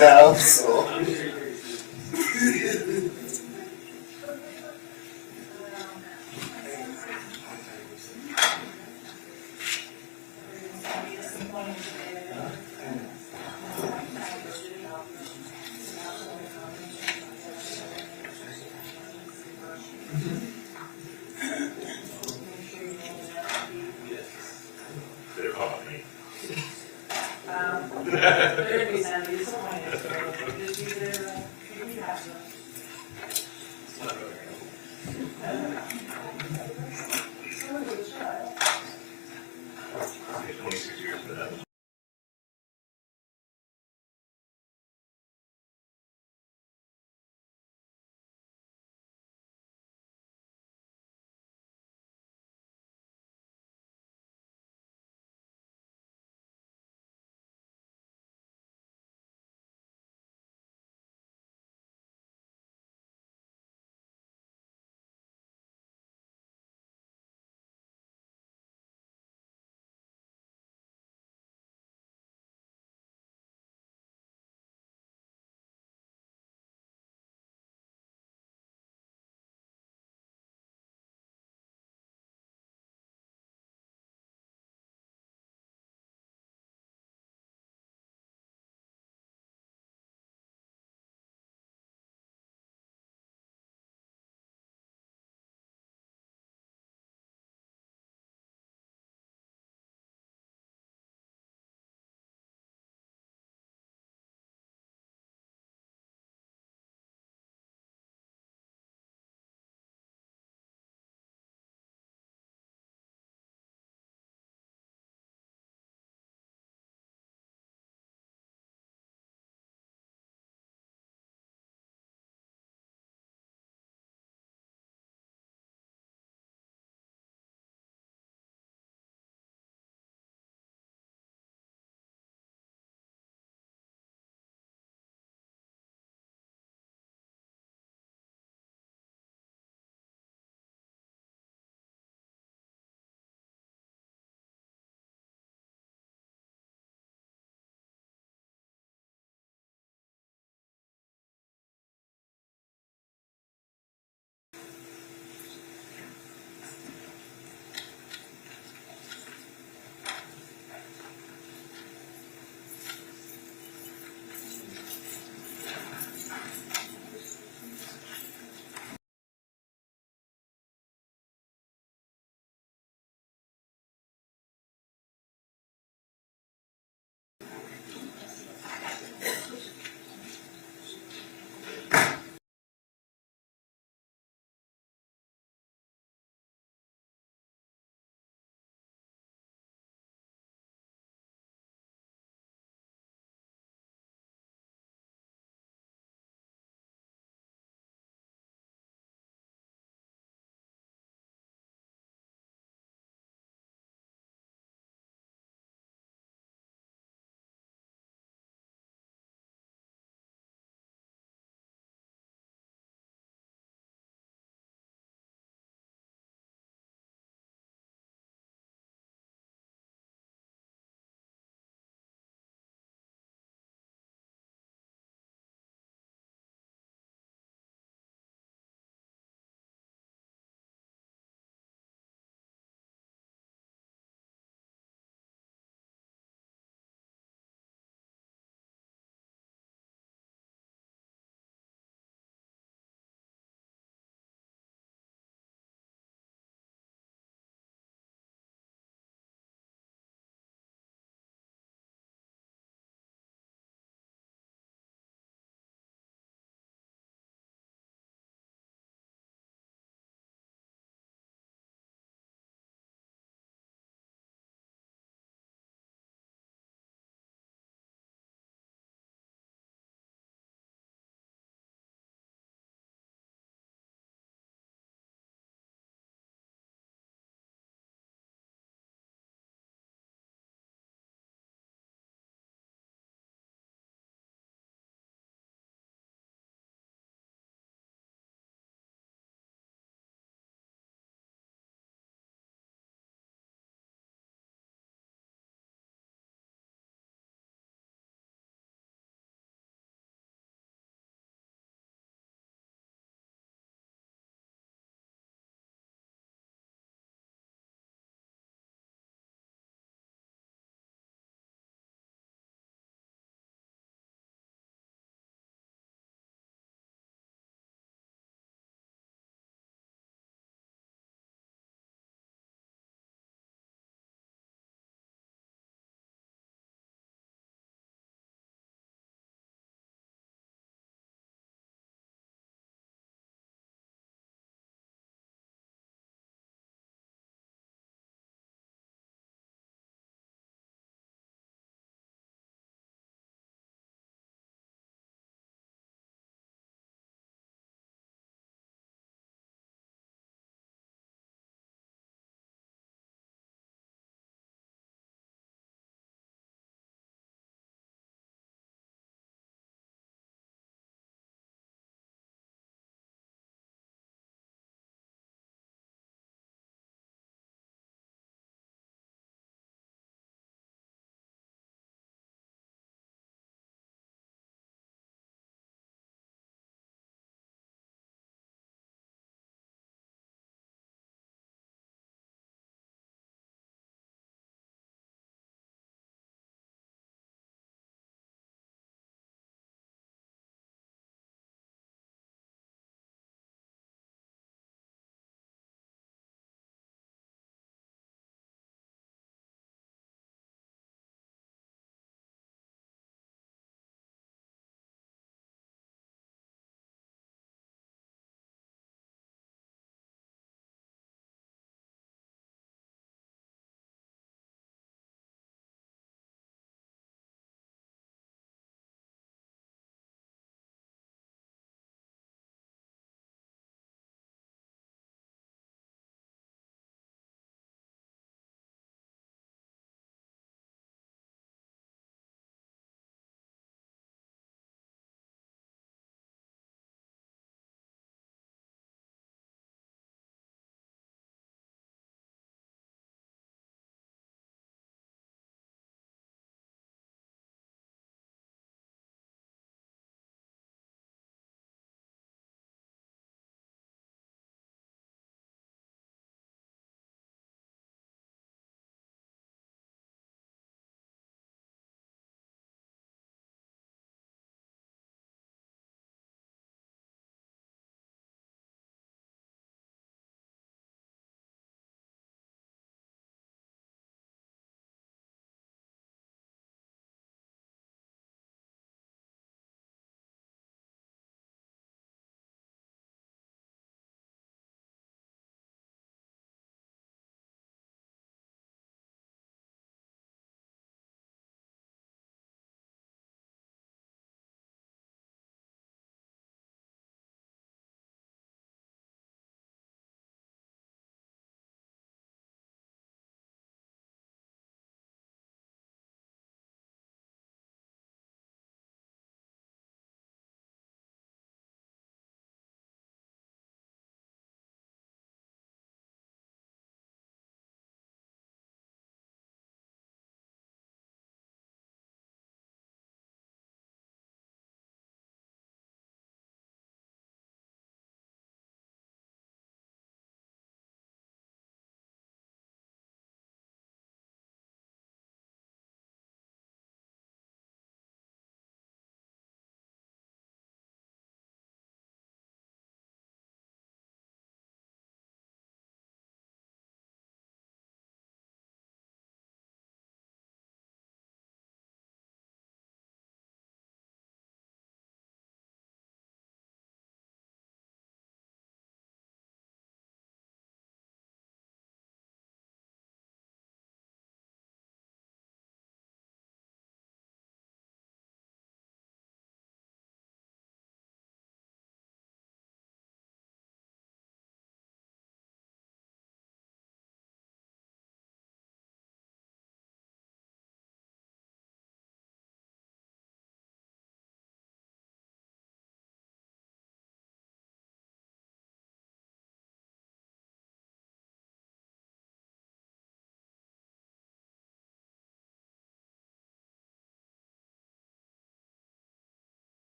now, so. They're going to be sadly disappointed. Just use their, you have to. 26 years for that.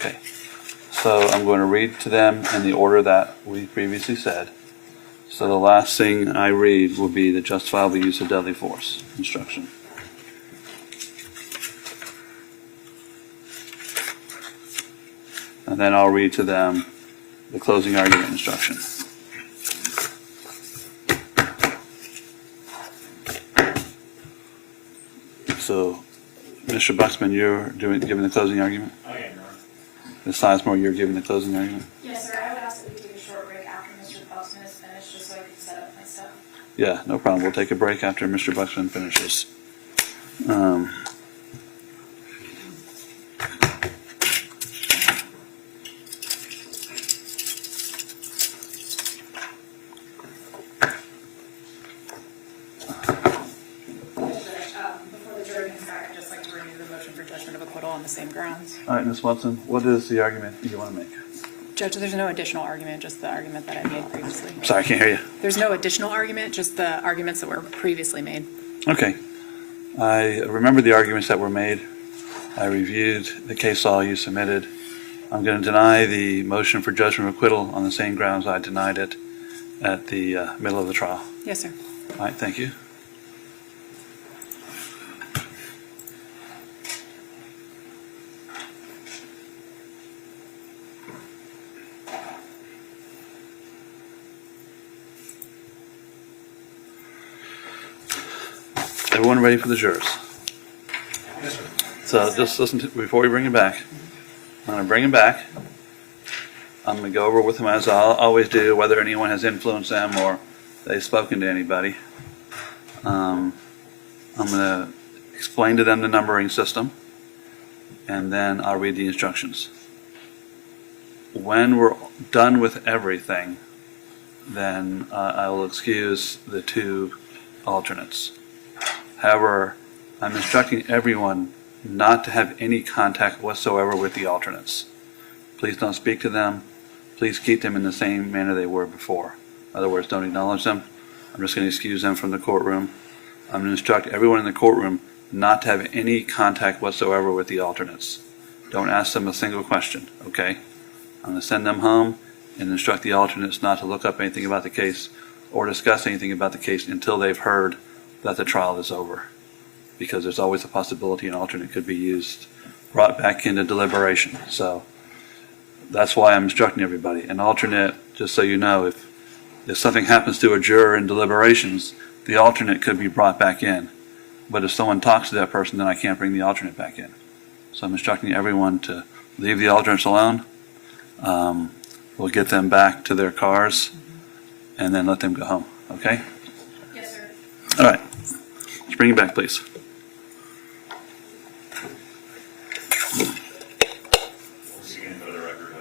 Okay, so I'm going to read to them in the order that we previously said. So the last thing I read will be the justifiable use of deadly force instruction. And then I'll read to them the closing argument instruction. So, Mr. Buxman, you're giving the closing argument? I am, Your Honor. Ms. Sizemore, you're giving the closing argument? Yes, sir, I would ask that we take a short break after Mr. Buxman is finished, just so I can set up my stuff. Yeah, no problem. We'll take a break after Mr. Buxman finishes. Before the jury comes back, I'd just like to renew the motion for judgment of acquittal on the same grounds. All right, Ms. Watson, what is the argument you want to make? Judge, there's no additional argument, just the argument that I made previously. Sorry, I can't hear you. There's no additional argument, just the arguments that were previously made. Okay. I remember the arguments that were made. I reviewed the case law you submitted. I'm going to deny the motion for judgment of acquittal on the same grounds I denied it at the middle of the trial. Yes, sir. All right, thank you. Everyone ready for the jurors? Yes, sir. So just listen to, before we bring him back, I'm going to bring him back. I'm going to go over with him as I always do, whether anyone has influenced them or they've spoken to anybody. I'm going to explain to them the numbering system, and then I'll read the instructions. When we're done with everything, then I will excuse the two alternates. However, I'm instructing everyone not to have any contact whatsoever with the alternates. Please don't speak to them. Please keep them in the same manner they were before. In other words, don't acknowledge them. I'm just going to excuse them from the courtroom. I'm going to instruct everyone in the courtroom not to have any contact whatsoever with the alternates. Don't ask them a single question, okay? I'm going to send them home and instruct the alternates not to look up anything about the case or discuss anything about the case until they've heard that the trial is over, because there's always a possibility an alternate could be used, brought back into deliberation. So that's why I'm instructing everybody. An alternate, just so you know, if something happens to a juror in deliberations, the alternate could be brought back in. But if someone talks to that person, then I can't bring the alternate back in. So I'm instructing everyone to leave the alternates alone. We'll get them back to their cars and then let them go home, okay? Yes, sir. All right. Let's bring it back, please. Once again, for the record,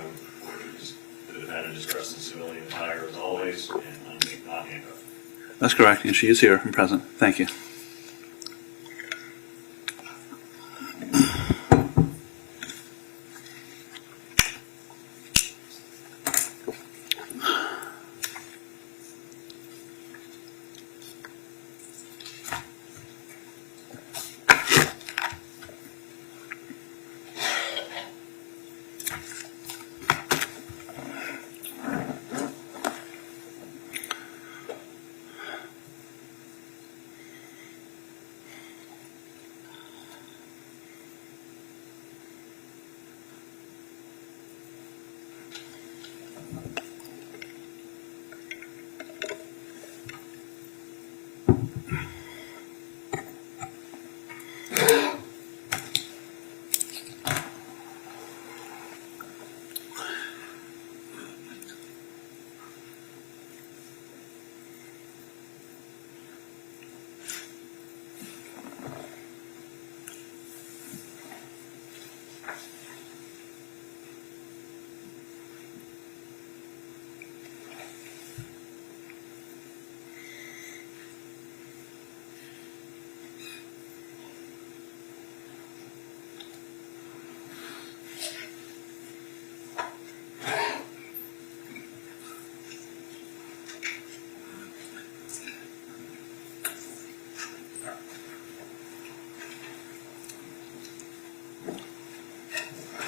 the defendant is dressed in civilian attire as always and not handcuffed. That's correct, and she is here and present. Thank you.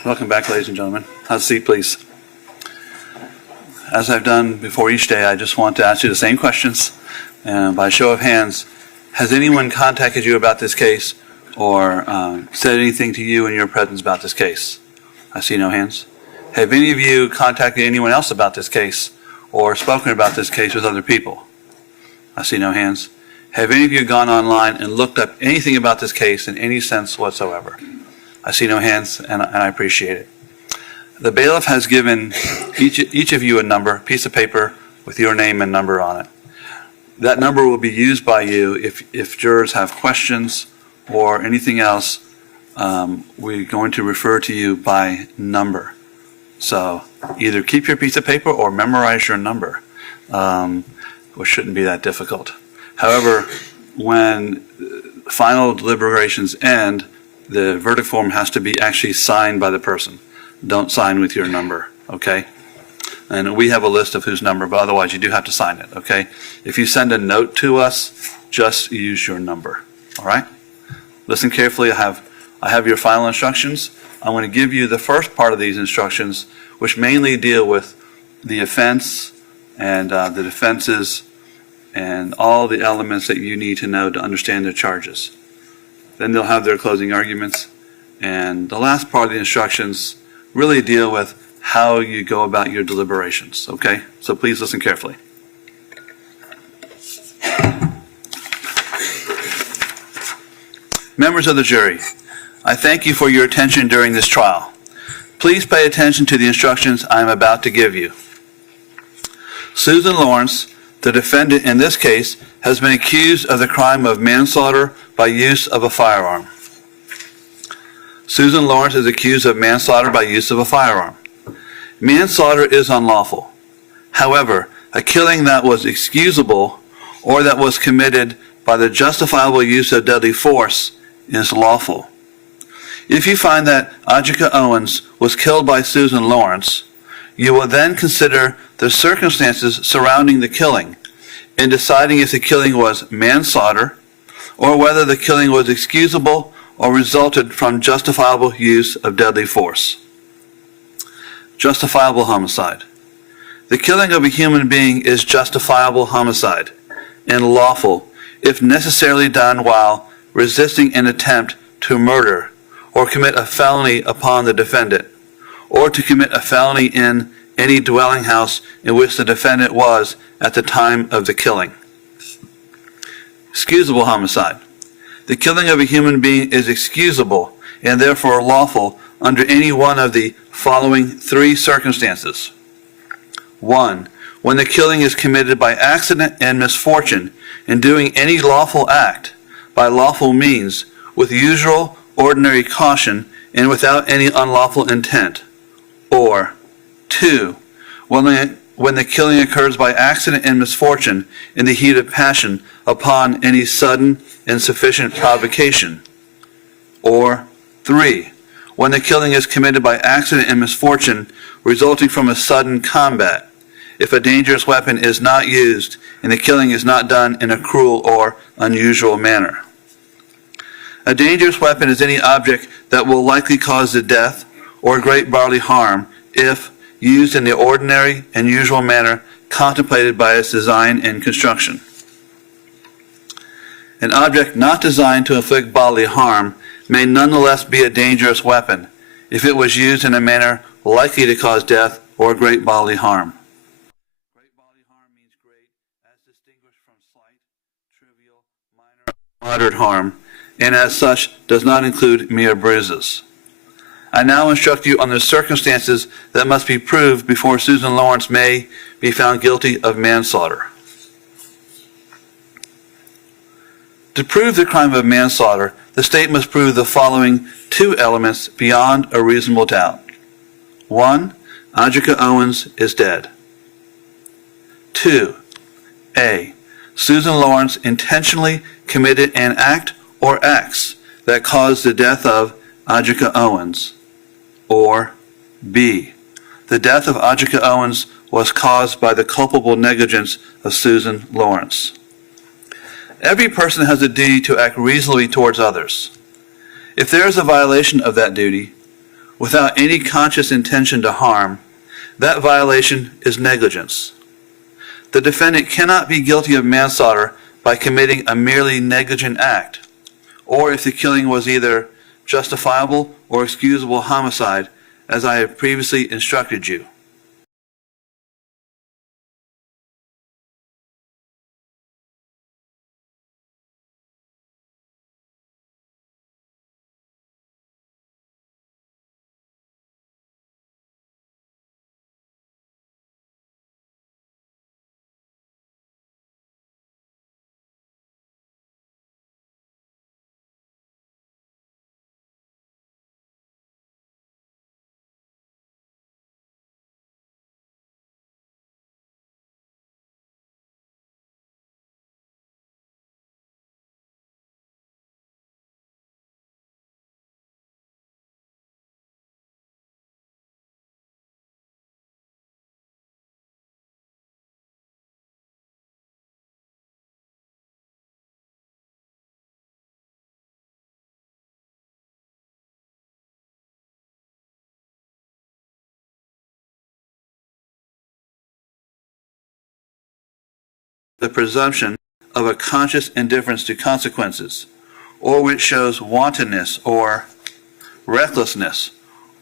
Welcome back, ladies and gentlemen. Have a seat, please. As I've done before each day, I just want to ask you the same questions. And by show of hands, has anyone contacted you about this case or said anything to you in your presence about this case? I see no hands. Have any of you contacted anyone else about this case or spoken about this case with other people? I see no hands. Have any of you gone online and looked up anything about this case in any sense whatsoever? I see no hands, and I appreciate it. The bailiff has given each of you a number, piece of paper with your name and number on it. That number will be used by you if jurors have questions or anything else. We're going to refer to you by number. So either keep your piece of paper or memorize your number, which shouldn't be that difficult. However, when final deliberations end, the verdict form has to be actually signed by the person. Don't sign with your number, okay? And we have a list of whose number, but otherwise you do have to sign it, okay? If you send a note to us, just use your number, all right? Listen carefully. I have your final instructions. I'm going to give you the first part of these instructions, which mainly deal with the offense and the defenses and all the elements that you need to know to understand the charges. Then they'll have their closing arguments. And the last part of the instructions really deal with how you go about your deliberations, okay? So please listen carefully. Members of the jury, I thank you for your attention during this trial. Please pay attention to the instructions I am about to give you. Susan Lorincz, the defendant in this case, has been accused of the crime of manslaughter by use of a firearm. Susan Lorincz is accused of manslaughter by use of a firearm. Manslaughter is unlawful. However, a killing that was excusable or that was committed by the justifiable use of deadly force is lawful. If you find that Ajike Owens was killed by Susan Lorincz, you will then consider the circumstances surrounding the killing in deciding if the killing was manslaughter or whether the killing was excusable or resulted from justifiable use of deadly force. Justifiable homicide. The killing of a human being is justifiable homicide and lawful if necessarily done while resisting an attempt to murder or commit a felony upon the defendant, or to commit a felony in any dwelling house in which the defendant was at the time of the killing. Excusable homicide. The killing of a human being is excusable and therefore lawful under any one of the following three circumstances. 1. When the killing is committed by accident and misfortune in doing any lawful act by lawful means with usual ordinary caution and without any unlawful intent. Or 2. When the killing occurs by accident and misfortune in the heat of passion upon any sudden and sufficient provocation. Or 3. When the killing is committed by accident and misfortune resulting from a sudden combat, if a dangerous weapon is not used and the killing is not done in a cruel or unusual manner. A dangerous weapon is any object that will likely cause the death or great bodily harm if used in the ordinary and usual manner contemplated by its design and construction. An object not designed to inflict bodily harm may nonetheless be a dangerous weapon if it was used in a manner likely to cause death or great bodily harm. Great bodily harm means great as distinguished from slight, trivial, minor, moderate harm, and as such does not include mere bruises. I now instruct you on the circumstances that must be proved before Susan Lorincz may be found guilty of manslaughter. To prove the crime of manslaughter, the state must prove the following two elements beyond a reasonable doubt. 1. Ajike Owens is dead. 2. A. Susan Lorincz intentionally committed an act or acts that caused the death of Ajike Owens. Or B. The death of Ajike Owens was caused by the culpable negligence of Susan Lorincz. Every person has a duty to act reasonably towards others. If there is a violation of that duty, without any conscious intention to harm, that violation is negligence. The defendant cannot be guilty of manslaughter by committing a merely negligent act, or if the killing was either justifiable or excusable homicide, as I have previously instructed you. The presumption of a conscious indifference to consequences, or which shows wantonness or recklessness,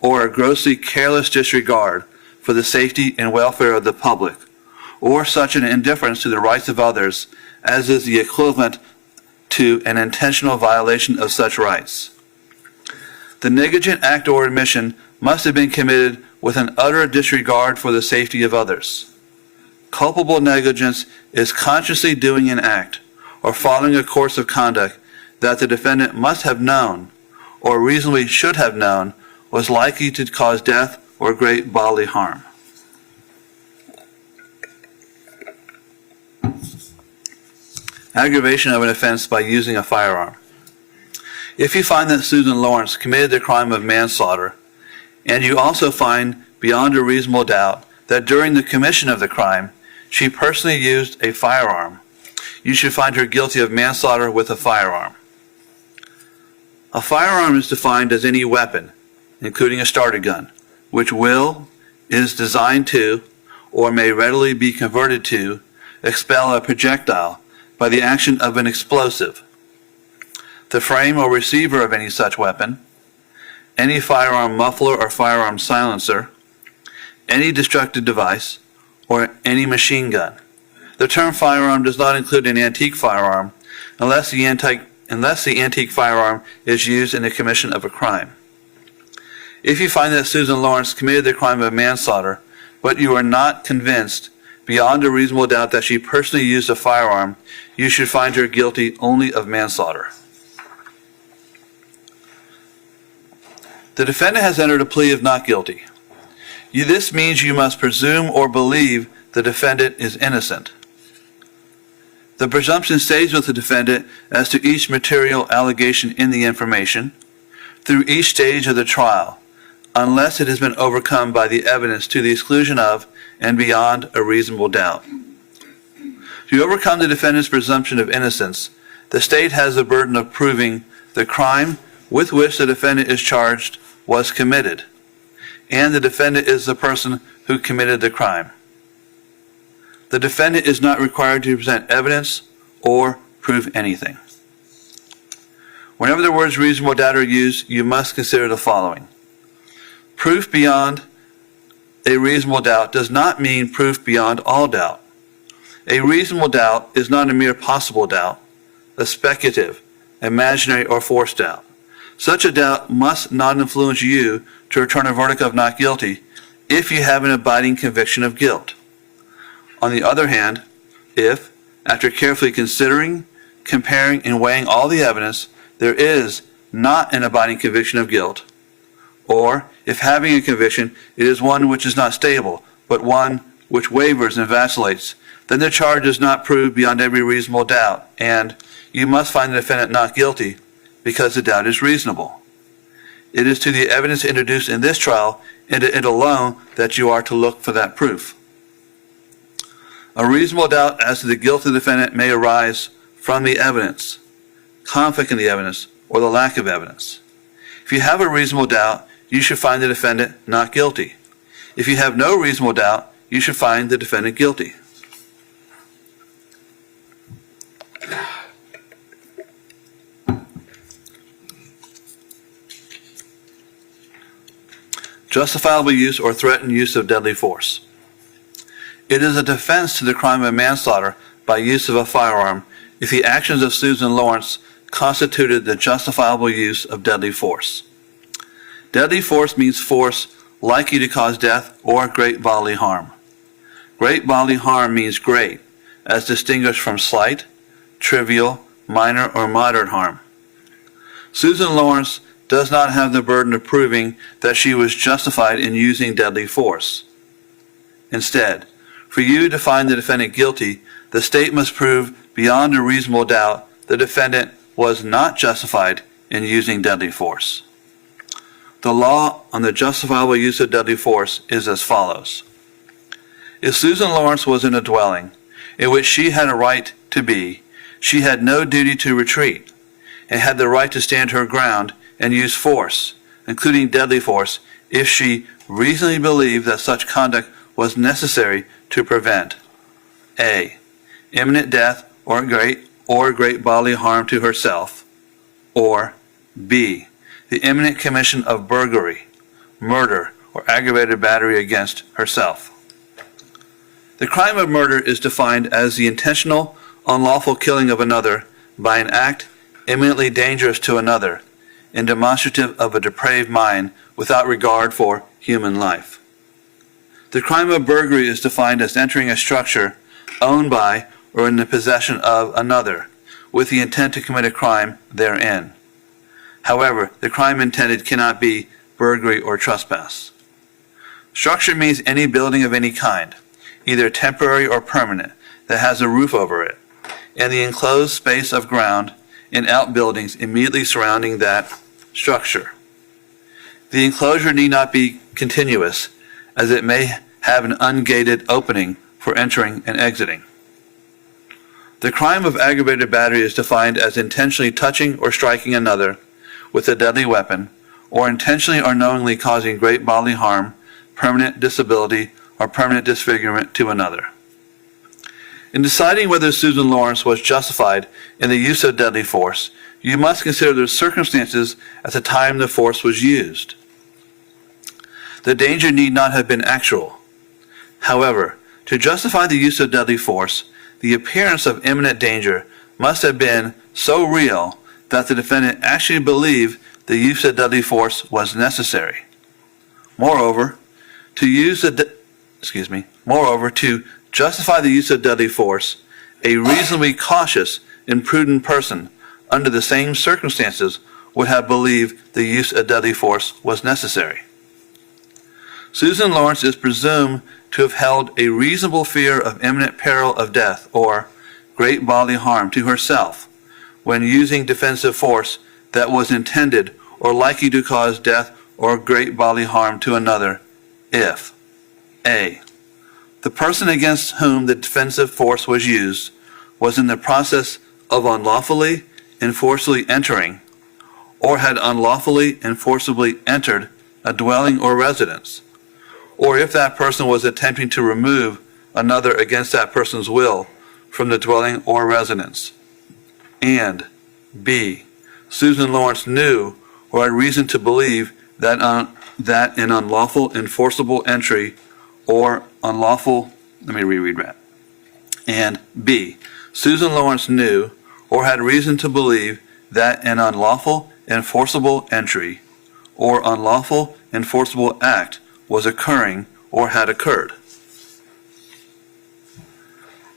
or a grossly careless disregard for the safety and welfare of the public, or such an indifference to the rights of others as is the equivalent to an intentional violation of such rights. The negligent act or omission must have been committed with an utter disregard for the safety of others. Culpable negligence is consciously doing an act or following a course of conduct that the defendant must have known, or reasonably should have known, was likely to cause death or great bodily harm. Aggravation of an offense by using a firearm. If you find that Susan Lorincz committed the crime of manslaughter, and you also find beyond a reasonable doubt that during the commission of the crime she personally used a firearm, you should find her guilty of manslaughter with a firearm. A firearm is defined as any weapon, including a starter gun, which is designed to, or may readily be converted to, expel a projectile by the action of an explosive. The frame or receiver of any such weapon, any firearm muffler or firearm silencer, any destructive device, or any machine gun. The term firearm does not include an antique firearm unless the antique firearm is used in the commission of a crime. If you find that Susan Lorincz committed the crime of manslaughter, but you are not convinced beyond a reasonable doubt that she personally used a firearm, you should find her guilty only of manslaughter. The defendant has entered a plea of not guilty. This means you must presume or believe the defendant is innocent. The presumption stays with the defendant as to each material allegation in the information, through each stage of the trial, unless it has been overcome by the evidence to the exclusion of and beyond a reasonable doubt. To overcome the defendant's presumption of innocence, the state has the burden of proving the crime with which the defendant is charged was committed, and the defendant is the person who committed the crime. The defendant is not required to present evidence or prove anything. Whenever the words reasonable doubt are used, you must consider the following. Proof beyond a reasonable doubt does not mean proof beyond all doubt. A reasonable doubt is not a mere possible doubt, a speculative, imaginary, or forced doubt. Such a doubt must not influence you to return a verdict of not guilty if you have an abiding conviction of guilt. On the other hand, if, after carefully considering, comparing, and weighing all the evidence, there is not an abiding conviction of guilt, or if having a conviction, it is one which is not stable, but one which wavers and vacillates, then the charge is not proved beyond every reasonable doubt, and you must find the defendant not guilty because the doubt is reasonable. It is to the evidence introduced in this trial and to it alone that you are to look for that proof. A reasonable doubt as to the guilt of the defendant may arise from the evidence, conflict in the evidence, or the lack of evidence. If you have a reasonable doubt, you should find the defendant not guilty. If you have no reasonable doubt, you should find the defendant guilty. Justifiable use or threatened use of deadly force. It is a defense to the crime of manslaughter by use of a firearm if the actions of Susan Lorincz constituted the justifiable use of deadly force. Deadly force means force likely to cause death or great bodily harm. Great bodily harm means great, as distinguished from slight, trivial, minor, or moderate harm. Susan Lorincz does not have the burden of proving that she was justified in using deadly force. Instead, for you to find the defendant guilty, the state must prove beyond a reasonable doubt the defendant was not justified in using deadly force. The law on the justifiable use of deadly force is as follows. If Susan Lorincz was in a dwelling in which she had a right to be, she had no duty to retreat and had the right to stand her ground and use force, including deadly force, if she reasonably believed that such conduct was necessary to prevent A. Imminent death or great bodily harm to herself, or B. The imminent commission of burglary, murder, or aggravated battery against herself. The crime of murder is defined as the intentional, unlawful killing of another by an act imminently dangerous to another and demonstrative of a depraved mind without regard for human life. The crime of burglary is defined as entering a structure owned by or in the possession of another with the intent to commit a crime therein. However, the crime intended cannot be burglary or trespass. Structure means any building of any kind, either temporary or permanent, that has a roof over it, and the enclosed space of ground and outbuildings immediately surrounding that structure. The enclosure need not be continuous, as it may have an ungated opening for entering and exiting. The crime of aggravated battery is defined as intentionally touching or striking another with a deadly weapon, or intentionally or knowingly causing great bodily harm, permanent disability, or permanent disfigurement to another. In deciding whether Susan Lorincz was justified in the use of deadly force, you must consider the circumstances at the time the force was used. The danger need not have been actual. However, to justify the use of deadly force, the appearance of imminent danger must have been so real that the defendant actually believed the use of deadly force was necessary. Moreover, to justify the use of deadly force, a reasonably cautious and prudent person under the same circumstances would have believed the use of deadly force was necessary. Susan Lorincz is presumed to have held a reasonable fear of imminent peril of death or great bodily harm to herself when using defensive force that was intended or likely to cause death or great bodily harm to another if A. The person against whom the defensive force was used was in the process of unlawfully and forcibly entering or had unlawfully and forcibly entered a dwelling or residence, or if that person was attempting to remove another against that person's will from the dwelling or residence. And B. Susan Lorincz knew or had reason to believe that an unlawful and forcible entry or unlawful, And B. Susan Lorincz knew or had reason to believe that an unlawful and forcible entry or unlawful and forcible act was occurring or had occurred.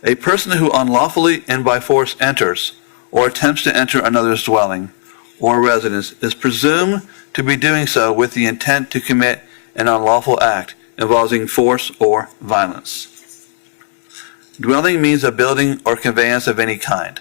A person who unlawfully and by force enters or attempts to enter another's dwelling or residence is presumed to be doing so with the intent to commit an unlawful act involving force or violence. Dwelling means a building or conveyance of any kind,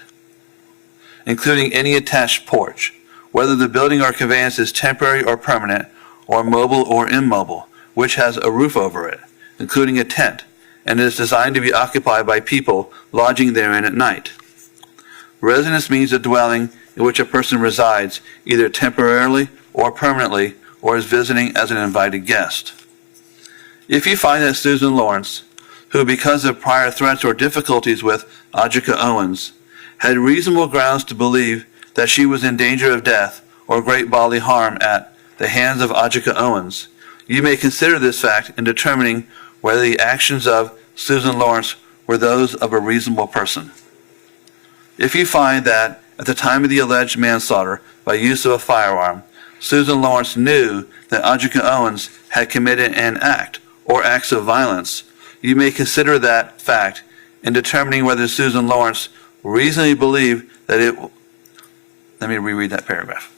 including any attached porch, whether the building or conveyance is temporary or permanent, or mobile or immobile, which has a roof over it, including a tent, and is designed to be occupied by people lodging therein at night. Residence means a dwelling in which a person resides, either temporarily or permanently, or is visiting as an invited guest. If you find that Susan Lorincz, who because of prior threats or difficulties with Ajike Owens, had reasonable grounds to believe that she was in danger of death or great bodily harm at the hands of Ajike Owens, you may consider this fact in determining whether the actions of Susan Lorincz were those of a reasonable person. If you find that at the time of the alleged manslaughter by use of a firearm, Susan Lorincz knew that Ajike Owens had committed an act or acts of violence, you may consider that fact in determining whether Susan Lorincz reasonably believed that it... Let me reread that paragraph.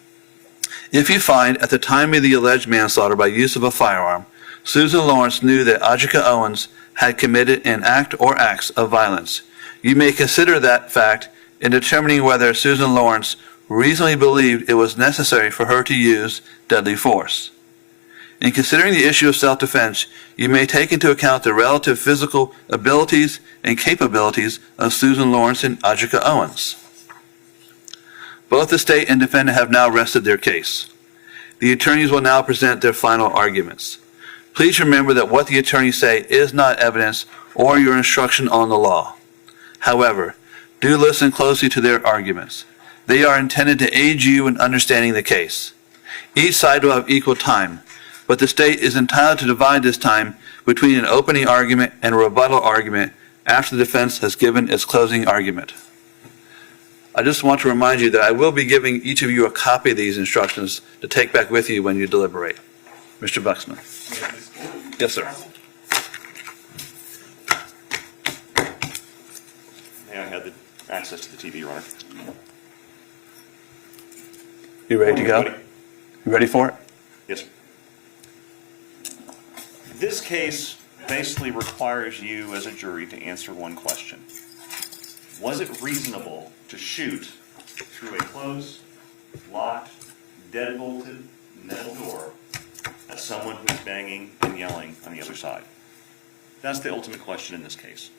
If you find at the time of the alleged manslaughter by use of a firearm, Susan Lorincz knew that Ajike Owens had committed an act or acts of violence, you may consider that fact in determining whether Susan Lorincz reasonably believed it was necessary for her to use deadly force. In considering the issue of self-defense, you may take into account the relative physical abilities and capabilities of Susan Lorincz and Ajike Owens. Both the state and defendant have now rested their case. The attorneys will now present their final arguments. Please remember that what the attorneys say is not evidence or your instruction on the law. However, do listen closely to their arguments. They are intended to aid you in understanding the case. Each side will have equal time, but the state is entitled to divide this time between an opening argument and a rebuttal argument after the defense has given its closing argument. I just want to remind you that I will be giving each of you a copy of these instructions to take back with you when you deliberate. Mr. Buxman. Yes, sir. May I have the access to the TV runner? You ready to go? You ready for it? Yes, sir. This case basically requires you as a jury to answer one question. Was it reasonable to shoot through a closed, locked, deadbolted metal door at someone who's banging and yelling on the other side? That's the ultimate question in this case.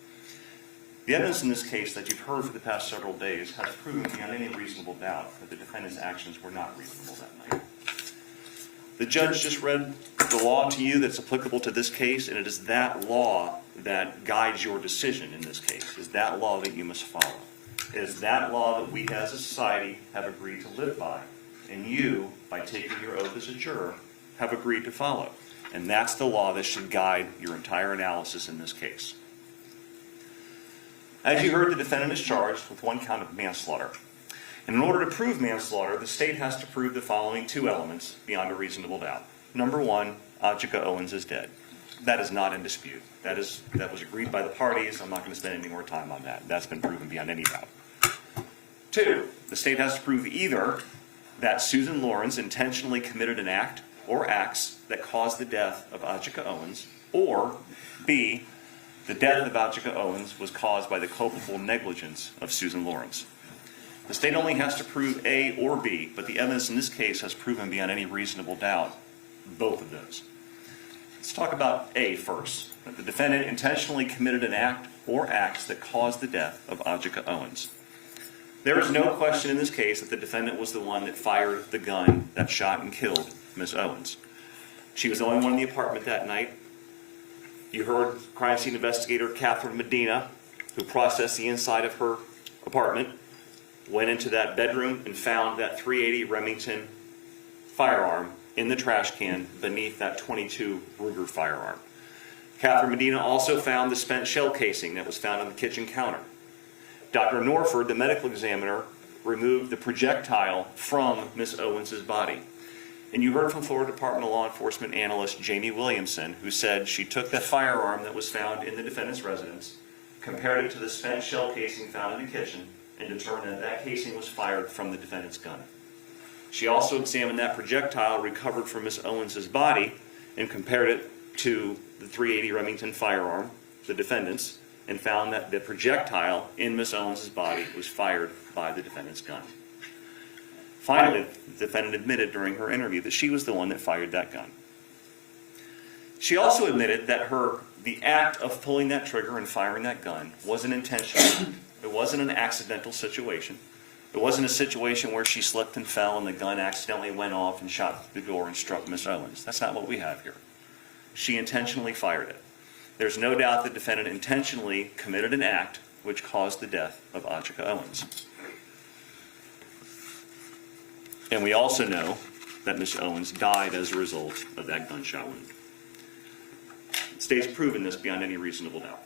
The evidence in this case that you've heard for the past several days has proven beyond any reasonable doubt that the defendant's actions were not reasonable that night. The judge just read the law to you that's applicable to this case, and it is that law that guides your decision in this case. It is that law that you must follow. It is that law that we as a society have agreed to live by, and you, by taking your oath as a juror, have agreed to follow. And that's the law that should guide your entire analysis in this case. As you heard, the defendant is charged with one count of manslaughter. And in order to prove manslaughter, the state has to prove the following two elements beyond a reasonable doubt. Number one, Ajike Owens is dead. That is not in dispute. That was agreed by the parties. I'm not going to spend any more time on that. That's been proven beyond any doubt. Two, the state has to prove either that Susan Lorincz intentionally committed an act or acts that caused the death of Ajike Owens, or B, the death of Ajike Owens was caused by the culpable negligence of Susan Lorincz. The state only has to prove A or B, but the evidence in this case has proven beyond any reasonable doubt both of those. Let's talk about A first. That the defendant intentionally committed an act or acts that caused the death of Ajike Owens. There is no question in this case that the defendant was the one that fired the gun that shot and killed Ms. Owens. She was the only one in the apartment that night. You heard crime scene investigator Catherine Medina, who processed the inside of her apartment, went into that bedroom and found that .380 Remington firearm in the trash can beneath that .22 Ruger firearm. Catherine Medina also found the spent shell casing that was found on the kitchen counter. Dr. Norford, the medical examiner, removed the projectile from Ms. Owens' body. And you heard from Florida Department of Law Enforcement analyst Jamie Williamson, who said she took that firearm that was found in the defendant's residence, compared it to the spent shell casing found in the kitchen, and determined that that casing was fired from the defendant's gun. She also examined that projectile recovered from Ms. Owens' body and compared it to the .380 Remington firearm, the defendant's, and found that the projectile in Ms. Owens' body was fired by the defendant's gun. Finally, the defendant admitted during her interview that she was the one that fired that gun. She also admitted that the act of pulling that trigger and firing that gun wasn't intentional. It wasn't an accidental situation. It wasn't a situation where she slipped and fell and the gun accidentally went off and shot through the door and struck Miss Owens. That's not what we have here. She intentionally fired it. There's no doubt the defendant intentionally committed an act which caused the death of Ajike Owens. And we also know that Miss Owens died as a result of that gunshot wound. The state's proven this beyond any reasonable doubt.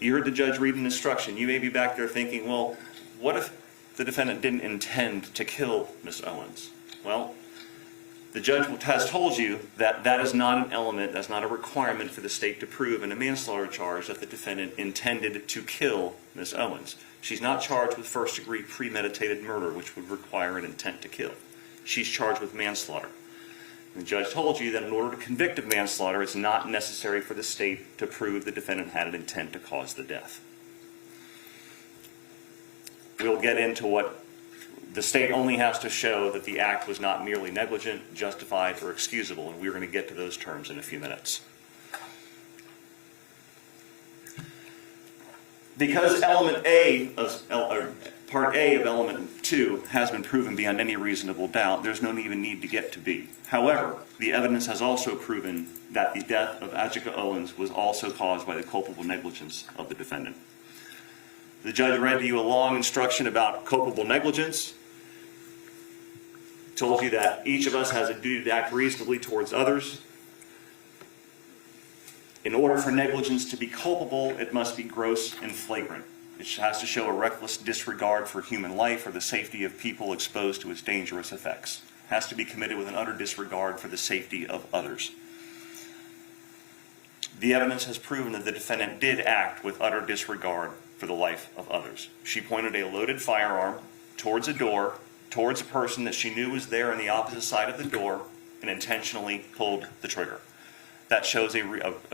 You heard the judge read an instruction. You may be back there thinking, well, what if the defendant didn't intend to kill Miss Owens? Well, the judge has told you that that is not an element, that's not a requirement for the state to prove in a manslaughter charge that the defendant intended to kill Miss Owens. She's not charged with first-degree premeditated murder, which would require an intent to kill. She's charged with manslaughter. The judge told you that in order to convict of manslaughter, it's not necessary for the state to prove the defendant had an intent to cause the death. We'll get into what the state only has to show that the act was not merely negligent, justified, or excusable, and we're going to get to those terms in a few minutes. Because Part A of Element 2 has been proven beyond any reasonable doubt, there's no even need to get to B. However, the evidence has also proven that the death of Ajike Owens was also caused by the culpable negligence of the defendant. The judge read to you a long instruction about culpable negligence, told you that each of us has a duty to act reasonably towards others. In order for negligence to be culpable, it must be gross and flagrant. It has to show a reckless disregard for human life or the safety of people exposed to its dangerous effects. It has to be committed with an utter disregard for the safety of others. The evidence has proven that the defendant did act with utter disregard for the life of others. She pointed a loaded firearm towards a door, towards a person that she knew was there on the opposite side of the door, and intentionally pulled the trigger. That shows a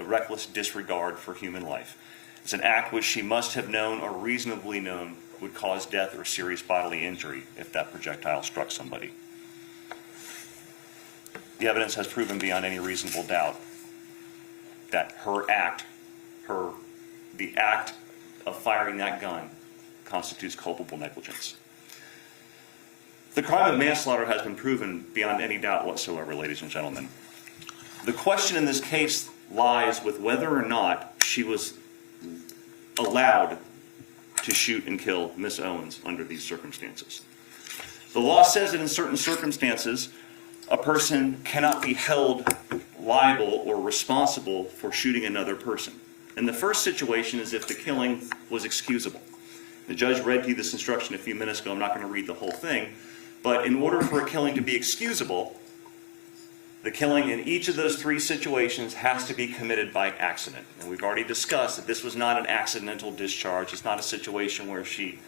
reckless disregard for human life. It's an act which she must have known or reasonably known would cause death or serious bodily injury if that projectile struck somebody. The evidence has proven beyond any reasonable doubt that the act of firing that gun constitutes culpable negligence. The crime of manslaughter has been proven beyond any doubt whatsoever, ladies and gentlemen. The question in this case lies with whether or not she was allowed to shoot and kill Miss Owens under these circumstances. The law says that in certain circumstances, a person cannot be held liable or responsible for shooting another person. And the first situation is if the killing was excusable. The judge read to you this instruction a few minutes ago. I'm not going to read the whole thing. But in order for a killing to be excusable, the killing in each of those three situations has to be committed by accident. And we've already discussed that this was not an accidental discharge. It's not a situation where she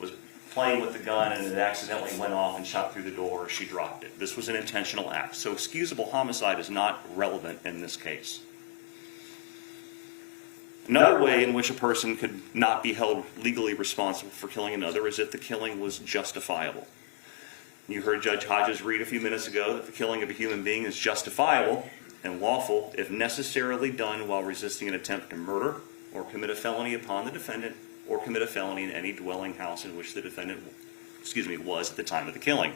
was playing with the gun and it accidentally went off and shot through the door or she dropped it. This was an intentional act. So excusable homicide is not relevant in this case. Another way in which a person could not be held legally responsible for killing another is if the killing was justifiable. You heard Judge Hodges read a few minutes ago that the killing of a human being is justifiable and lawful if necessarily done while resisting an attempt to murder or commit a felony upon the defendant or commit a felony in any dwelling house in which the defendant was at the time of the killing.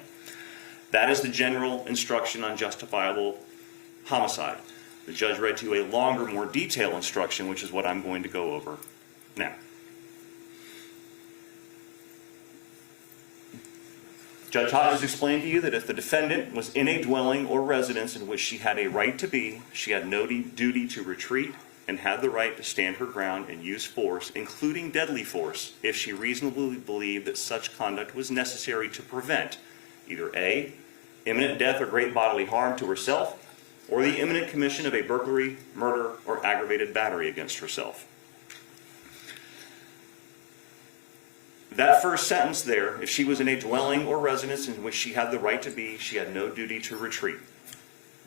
That is the general instruction on justifiable homicide. The judge read to you a longer, more detailed instruction, which is what I'm going to go over now. Judge Hodges explained to you that if the defendant was in a dwelling or residence in which she had a right to be, she had no duty to retreat and had the right to stand her ground and use force, including deadly force, if she reasonably believed that such conduct was necessary to prevent either A, imminent death or great bodily harm to herself, or the imminent commission of a burglary, murder, or aggravated battery against herself. That first sentence there, if she was in a dwelling or residence in which she had the right to be, she had no duty to retreat.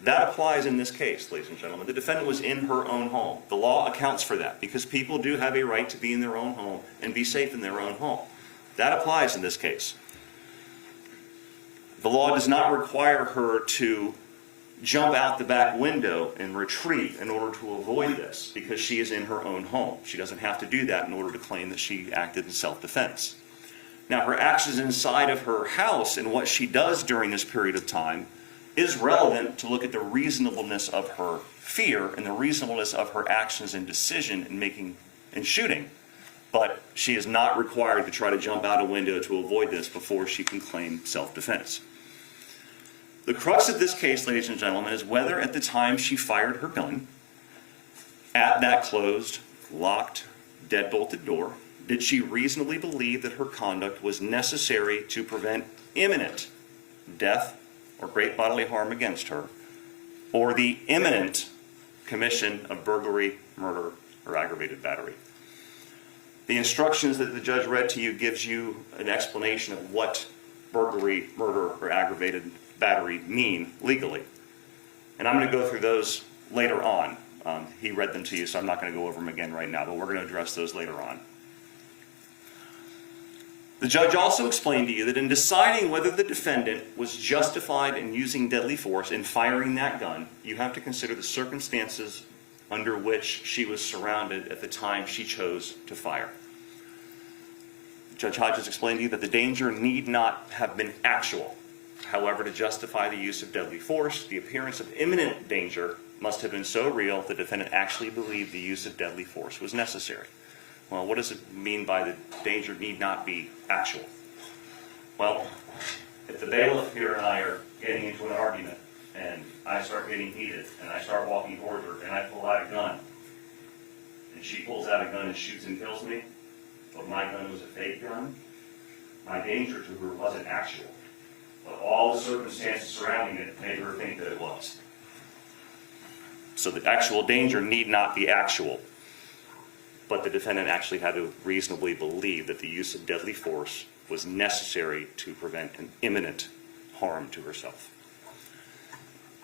That applies in this case, ladies and gentlemen. The defendant was in her own home. The law accounts for that because people do have a right to be in their own home and be safe in their own home. That applies in this case. The law does not require her to jump out the back window and retreat in order to avoid this because she is in her own home. She doesn't have to do that in order to claim that she acted in self-defense. Now, her actions inside of her house and what she does during this period of time is relevant to look at the reasonableness of her fear and the reasonableness of her actions and decision in making and shooting. But she is not required to try to jump out a window to avoid this before she can claim self-defense. The crux of this case, ladies and gentlemen, is whether at the time she fired her gun at that closed, locked, deadbolted door, did she reasonably believe that her conduct was necessary to prevent imminent death or great bodily harm against her, or the imminent commission of burglary, murder, or aggravated battery. The instructions that the judge read to you gives you an explanation of what burglary, murder, or aggravated battery mean legally. And I'm going to go through those later on. He read them to you, so I'm not going to go over them again right now, but we're going to address those later on. The judge also explained to you that in deciding whether the defendant was justified in using deadly force in firing that gun, you have to consider the circumstances under which she was surrounded at the time she chose to fire. Judge Hodges explained to you that the danger need not have been actual. However, to justify the use of deadly force, the appearance of imminent danger must have been so real the defendant actually believed the use of deadly force was necessary. Well, what does it mean by the danger need not be actual? Well, if the bailiff here and I are getting into an argument, and I start getting heated, and I start walking towards her, and I pull out a gun, and she pulls out a gun and shoots and kills me, but my gun was a fake gun, my danger to her wasn't actual. But all the circumstances surrounding it made her think that it was. So the actual danger need not be actual. But the defendant actually had to reasonably believe that the use of deadly force was necessary to prevent an imminent harm to herself.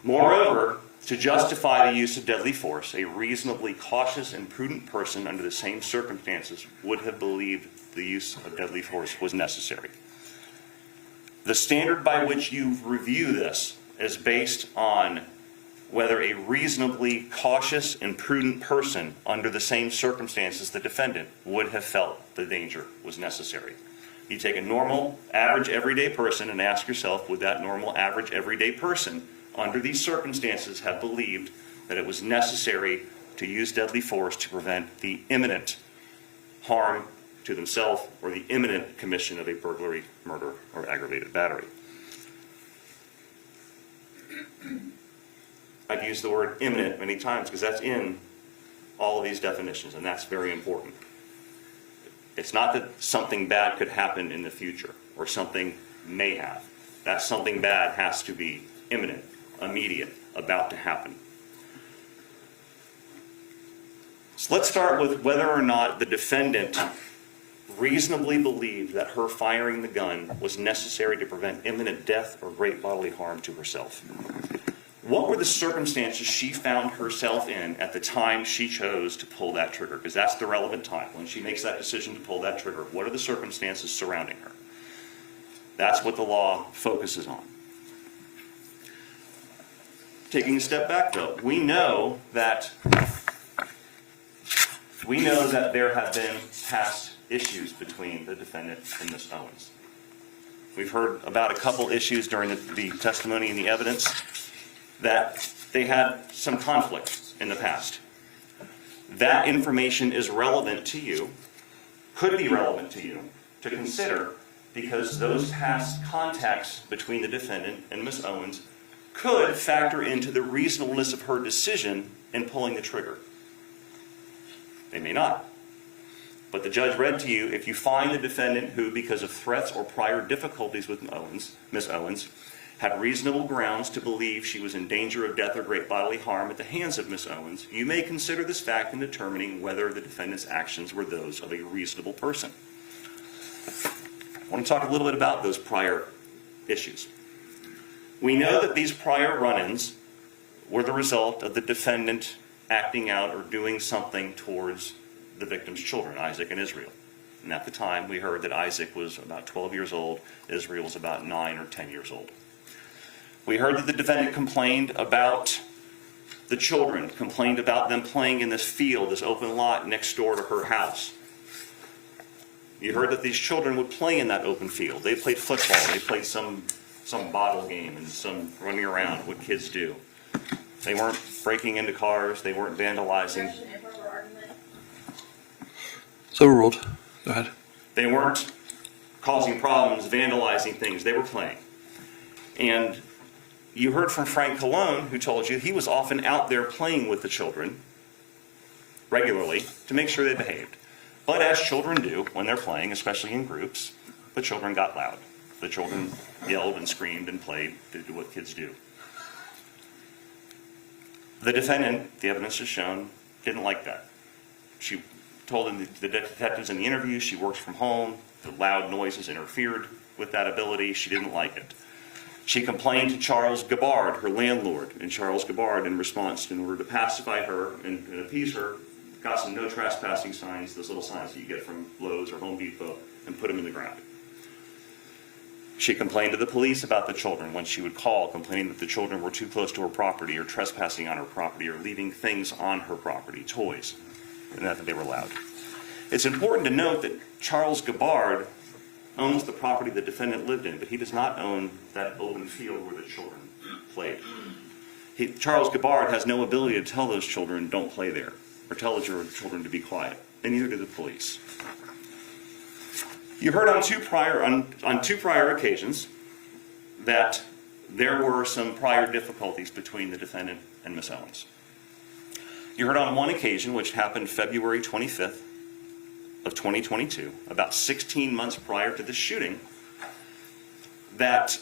Moreover, to justify the use of deadly force, a reasonably cautious and prudent person under the same circumstances would have believed the use of deadly force was necessary. The standard by which you review this is based on whether a reasonably cautious and prudent person under the same circumstances the defendant would have felt the danger was necessary. You take a normal, average, everyday person and ask yourself, would that normal, average, everyday person under these circumstances have believed that it was necessary to use deadly force to prevent the imminent harm to themselves or the imminent commission of a burglary, murder, or aggravated battery? I've used the word imminent many times because that's in all of these definitions, and that's very important. It's not that something bad could happen in the future or something may have. That something bad has to be imminent, immediate, about to happen. So let's start with whether or not the defendant reasonably believed that her firing the gun was necessary to prevent imminent death or great bodily harm to herself. What were the circumstances she found herself in at the time she chose to pull that trigger? Because that's the relevant time. When she makes that decision to pull that trigger, what are the circumstances surrounding her? That's what the law focuses on. Taking a step back, though, we know that there have been past issues between the defendant and Ms. Owens. We've heard about a couple issues during the testimony and the evidence that they had some conflict in the past. That information is relevant to you, could be relevant to you, to consider because those past contacts between the defendant and Ms. Owens could factor into the reasonableness of her decision in pulling the trigger. They may not. But the judge read to you, if you find the defendant who, because of threats or prior difficulties with Ms. Owens, had reasonable grounds to believe she was in danger of death or great bodily harm at the hands of Ms. Owens, you may consider this fact in determining whether the defendant's actions were those of a reasonable person. I want to talk a little bit about those prior issues. We know that these prior run-ins were the result of the defendant acting out or doing something towards the victim's children, Isaac and Israel. And at the time, we heard that Isaac was about 12 years old, Israel was about 9 or 10 years old. We heard that the defendant complained about the children, complained about them playing in this field, this open lot next door to her house. You heard that these children would play in that open field. They played football, they played some bottle game and some running around, what kids do. They weren't breaking into cars, they weren't vandalizing. So ruled. Go ahead. They weren't causing problems, vandalizing things, they were playing. And you heard from Frank Colon, who told you he was often out there playing with the children regularly to make sure they behaved. But as children do when they're playing, especially in groups, the children got loud. The children yelled and screamed and played to do what kids do. The defendant, the evidence has shown, didn't like that. She told the detectives in the interview she works from home. The loud noises interfered with that ability. She didn't like it. She complained to Charles Gabbard, her landlord, and Charles Gabbard, in response, in order to pacify her and appease her, got some no trespassing signs, those little signs that you get from Lowe's or Home Depot, and put them in the ground. She complained to the police about the children when she would call, complaining that the children were too close to her property or trespassing on her property or leaving things on her property, toys, and that they were loud. It's important to note that Charles Gabbard owns the property the defendant lived in, but he does not own that open field where the children played. Charles Gabbard has no ability to tell those children don't play there, or tell the children to be quiet, and neither do the police. You heard on two prior occasions that there were some prior difficulties between the defendant and Miss Owens. You heard on one occasion, which happened February 25th of 2022, about 16 months prior to the shooting, that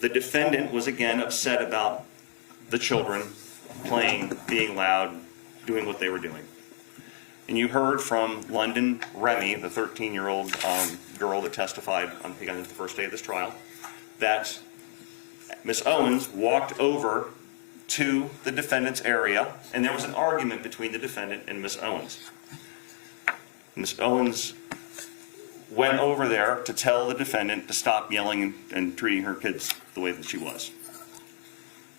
the defendant was again upset about the children playing, being loud, doing what they were doing. And you heard from London Remy, the 13-year-old girl that testified on the first day of this trial, that Miss Owens walked over to the defendant's area, and there was an argument between the defendant and Miss Owens. Miss Owens went over there to tell the defendant to stop yelling and treating her kids the way that she was.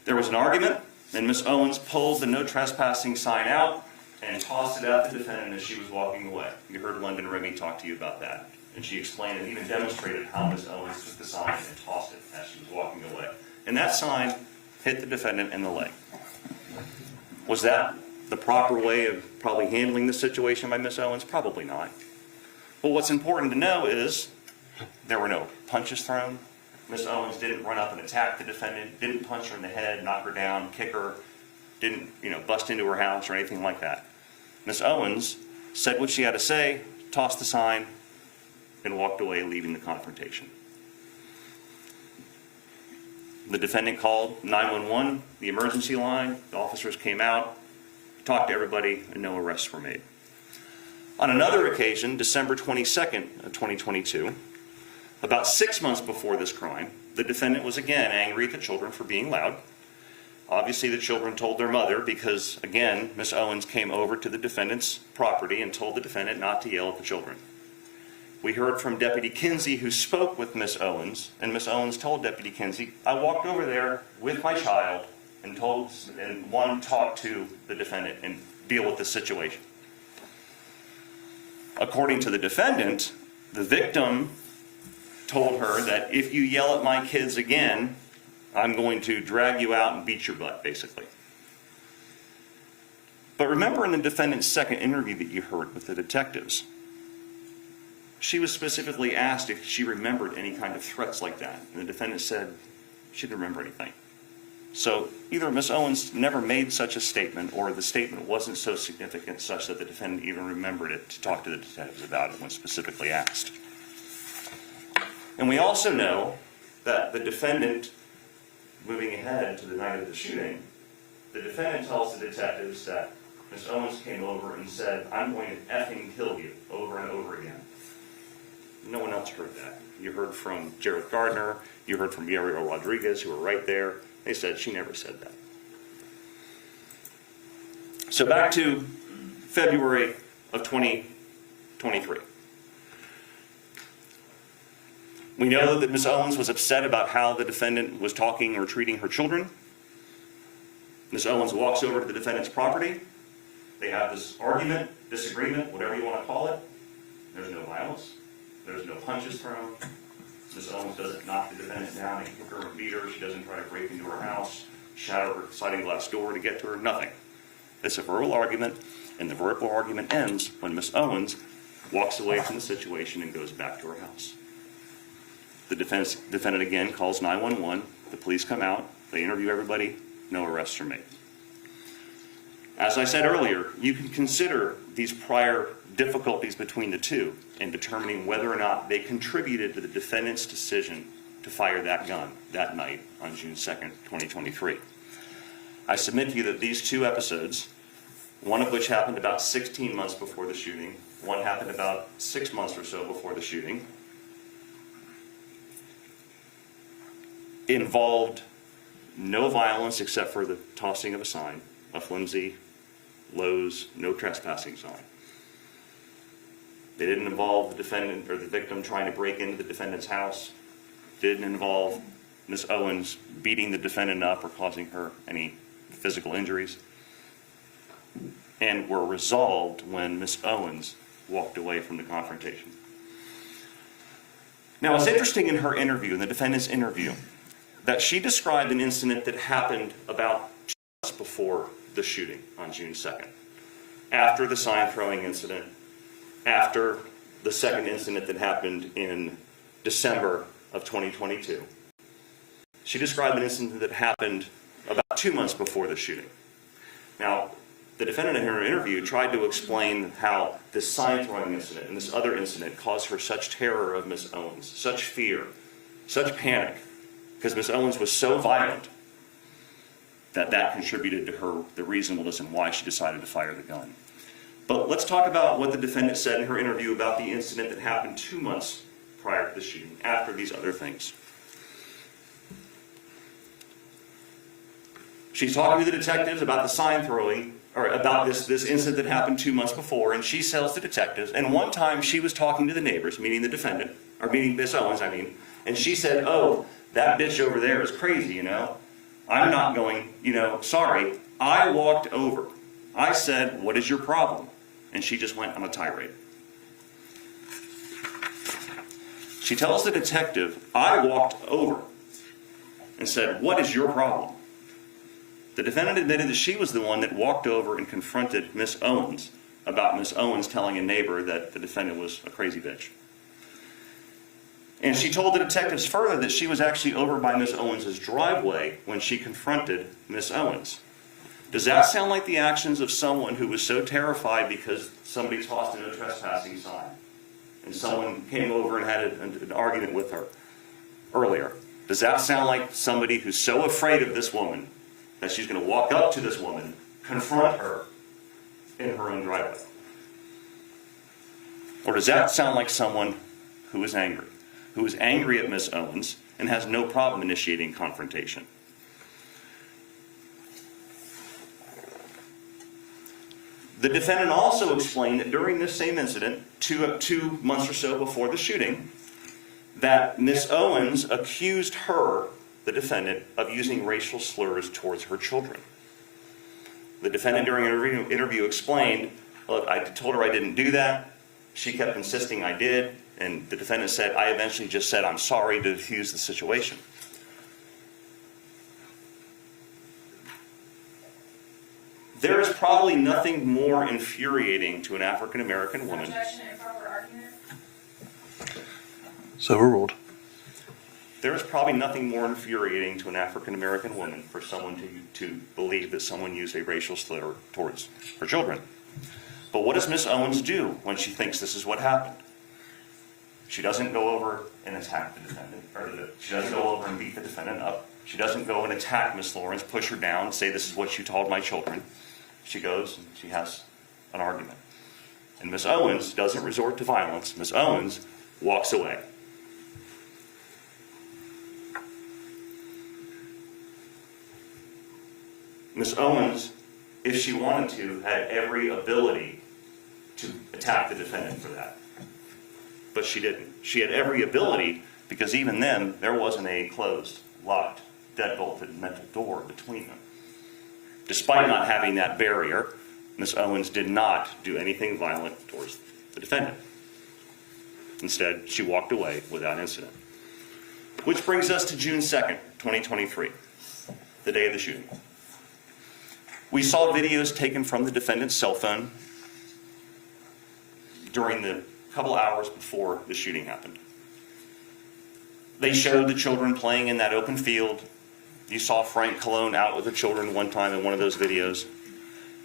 There was an argument, and Miss Owens pulled the no trespassing sign out and tossed it at the defendant as she was walking away. You heard London Remy talk to you about that. And she explained and even demonstrated how Miss Owens took the sign and tossed it as she was walking away. And that sign hit the defendant in the leg. Was that the proper way of probably handling the situation by Miss Owens? Probably not. But what's important to know is there were no punches thrown. Miss Owens didn't run up and attack the defendant, didn't punch her in the head, knock her down, kick her, didn't, bust into her house or anything like that. Miss Owens said what she had to say, tossed the sign, and walked away, leaving the confrontation. The defendant called 911, the emergency line. The officers came out, talked to everybody, and no arrests were made. On another occasion, December 22nd of 2022, about 6 months before this crime, the defendant was again angry at the children for being loud. Obviously, the children told their mother because, again, Miss Owens came over to the defendant's property and told the defendant not to yell at the children. We heard from Deputy Kinsey, who spoke with Miss Owens, and Miss Owens told Deputy Kinsey, I walked over there with my child and wanted to talk to the defendant and deal with the situation. According to the defendant, the victim told her that if you yell at my kids again, I'm going to drag you out and beat your butt, basically. But remember in the defendant's second interview that you heard with the detectives, she was specifically asked if she remembered any kind of threats like that. And the defendant said she didn't remember anything. So either Miss Owens never made such a statement, or the statement wasn't so significant such that the defendant even remembered it to talk to the detectives about it when specifically asked. And we also know that the defendant, moving ahead to the night of the shooting, the defendant tells the detectives that Miss Owens came over and said, I'm going to effing kill you, over and over again. No one else heard that. You heard from Jared Gardner, you heard from Gabriel Rodriguez, who were right there. They said she never said that. So back to February of 2023. We know that Ms. Owens was upset about how the defendant was talking or treating her children. Ms. Owens walks over to the defendant's property. They have this argument, disagreement, whatever you want to call it. There's no violence. There's no punches thrown. Ms. Owens doesn't knock the defendant down and kick her or beat her. She doesn't try to break into her house, shatter her sliding glass door to get to her, nothing. It's a verbal argument, and the verbal argument ends when Ms. Owens walks away from the situation and goes back to her house. The defendant again calls 911. The police come out. They interview everybody. No arrests are made. As I said earlier, you can consider these prior difficulties between the two in determining whether or not they contributed to the defendant's decision to fire that gun that night on June 2nd, 2023. I submit to you that these two episodes, one of which happened about 16 months before the shooting, one happened about 6 months or so before the shooting, involved no violence except for the tossing of a sign, a flimsy Lowe's no trespassing sign. They didn't involve the defendant or the victim trying to break into the defendant's house. Didn't involve Ms. Owens beating the defendant up or causing her any physical injuries. And were resolved when Ms. Owens walked away from the confrontation. Now, it's interesting in her interview, in the defendant's interview, that she described an incident that happened about 2 months before the shooting on June 2nd. After the sign throwing incident, after the second incident that happened in December of 2022. She described an incident that happened about 2 months before the shooting. Now, the defendant in her interview tried to explain how this sign throwing incident and this other incident caused her such terror of Ms. Owens, such fear, such panic, because Ms. Owens was so violent that contributed to her, the reasonableness and why she decided to fire the gun. But let's talk about what the defendant said in her interview about the incident that happened 2 months prior to the shooting, after these other things. She's talking to the detectives about the sign throwing, or about this incident that happened 2 months before, and she tells the detectives, and one time she was talking to the neighbors, meaning the defendant, or meaning Miss Owens, and she said, "Oh, that bitch over there is crazy, you know. I'm not going, sorry. I walked over. I said, what is your problem?" And she just went on a tirade. She tells the detective, "I walked over and said, what is your problem?" The defendant admitted that she was the one that walked over and confronted Miss Owens about Miss Owens telling a neighbor that the defendant was a crazy bitch. And she told the detectives further that she was actually over by Miss Owens' driveway when she confronted Miss Owens. Does that sound like the actions of someone who was so terrified because somebody tossed in a trespassing sign and someone came over and had an argument with her earlier? Does that sound like somebody who's so afraid of this woman that she's going to walk up to this woman, confront her in her own driveway? Or does that sound like someone who is angry at Miss Owens and has no problem initiating confrontation? The defendant also explained that during this same incident, two months or so before the shooting, that Miss Owens accused her, the defendant, of using racial slurs towards her children. The defendant during an interview explained, "Look, I told her I didn't do that. She kept insisting I did." And the defendant said, "I eventually just said I'm sorry to diffuse the situation." There is probably nothing more infuriating to an African American woman. Objection, improper argument. So overruled. There is probably nothing more infuriating to an African American woman for someone to believe that someone used a racial slur towards her children. But what does Miss Owens do when she thinks this is what happened? She doesn't go over and attack the defendant, she doesn't go over and beat the defendant up. She doesn't go and attack Miss Lorincz, push her down, say this is what you told my children. She goes and she has an argument. And Miss Owens doesn't resort to violence. Miss Owens walks away. Miss Owens, if she wanted to, had every ability to attack the defendant for that. But she didn't. She had every ability because even then, there wasn't a closed, locked, deadbolted metal door between them. Despite not having that barrier, Ms. Owens did not do anything violent towards the defendant. Instead, she walked away without incident. Which brings us to June 2nd, 2023, the day of the shooting. We saw videos taken from the defendant's cell phone during the couple hours before the shooting happened. They showed the children playing in that open field. You saw Frank Cologne out with the children one time in one of those videos.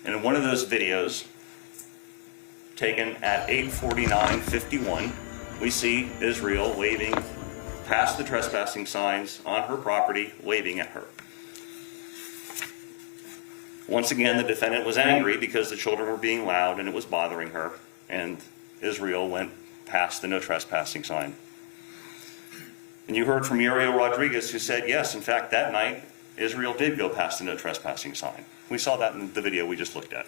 And in one of those videos, taken at 8:49:51, we see Israel waving past the trespassing signs on her property, waving at her. Once again, the defendant was angry because the children were being loud and it was bothering her, and Israel went past the no trespassing sign. And you heard from Muriel Rodriguez, who said, yes, in fact, that night, Israel did go past the no trespassing sign. We saw that in the video we just looked at.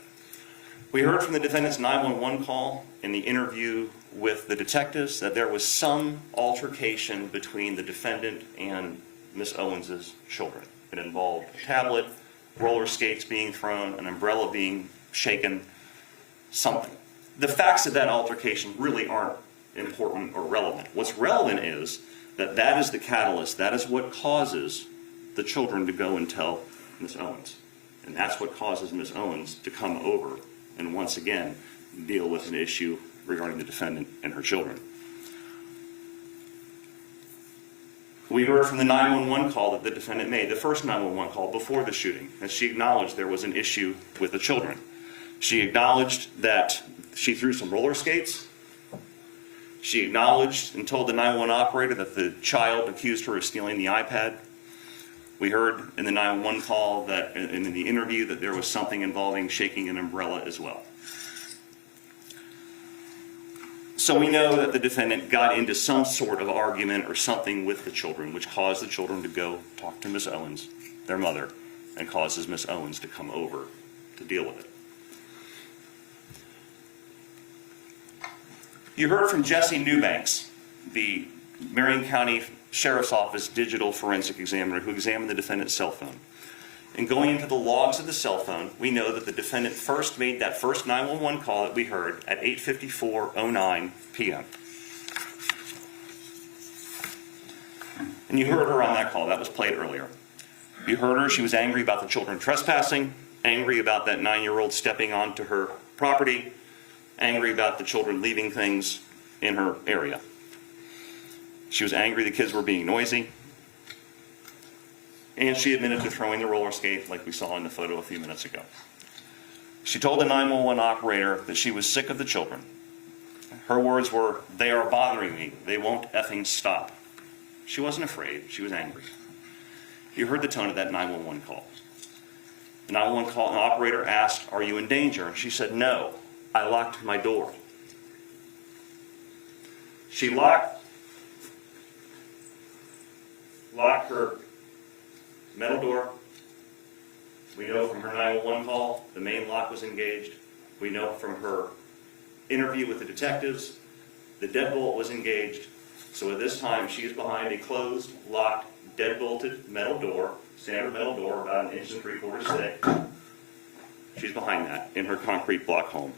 We heard from the defendant's 911 call in the interview with the detectives that there was some altercation between the defendant and Ms. Owens' children. It involved a tablet, roller skates being thrown, an umbrella being shaken, something. The facts of that altercation really aren't important or relevant. What's relevant is that that is the catalyst, that is what causes the children to go and tell Ms. Owens. And that's what causes Ms. Owens to come over and once again deal with an issue regarding the defendant and her children. We heard from the 911 call that the defendant made, the first 911 call before the shooting, and she acknowledged there was an issue with the children. She acknowledged that she threw some roller skates. She acknowledged and told the 911 operator that the child accused her of stealing the iPad. We heard in the 911 call that, in the interview, that there was something involving shaking an umbrella as well. So we know that the defendant got into some sort of argument or something with the children, which caused the children to go talk to Ms. Owens, their mother, and causes Ms. Owens to come over to deal with it. You heard from Jesse Newbanks, the Marion County Sheriff's Office digital forensic examiner who examined the defendant's cell phone. And going into the logs of the cell phone, we know that the defendant first made that first 911 call that we heard at 8:54:09 p.m. And you heard her on that call. That was played earlier. You heard her. She was angry about the children trespassing, angry about that 9-year-old stepping onto her property, angry about the children leaving things in her area. She was angry the kids were being noisy. And she admitted to throwing the roller skate like we saw in the photo a few minutes ago. She told the 911 operator that she was sick of the children. Her words were, "They are bothering me. They won't effing stop." She wasn't afraid. She was angry. You heard the tone of that 911 call. The 911 call, an operator asked, "Are you in danger?" And she said, "No, I locked my door." She locked her metal door. We know from her 911 call, the main lock was engaged. We know from her interview with the detectives, the deadbolt was engaged. So at this time, she is behind a closed, locked, deadbolted metal door, standard metal door, about 1 3/4 inches thick. She's behind that in her concrete block home.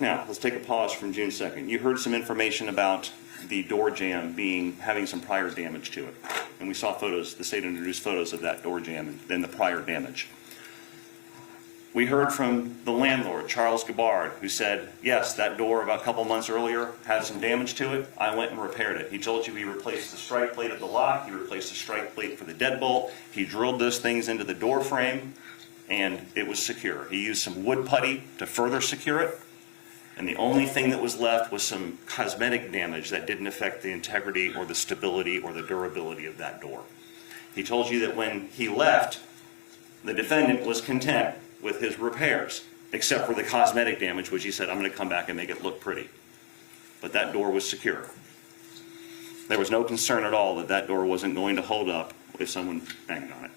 Now, let's take a pause from June 2nd. You heard some information about the door jamb having some prior damage to it. And we saw photos, the state introduced photos of that door jamb and then the prior damage. We heard from the landlord, Charles Gabbard, who said, yes, that door about a couple months earlier had some damage to it. I went and repaired it. He told you he replaced the strike plate of the lock, he replaced the strike plate for the deadbolt, he drilled those things into the door frame, and it was secure. He used some wood putty to further secure it. And the only thing that was left was some cosmetic damage that didn't affect the integrity or the stability or the durability of that door. He told you that when he left, the defendant was content with his repairs, except for the cosmetic damage, which he said, I'm going to come back and make it look pretty. But that door was secure. There was no concern at all that that door wasn't going to hold up if someone banged on it.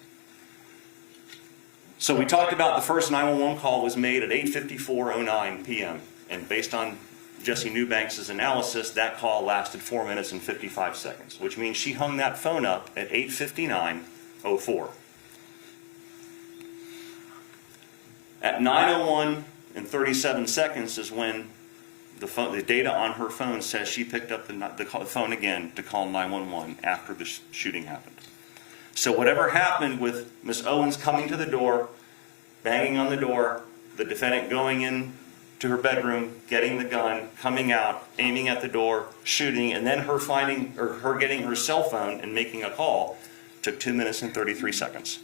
So we talked about the first 911 call was made at 8:54:09 p.m. And based on Jesse Newbanks' analysis, that call lasted 4 minutes and 55 seconds, which means she hung that phone up at 8:59:04. At 9:01 and 37 seconds is when the data on her phone says she picked up the phone again to call 911 after the shooting happened. So whatever happened with Ms. Owens coming to the door, banging on the door, the defendant going in to her bedroom, getting the gun, coming out, aiming at the door, shooting, and then her getting her cell phone and making a call, took 2 minutes and 33 seconds.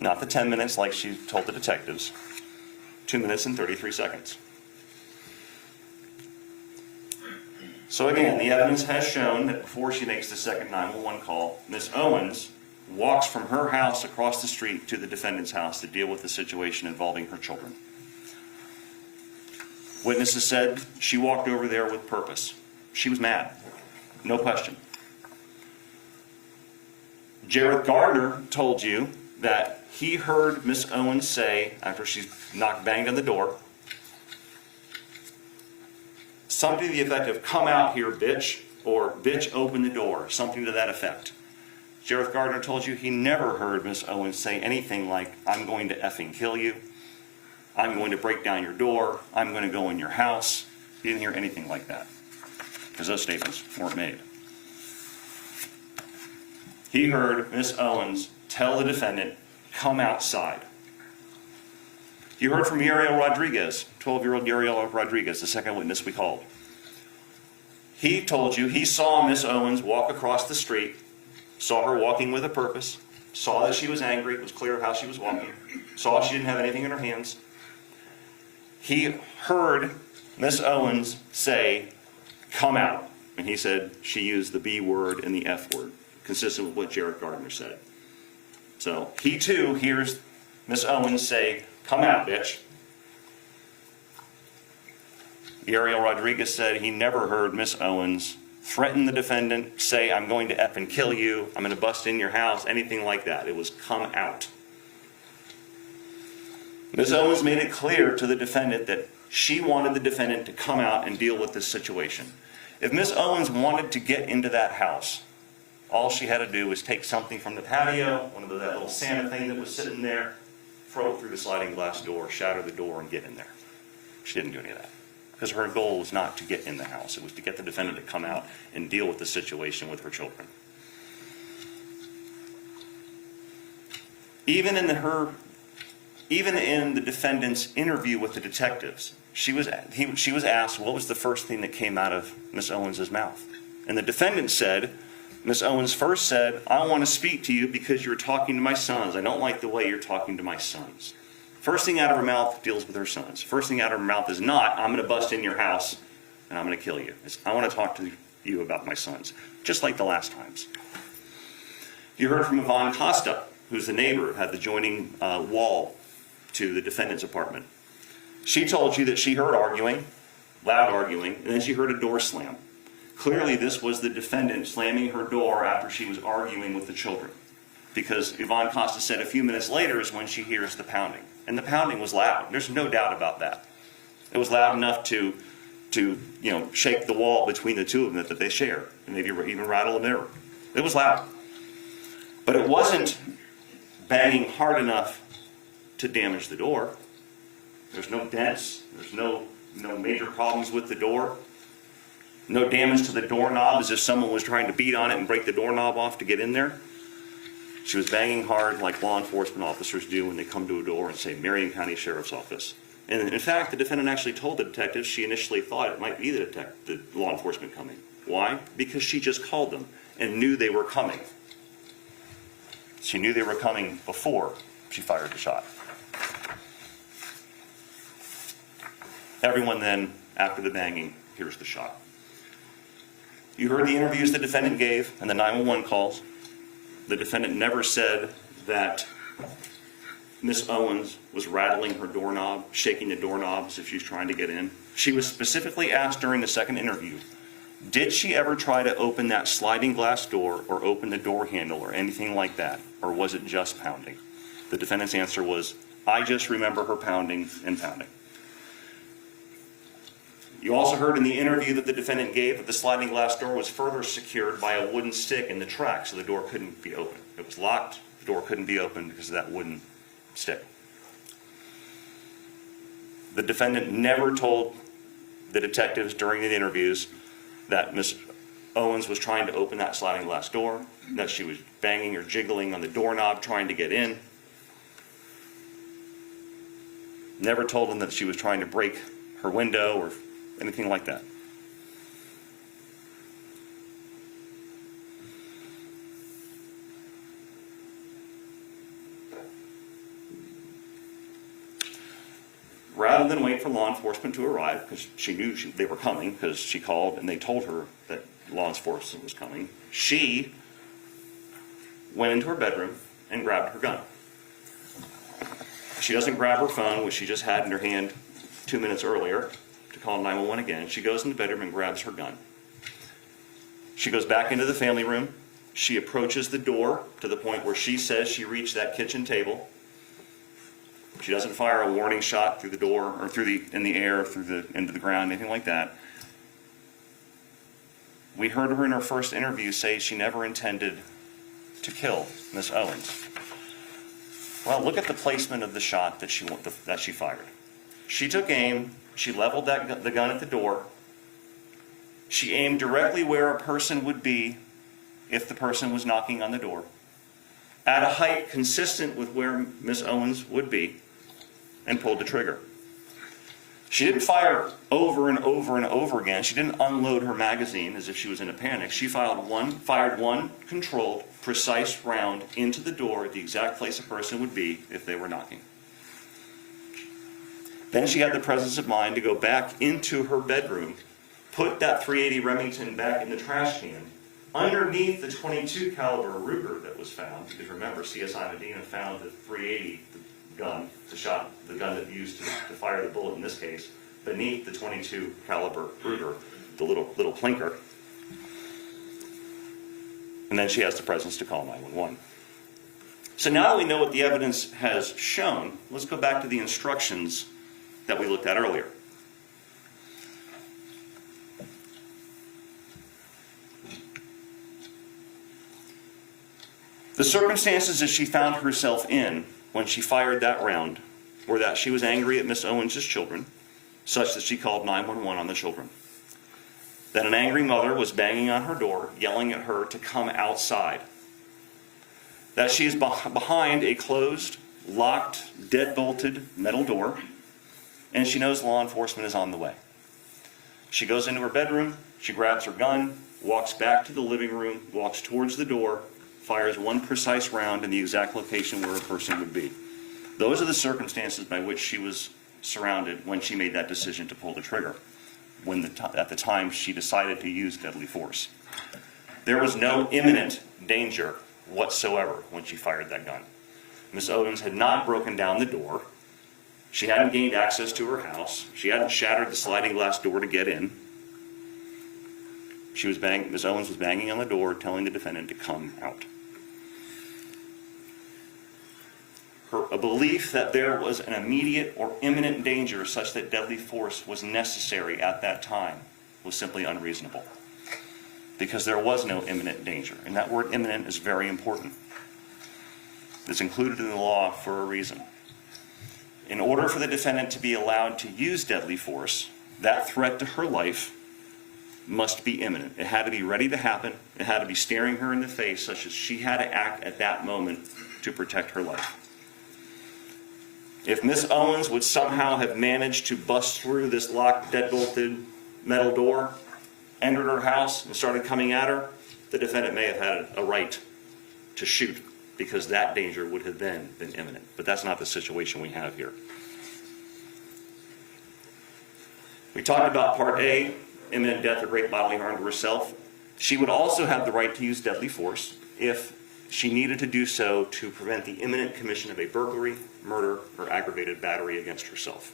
Not the 10 minutes like she told the detectives. 2 minutes and 33 seconds. So again, the evidence has shown that before she makes the second 911 call, Ms. Owens walks from her house across the street to the defendant's house to deal with the situation involving her children. Witnesses said she walked over there with purpose. She was mad. No question. Jared Gardner told you that he heard Miss Owens say, after she banged on the door, something to the effect of, "Come out here, bitch," or "Bitch, open the door," something to that effect. Jared Gardner told you he never heard Miss Owens say anything like, "I'm going to effing kill you," "I'm going to break down your door," "I'm going to go in your house." He didn't hear anything like that, because those statements weren't made. He heard Miss Owens tell the defendant, "Come outside." You heard from Uriel Rodriguez, 12-year-old Uriel Rodriguez, the second witness we called. He told you he saw Miss Owens walk across the street, saw her walking with a purpose, saw that she was angry, it was clear how she was walking, saw she didn't have anything in her hands. He heard Miss Owens say, "Come out." And he said she used the B word and the F word, consistent with what Jared Gardner said. So he too hears Miss Owens say, "Come out, bitch." Uriel Rodriguez said he never heard Miss Owens threaten the defendant, say, "I'm going to F and kill you, I'm going to bust in your house," anything like that. It was "come out." Ms. Owens made it clear to the defendant that she wanted the defendant to come out and deal with this situation. If Ms. Owens wanted to get into that house, all she had to do was take something from the patio, that little Santa thing that was sitting there, throw it through the sliding glass door, shatter the door, and get in there. She didn't do any of that, because her goal was not to get in the house. It was to get the defendant to come out and deal with the situation with her children. Even in the defendant's interview with the detectives, she was asked what was the first thing that came out of Miss Owens' mouth. And the defendant said, Miss Owens first said, "I want to speak to you because you're talking to my sons. I don't like the way you're talking to my sons." First thing out of her mouth deals with her sons. First thing out of her mouth is not, "I'm going to bust in your house and I'm going to kill you." It's, "I want to talk to you about my sons," just like the last times. You heard from Yvonne Costa, who's the neighbor, had the joining wall to the defendant's apartment. She told you that she heard arguing, loud arguing, and then she heard a door slam. Clearly, this was the defendant slamming her door after she was arguing with the children, because Yvonne Costa said a few minutes later is when she hears the pounding. And the pounding was loud. There's no doubt about that. It was loud enough to shake the wall between the two of them that they share, and maybe even rattle a mirror. It was loud. But it wasn't banging hard enough to damage the door. There's no dents. There's no major problems with the door. No damage to the doorknob as if someone was trying to beat on it and break the doorknob off to get in there. She was banging hard like law enforcement officers do when they come to a door and say, "Marion County Sheriff's Office." And in fact, the defendant actually told the detectives she initially thought it might be the law enforcement coming. Why? Because she just called them and knew they were coming. She knew they were coming before she fired the shot. Everyone then, after the banging, hears the shot. You heard the interviews the defendant gave and the 911 calls. The defendant never said that Miss Owens was rattling her doorknob, shaking the doorknob as if she was trying to get in. She was specifically asked during the second interview, Did she ever try to open that sliding glass door or open the door handle or anything like that? Or was it just pounding? The defendant's answer was, I just remember her pounding and pounding. You also heard in the interview that the defendant gave that the sliding glass door was further secured by a wooden stick in the track, so the door couldn't be opened. It was locked, the door couldn't be opened because of that wooden stick. The defendant never told the detectives during the interviews that Ms. Owens was trying to open that sliding glass door, that she was banging or jiggling on the doorknob trying to get in. Never told them that she was trying to break her window or anything like that. Rather than wait for law enforcement to arrive, because she knew they were coming, because she called and they told her that law enforcement was coming, she went into her bedroom and grabbed her gun. She doesn't grab her phone, which she just had in her hand 2 minutes earlier, to call 911 again. She goes in the bedroom and grabs her gun. She goes back into the family room. She approaches the door to the point where she says she reached that kitchen table. She doesn't fire a warning shot through the door or in the air, into the ground, anything like that. We heard her in her first interview say she never intended to kill Miss Owens. Well, look at the placement of the shot that she fired. She took aim. She leveled the gun at the door. She aimed directly where a person would be if the person was knocking on the door, at a height consistent with where Miss Owens would be, and pulled the trigger. She didn't fire over and over and over again. She didn't unload her magazine as if she was in a panic. She fired one controlled, precise round into the door at the exact place a person would be if they were knocking. Then she had the presence of mind to go back into her bedroom, put that .380 Remington back in the trash can, underneath the .22 caliber Ruger that was found. Because remember, CSI Medina found the .380 gun, the gun that used to fire the bullet in this case, beneath the .22 caliber Ruger, the little plinker. And then she has the presence to call 911. So now that we know what the evidence has shown, let's go back to the instructions that we looked at earlier. The circumstances that she found herself in when she fired that round were that she was angry at Miss Owens' children, such that she called 911 on the children. That an angry mother was banging on her door, yelling at her to come outside. That she is behind a closed, locked, deadbolted metal door, and she knows law enforcement is on the way. She goes into her bedroom, she grabs her gun, walks back to the living room, walks towards the door, fires one precise round in the exact location where a person would be. Those are the circumstances by which she was surrounded when she made that decision to pull the trigger, at the time she decided to use deadly force. There was no imminent danger whatsoever when she fired that gun. Miss Owens had not broken down the door. She hadn't gained access to her house. She hadn't shattered the sliding glass door to get in. Miss Owens was banging on the door, telling the defendant to come out. A belief that there was an immediate or imminent danger such that deadly force was necessary at that time was simply unreasonable, because there was no imminent danger. And that word imminent is very important. It's included in the law for a reason. In order for the defendant to be allowed to use deadly force, that threat to her life must be imminent. It had to be ready to happen. It had to be staring her in the face, such as she had to act at that moment to protect her life. If Miss Owens would somehow have managed to bust through this locked, deadbolted metal door, entered her house, and started coming at her, the defendant may have had a right to shoot, because that danger would have then been imminent. But that's not the situation we have here. We talked about Part A, imminent death or great bodily harm to herself. She would also have the right to use deadly force if she needed to do so to prevent the imminent commission of a burglary, murder, or aggravated battery against herself.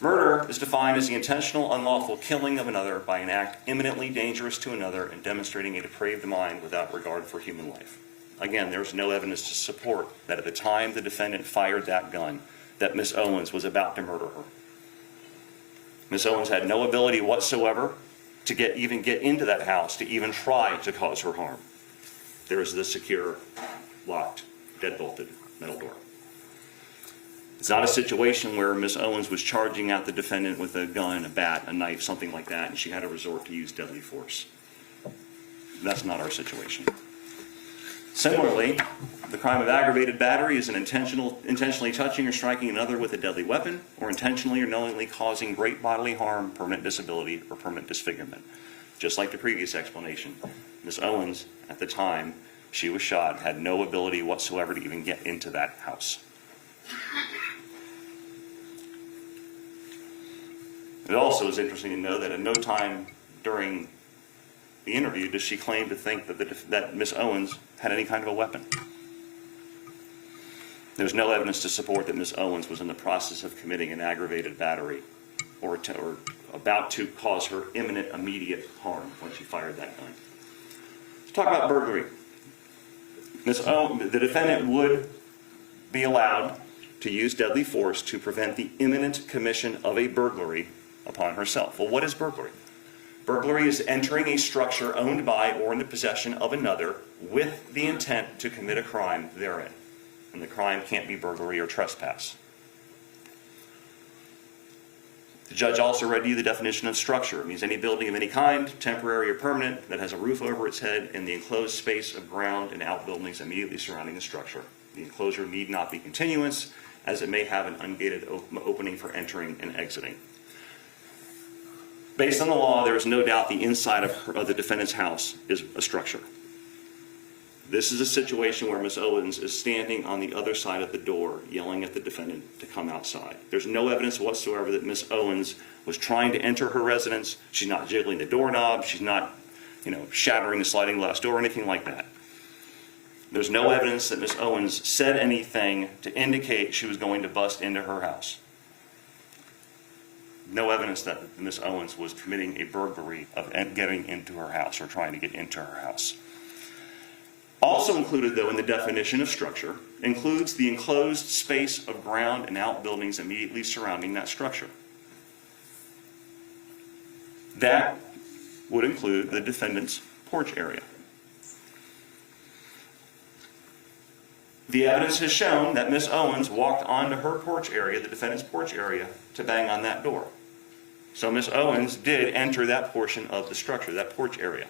Murder is defined as the intentional, unlawful killing of another by an act imminently dangerous to another and demonstrating a depraved mind without regard for human life. Again, there's no evidence to support that at the time the defendant fired that gun, that Miss Owens was about to murder her. Miss Owens had no ability whatsoever to even get into that house, to even try to cause her harm. There is the secure, locked, deadbolted metal door. It's not a situation where Miss Owens was charging at the defendant with a gun, a bat, a knife, something like that, and she had to resort to use deadly force. That's not our situation. Similarly, the crime of aggravated battery is an intentionally touching or striking another with a deadly weapon, or intentionally or knowingly causing great bodily harm, permanent disability, or permanent disfigurement. Just like the previous explanation, Miss Owens, at the time she was shot, had no ability whatsoever to even get into that house. It also is interesting to know that at no time during the interview does she claim to think that Miss Owens had any kind of a weapon. There's no evidence to support that Miss Owens was in the process of committing an aggravated battery or about to cause her imminent, immediate harm when she fired that gun. Let's talk about burglary. The defendant would be allowed to use deadly force to prevent the imminent commission of a burglary upon herself. Well, what is burglary? Burglary is entering a structure owned by or in the possession of another with the intent to commit a crime therein. And the crime can't be burglary or trespass. The judge also read to you the definition of structure. It means any building of any kind, temporary or permanent, that has a roof over its head and the enclosed space of ground and outbuildings immediately surrounding the structure. The enclosure need not be continuous, as it may have an ungated opening for entering and exiting. Based on the law, there is no doubt the inside of the defendant's house is a structure. This is a situation where Ms. Owens is standing on the other side of the door, yelling at the defendant to come outside. There's no evidence whatsoever that Ms. Owens was trying to enter her residence. She's not jiggling the doorknob. She's not, shattering the sliding glass door or anything like that. There's no evidence that Ms. Owens said anything to indicate she was going to bust into her house. No evidence that Ms. Owens was committing a burglary of getting into her house or trying to get into her house. Also included, though, in the definition of structure, includes the enclosed space of ground and outbuildings immediately surrounding that structure. That would include the defendant's porch area. The evidence has shown that Ms. Owens walked onto her porch area, the defendant's porch area, to bang on that door. So Ms. Owens did enter that portion of the structure, that porch area.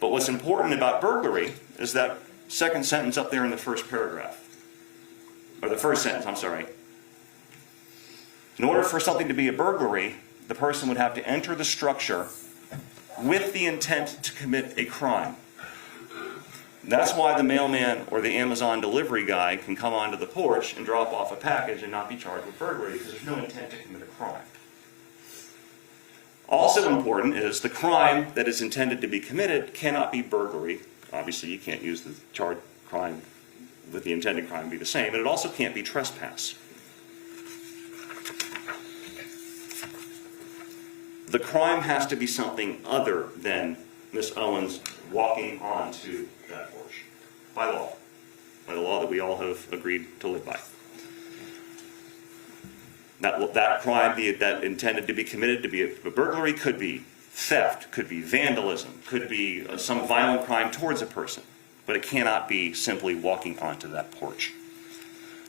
But what's important about burglary is that second sentence up there in the first paragraph. Or the first sentence, I'm sorry. In order for something to be a burglary, the person would have to enter the structure with the intent to commit a crime. That's why the mailman or the Amazon delivery guy can come onto the porch and drop off a package and not be charged with burglary, because there's no intent to commit a crime. Also important is the crime that is intended to be committed cannot be burglary. Obviously, you can't use the charged crime with the intended crime to be the same, but it also can't be trespass. The crime has to be something other than Ms. Owens walking onto that porch, by the law that we all have agreed to live by. That crime that intended to be committed to be a burglary could be theft, could be vandalism, could be some violent crime towards a person, but it cannot be simply walking onto that porch.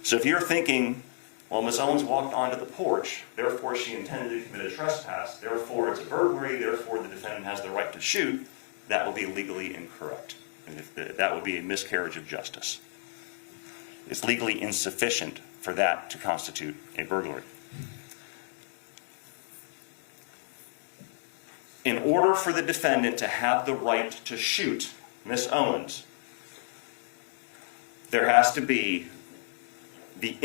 So if you're thinking, well, Ms. Owens walked onto the porch, therefore she intended to commit a trespass, therefore it's a burglary, therefore the defendant has the right to shoot, that would be legally incorrect. And that would be a miscarriage of justice. It's legally insufficient for that to constitute a burglary. In order for the defendant to have the right to shoot Ms. Owens, there has to be it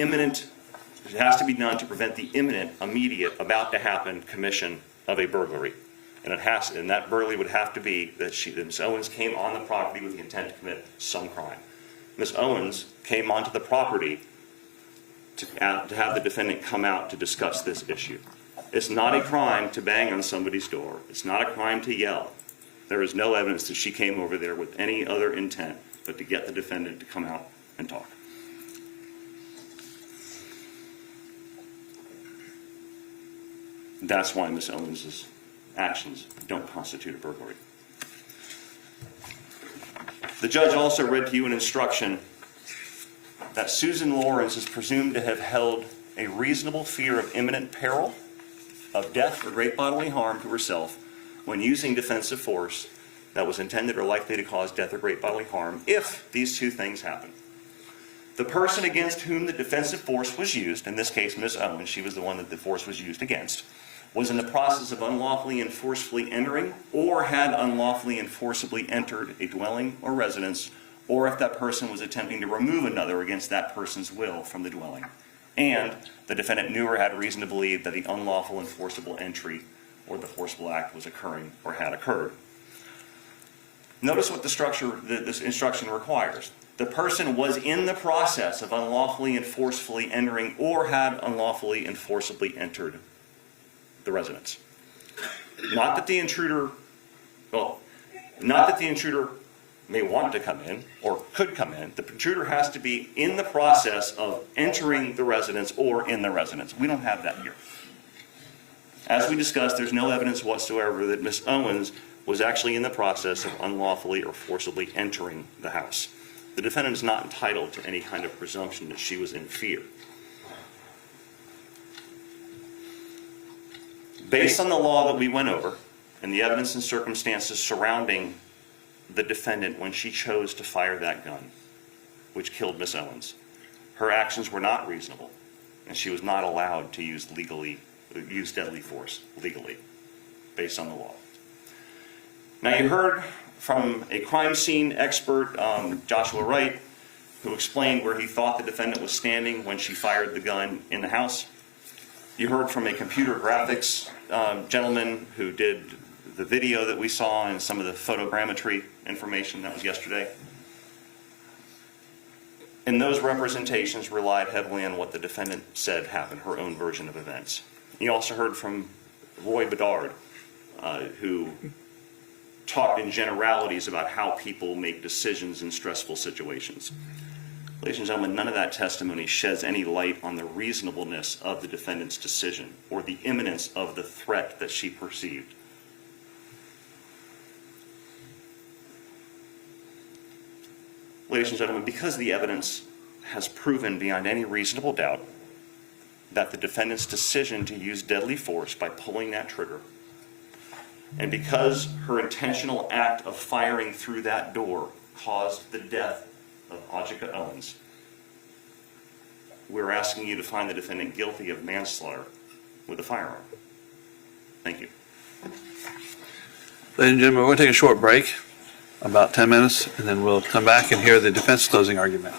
has to be done to prevent the imminent, immediate, about to happen commission of a burglary. And that burglary would have to be that Ms. Owens came on the property with the intent to commit some crime. Ms. Owens came onto the property to have the defendant come out to discuss this issue. It's not a crime to bang on somebody's door. It's not a crime to yell. There is no evidence that she came over there with any other intent but to get the defendant to come out and talk. That's why Ms. Owens' actions don't constitute a burglary. The judge also read to you an instruction that Susan Lorincz is presumed to have held a reasonable fear of imminent peril, of death or great bodily harm to herself when using defensive force that was intended or likely to cause death or great bodily harm if these two things happen. The person against whom the defensive force was used, in this case Ms. Owens, she was the one that the force was used against, was in the process of unlawfully and forcibly entering or had unlawfully and forcibly entered a dwelling or residence, or if that person was attempting to remove another against that person's will from the dwelling. And the defendant knew or had reason to believe that the unlawful and forcible entry or the forcible act was occurring or had occurred. Notice what this instruction requires. The person was in the process of unlawfully and forcefully entering or had unlawfully and forcibly entered the residence. Not that the intruder may want to come in or could come in. The intruder has to be in the process of entering the residence or in the residence. We don't have that here. As we discussed, there's no evidence whatsoever that Ms. Owens was actually in the process of unlawfully or forcibly entering the house. The defendant is not entitled to any kind of presumption that she was in fear. Based on the law that we went over and the evidence and circumstances surrounding the defendant when she chose to fire that gun, which killed Ms. Owens, her actions were not reasonable, and she was not allowed to use deadly force legally, based on the law. Now, you heard from a crime scene expert, Joshua Wright, who explained where he thought the defendant was standing when she fired the gun in the house. You heard from a computer graphics gentleman who did the video that we saw and some of the photogrammetry information that was yesterday. And those representations relied heavily on what the defendant said happened, her own version of events. You also heard from Roy Bedard, who talked in generalities about how people make decisions in stressful situations. Ladies and gentlemen, none of that testimony sheds any light on the reasonableness of the defendant's decision or the imminence of the threat that she perceived. Ladies and gentlemen, because the evidence has proven beyond any reasonable doubt that the defendant's decision to use deadly force by pulling that trigger, and because her intentional act of firing through that door caused the death of Ajike Owens, we're asking you to find the defendant guilty of manslaughter with a firearm. Thank you. Ladies and gentlemen, we're going to take a short break, about 10 minutes, and then we'll come back and hear the defense closing argument.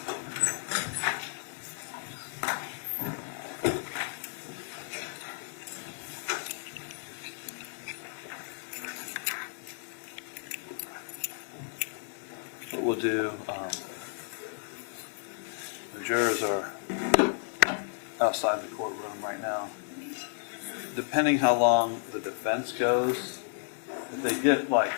What we'll do, the jurors are outside the courtroom right now. Depending how long the defense goes, if they get like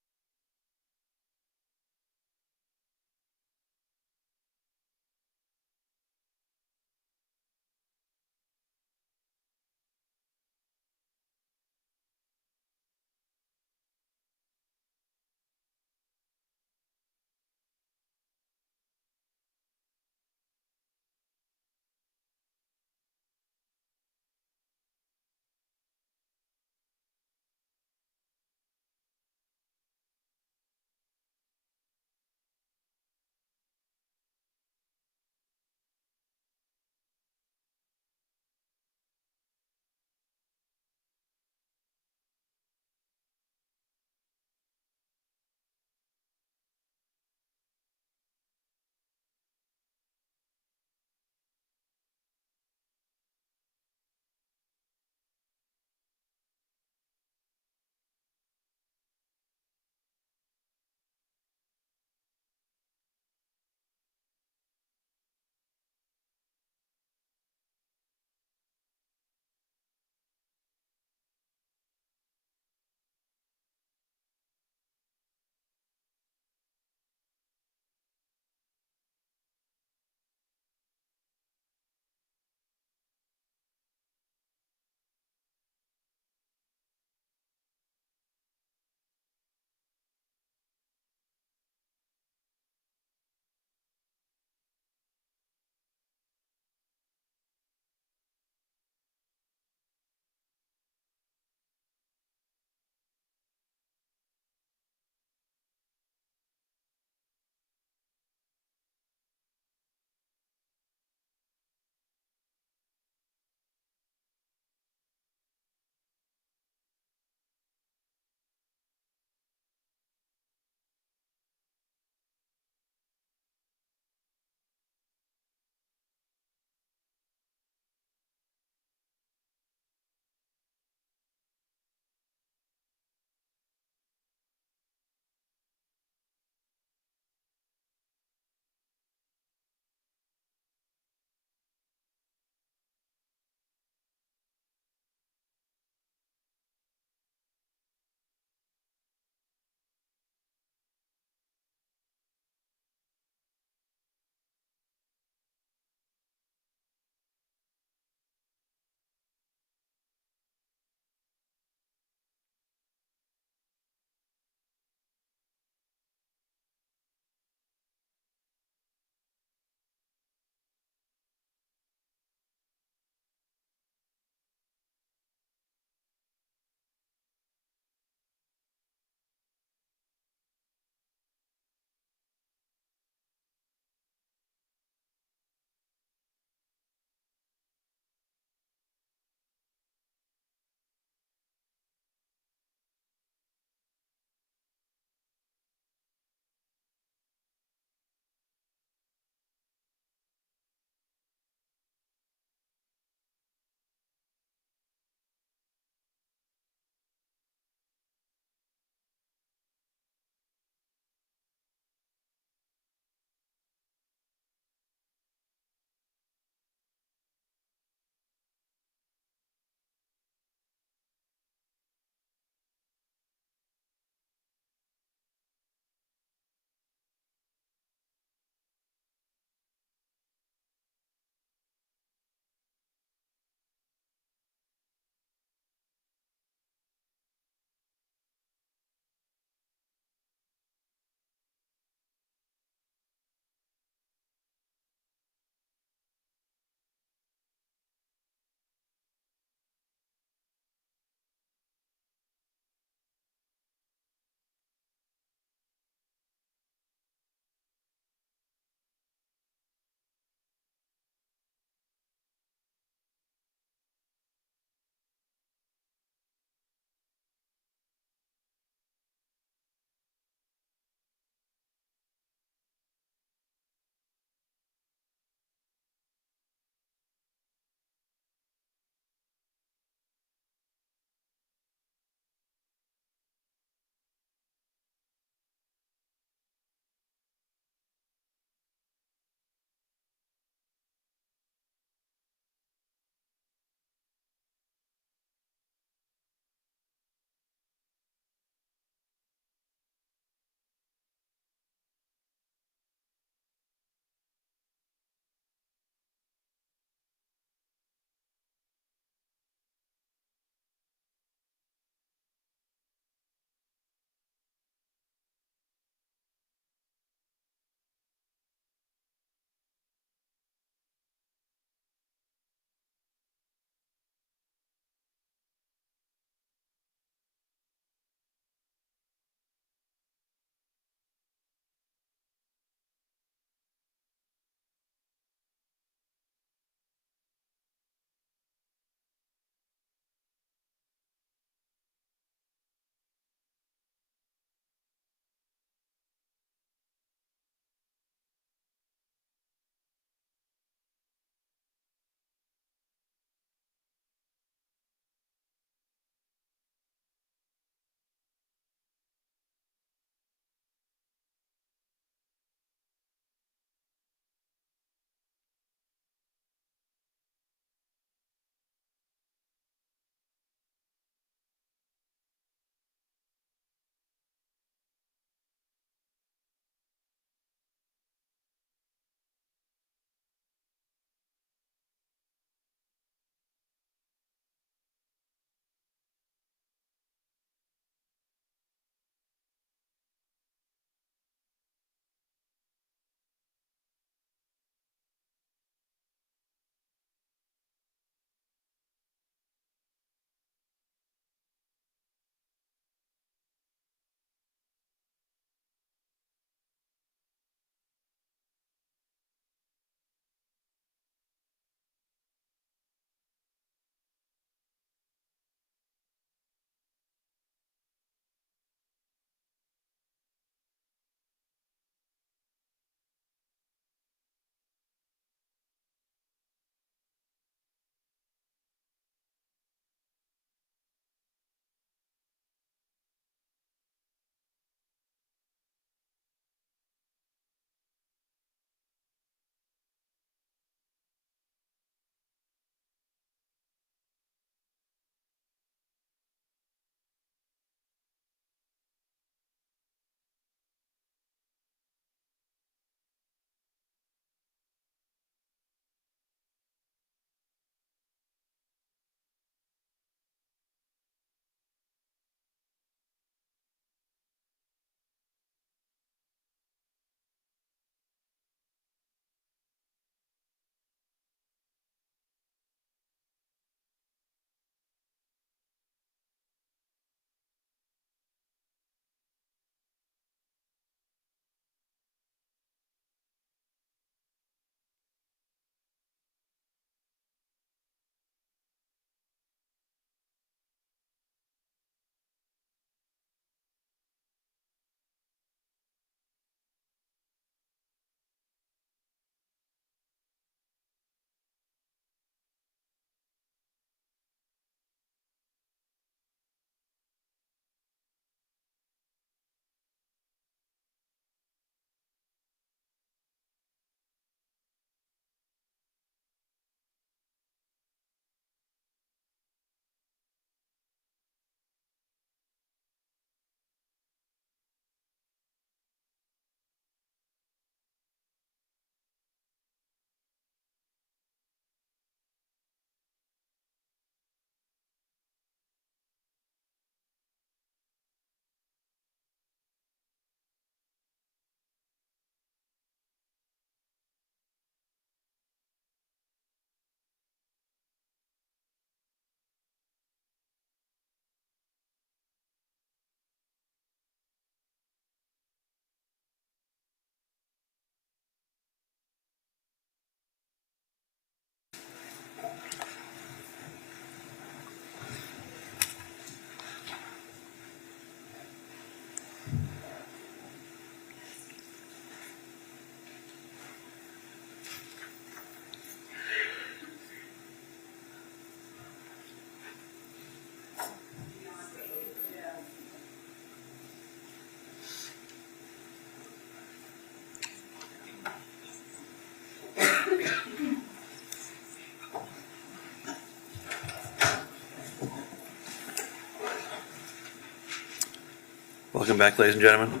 Welcome back, ladies and gentlemen.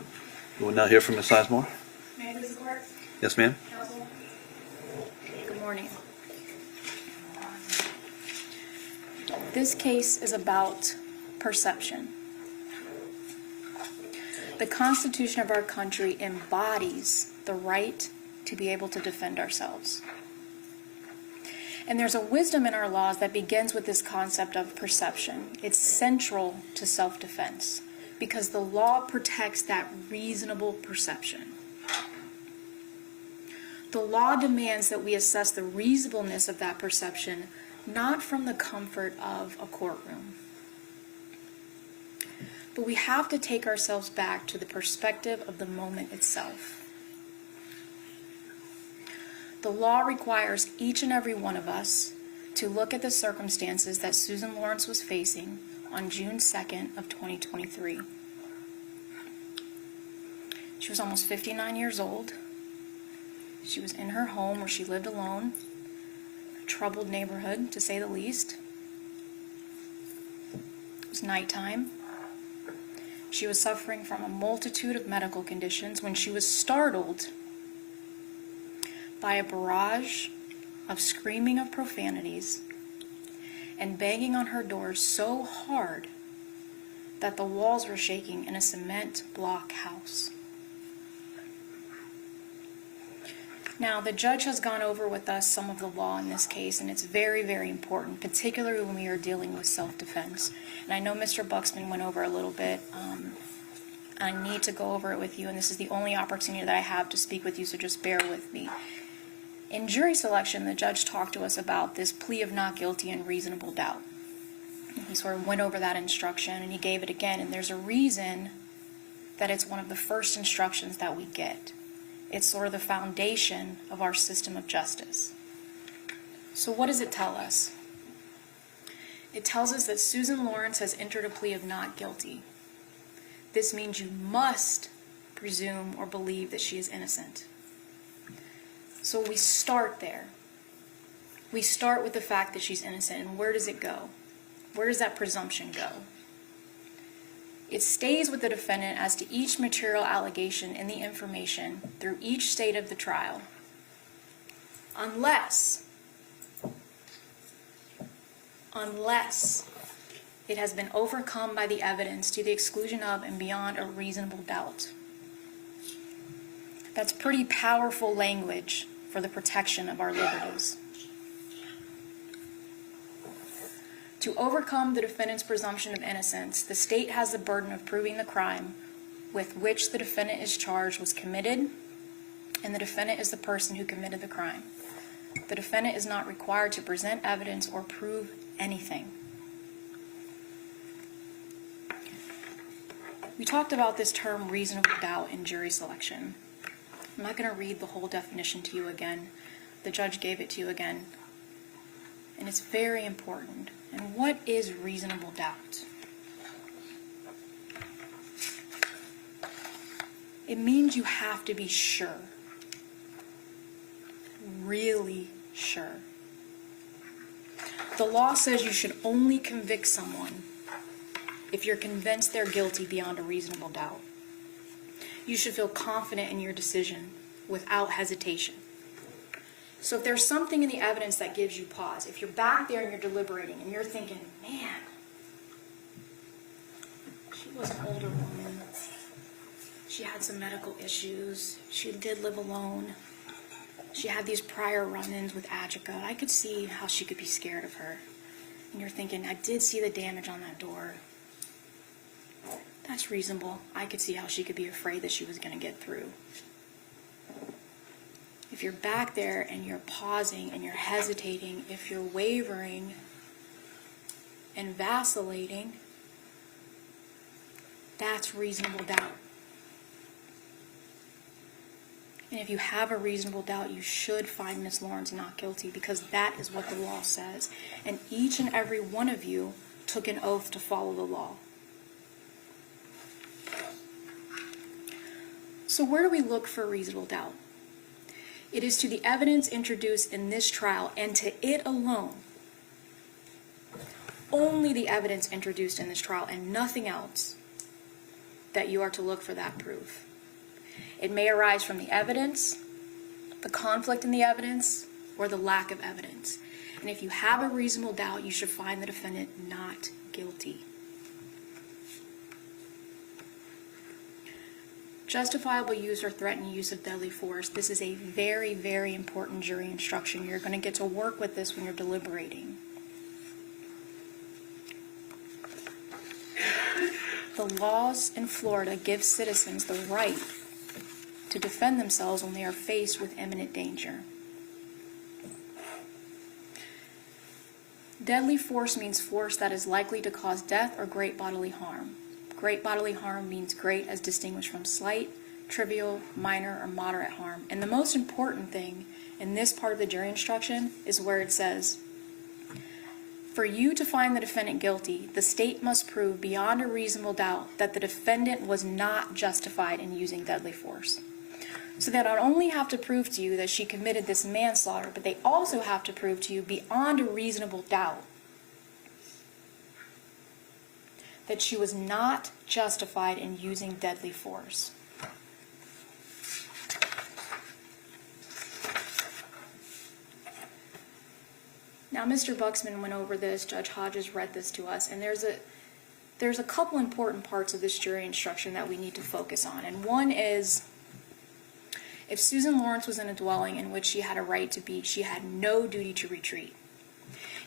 We will now hear from Ms. Sizemore. May I please report, Yes, ma'am? counsel? Good morning. This case is about perception. The Constitution of our country embodies the right to be able to defend ourselves. And there's a wisdom in our laws that begins with this concept of perception. It's central to self-defense because the law protects that reasonable perception. The law demands that we assess the reasonableness of that perception, not from the comfort of a courtroom. But we have to take ourselves back to the perspective of the moment itself. The law requires each and every one of us to look at the circumstances that Susan Lorincz was facing on June 2nd of 2023. She was almost 59 years old. She was in her home where she lived alone, a troubled neighborhood to say the least. It was nighttime. She was suffering from a multitude of medical conditions when she was startled by a barrage of screaming of profanities and banging on her door so hard that the walls were shaking in a cement block house. Now, the judge has gone over with us some of the law in this case, and it's very, very important, particularly when we are dealing with self-defense. And I know Mr. Buxman went over a little bit. I need to go over it with you, and this is the only opportunity that I have to speak with you, so just bear with me. In jury selection, the judge talked to us about this plea of not guilty and reasonable doubt. He sort of went over that instruction, and he gave it again, and there's a reason that it's one of the first instructions that we get. It's sort of the foundation of our system of justice. So what does it tell us? It tells us that Susan Lorincz has entered a plea of not guilty. This means you must presume or believe that she is innocent. So we start there. We start with the fact that she's innocent, and where does it go? Where does that presumption go? It stays with the defendant as to each material allegation in the information through each state of the trial, unless it has been overcome by the evidence to the exclusion of and beyond a reasonable doubt. That's pretty powerful language for the protection of our liberties. To overcome the defendant's presumption of innocence, the state has the burden of proving the crime with which the defendant is charged was committed, and the defendant is the person who committed the crime. The defendant is not required to present evidence or prove anything. We talked about this term reasonable doubt in jury selection. I'm not going to read the whole definition to you again. The judge gave it to you again. And it's very important. And what is reasonable doubt? It means you have to be sure. Really sure. The law says you should only convict someone if you're convinced they're guilty beyond a reasonable doubt. You should feel confident in your decision without hesitation. So if there's something in the evidence that gives you pause, if you're back there and you're deliberating and you're thinking, man, she was an older woman. She had some medical issues. She did live alone. She had these prior run-ins with Ajike. I could see how she could be scared of her. And you're thinking, I did see the damage on that door. That's reasonable. I could see how she could be afraid that she was going to get through. If you're back there and you're pausing and you're hesitating, if you're wavering and vacillating, that's reasonable doubt. And if you have a reasonable doubt, you should find Ms. Lorincz not guilty, because that is what the law says. And each and every one of you took an oath to follow the law. So where do we look for reasonable doubt? It is to the evidence introduced in this trial, and to it alone. Only the evidence introduced in this trial and nothing else that you are to look for that proof. It may arise from the evidence, the conflict in the evidence, or the lack of evidence. And if you have a reasonable doubt, you should find the defendant not guilty. Justifiable use or threatened use of deadly force. This is a very, very important jury instruction. You're going to get to work with this when you're deliberating. The laws in Florida give citizens the right to defend themselves when they are faced with imminent danger. Deadly force means force that is likely to cause death or great bodily harm. Great bodily harm means great as distinguished from slight, trivial, minor, or moderate harm. And the most important thing in this part of the jury instruction is where it says, for you to find the defendant guilty, the state must prove beyond a reasonable doubt that the defendant was not justified in using deadly force. So they not only have to prove to you that she committed this manslaughter, but they also have to prove to you beyond a reasonable doubt that she was not justified in using deadly force. Now, Mr. Buxman went over this, Judge Hodges read this to us, and there's a couple important parts of this jury instruction that we need to focus on. And one is, if Susan Lorincz was in a dwelling in which she had a right to be, she had no duty to retreat.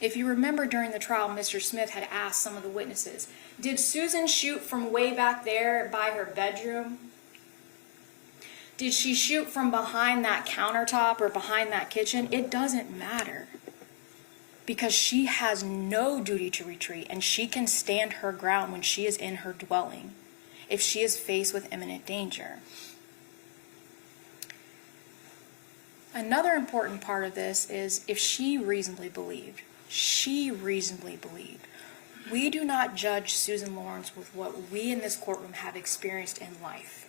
If you remember during the trial, Mr. Smith had asked some of the witnesses, did Susan shoot from way back there by her bedroom? Did she shoot from behind that countertop or behind that kitchen? It doesn't matter, because she has no duty to retreat, and she can stand her ground when she is in her dwelling if she is faced with imminent danger. Another important part of this is if she reasonably believed. We do not judge Susan Lorincz with what we in this courtroom have experienced in life.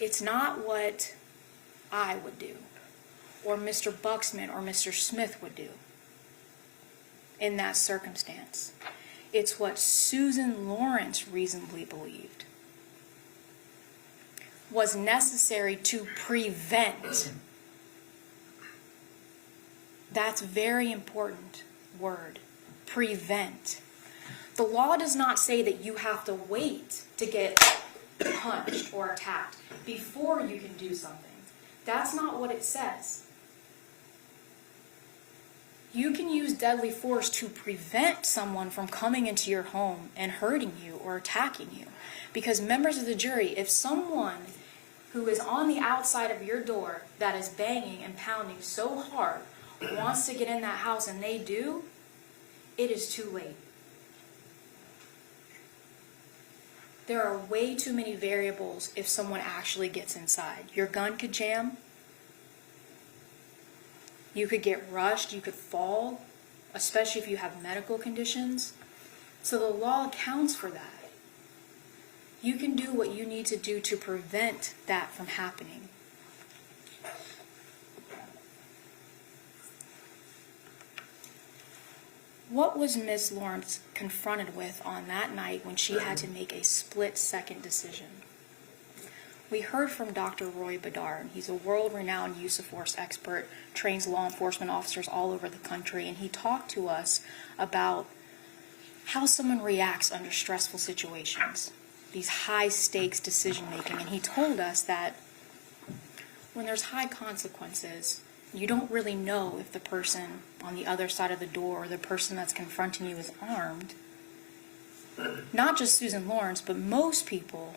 It's not what I would do, or Mr. Buxman or Mr. Smith would do in that circumstance. It's what Susan Lorincz reasonably believed was necessary to prevent. That's a very important word, prevent. The law does not say that you have to wait to get punched or attacked before you can do something. That's not what it says. You can use deadly force to prevent someone from coming into your home and hurting you or attacking you. Because members of the jury, if someone who is on the outside of your door that is banging and pounding so hard wants to get in that house and they do, it is too late. There are way too many variables if someone actually gets inside. Your gun could jam. You could get rushed. You could fall, especially if you have medical conditions. So the law accounts for that. You can do what you need to do to prevent that from happening. What was Ms. Lorincz confronted with on that night when she had to make a split-second decision? We heard from Dr. Roy Bedard. He's a world-renowned use of force expert, trains law enforcement officers all over the country, and he talked to us about how someone reacts under stressful situations, these high-stakes decision-making. And he told us that when there's high consequences, you don't really know if the person on the other side of the door or the person that's confronting you is armed. Not just Susan Lorincz, but most people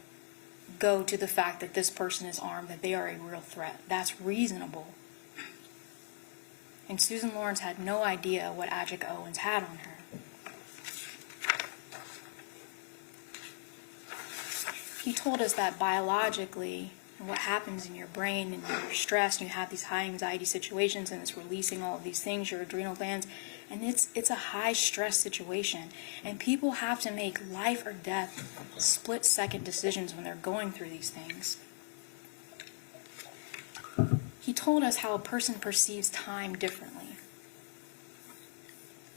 go to the fact that this person is armed, that they are a real threat. That's reasonable. And Susan Lorincz had no idea what Ajike Owens had on her. He told us that biologically, what happens in your brain and you're stressed and you have these high anxiety situations and it's releasing all of these things, your adrenal glands, and it's a high stress situation. And people have to make life or death split-second decisions when they're going through these things. He told us how a person perceives time differently.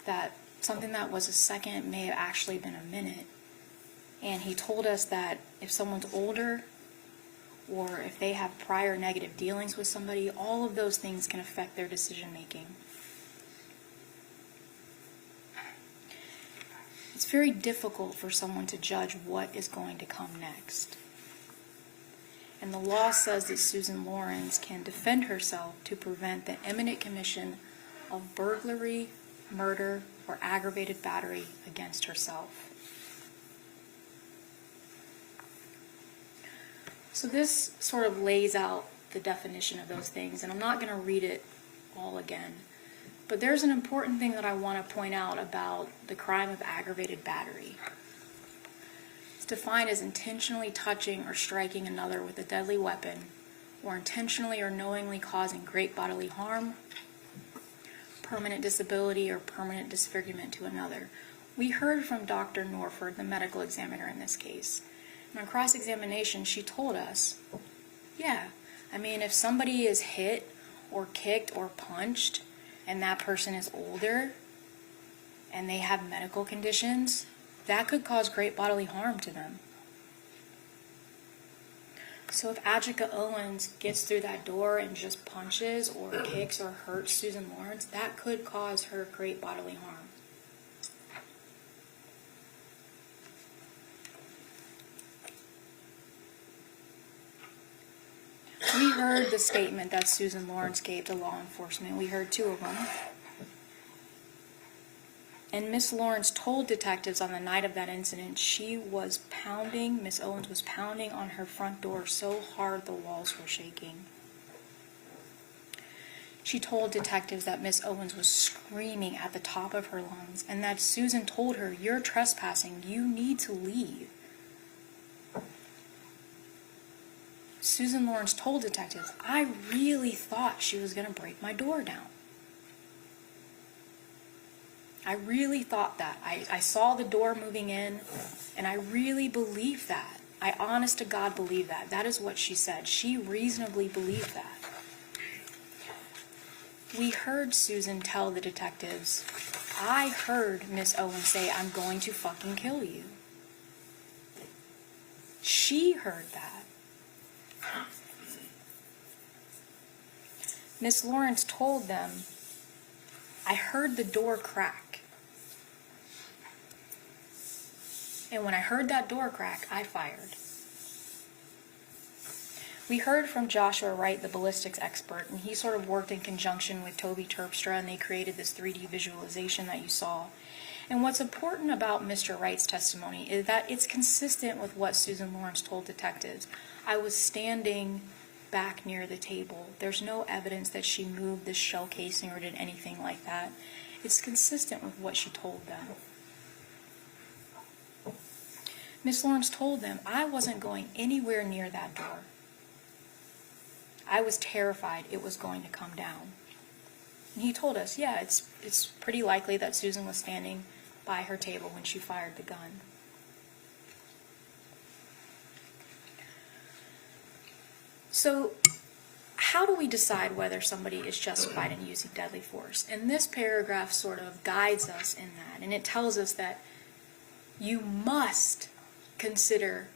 That something that was a second may have actually been a minute. And he told us that if someone's older or if they have prior negative dealings with somebody, all of those things can affect their decision making. It's very difficult for someone to judge what is going to come next. And the law says that Susan Lorincz can defend herself to prevent the imminent commission of burglary, murder, or aggravated battery against herself. So this sort of lays out the definition of those things, and I'm not going to read it all again. But there's an important thing that I want to point out about the crime of aggravated battery. It's defined as intentionally touching or striking another with a deadly weapon, or intentionally or knowingly causing great bodily harm, permanent disability, or permanent disfigurement to another. We heard from Dr. Norford, the medical examiner in this case. And on cross-examination, she told us, yeah, I mean, if somebody is hit or kicked or punched, and that person is older, and they have medical conditions, that could cause great bodily harm to them. So if Ajike Owens gets through that door and just punches or kicks or hurts Susan Lorincz, that could cause her great bodily harm. We heard the statement that Susan Lorincz gave to law enforcement. We heard two of them. And Miss Lorincz told detectives on the night of that incident she was pounding, Miss Owens was pounding on her front door so hard the walls were shaking. She told detectives that Miss Owens was screaming at the top of her lungs and that Susan told her, "You're trespassing, you need to leave." Susan Lorincz told detectives, "I really thought she was going to break my door down. I really thought that. I saw the door moving in, and I really believed that. I honest to God believe that." That is what she said. She reasonably believed that. We heard Susan tell the detectives, "I heard Miss Owens say, 'I'm going to fucking kill you.'" She heard that. Miss Lorincz told them, "I heard the door crack. And when I heard that door crack, I fired." We heard from Joshua Wright, the ballistics expert, and he sort of worked in conjunction with Toby Terpstra, and they created this 3D visualization that you saw. And what's important about Mr. Wright's testimony is that it's consistent with what Susan Lorincz told detectives. "I was standing back near the table. There's no evidence that she moved this shell casing or did anything like that." It's consistent with what she told them. Miss Lorincz told them, "I wasn't going anywhere near that door. I was terrified it was going to come down." And he told us, yeah, it's pretty likely that Susan was standing by her table when she fired the gun. So, how do we decide whether somebody is justified in using deadly force? And this paragraph sort of guides us in that, and it tells us that you must consider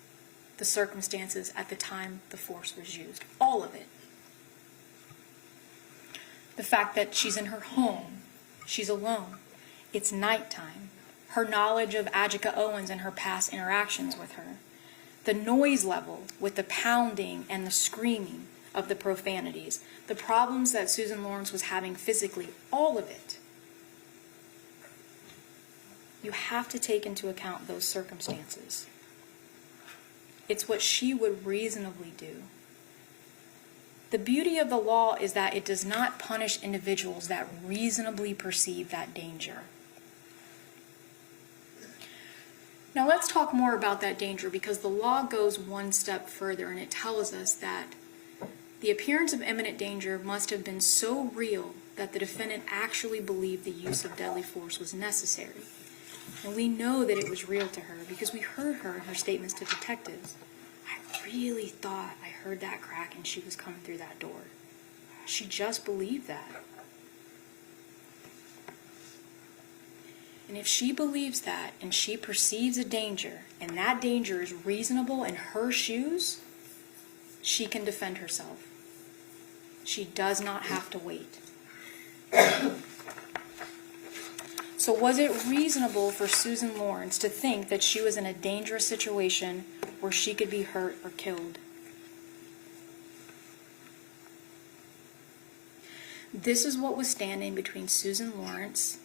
the circumstances at the time the force was used. All of it. The fact that she's in her home, she's alone, it's nighttime, her knowledge of Ajike Owens and her past interactions with her, the noise level with the pounding and the screaming of the profanities, the problems that Susan Lorincz was having physically, all of it. You have to take into account those circumstances. It's what she would reasonably do. The beauty of the law is that it does not punish individuals that reasonably perceive that danger. Now let's talk more about that danger, because the law goes one step further and it tells us that the appearance of imminent danger must have been so real that the defendant actually believed the use of deadly force was necessary. And we know that it was real to her because we heard her in her statements to detectives. "I really thought I heard that crack and she was coming through that door." She just believed that. And if she believes that and she perceives a danger and that danger is reasonable in her shoes, she can defend herself. She does not have to wait. So was it reasonable for Susan Lorincz to think that she was in a dangerous situation where she could be hurt or killed? This is what was standing between Susan Lorincz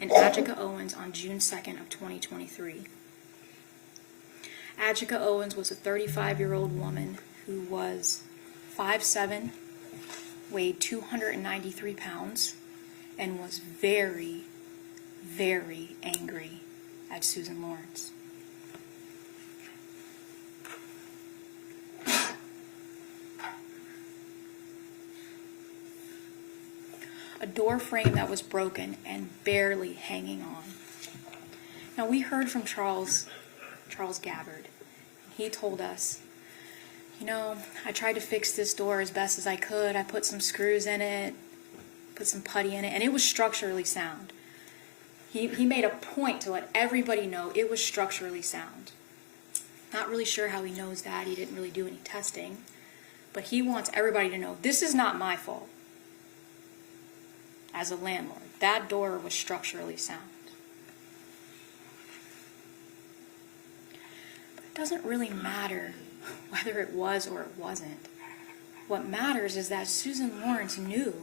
and Ajike Owens on June 2nd of 2023. Ajike Owens was a 35-year-old woman who was 5'7", weighed 293 pounds, and was very, very angry at Susan Lorincz. A door frame that was broken and barely hanging on. Now we heard from Charles Gabbard. He told us, I tried to fix this door as best as I could. I put some screws in it, put some putty in it, and it was structurally sound. He made a point to let everybody know it was structurally sound. Not really sure how he knows that. He didn't really do any testing. But he wants everybody to know, this is not my fault. As a landlord, that door was structurally sound. But it doesn't really matter whether it was or it wasn't. What matters is that Susan Lorincz knew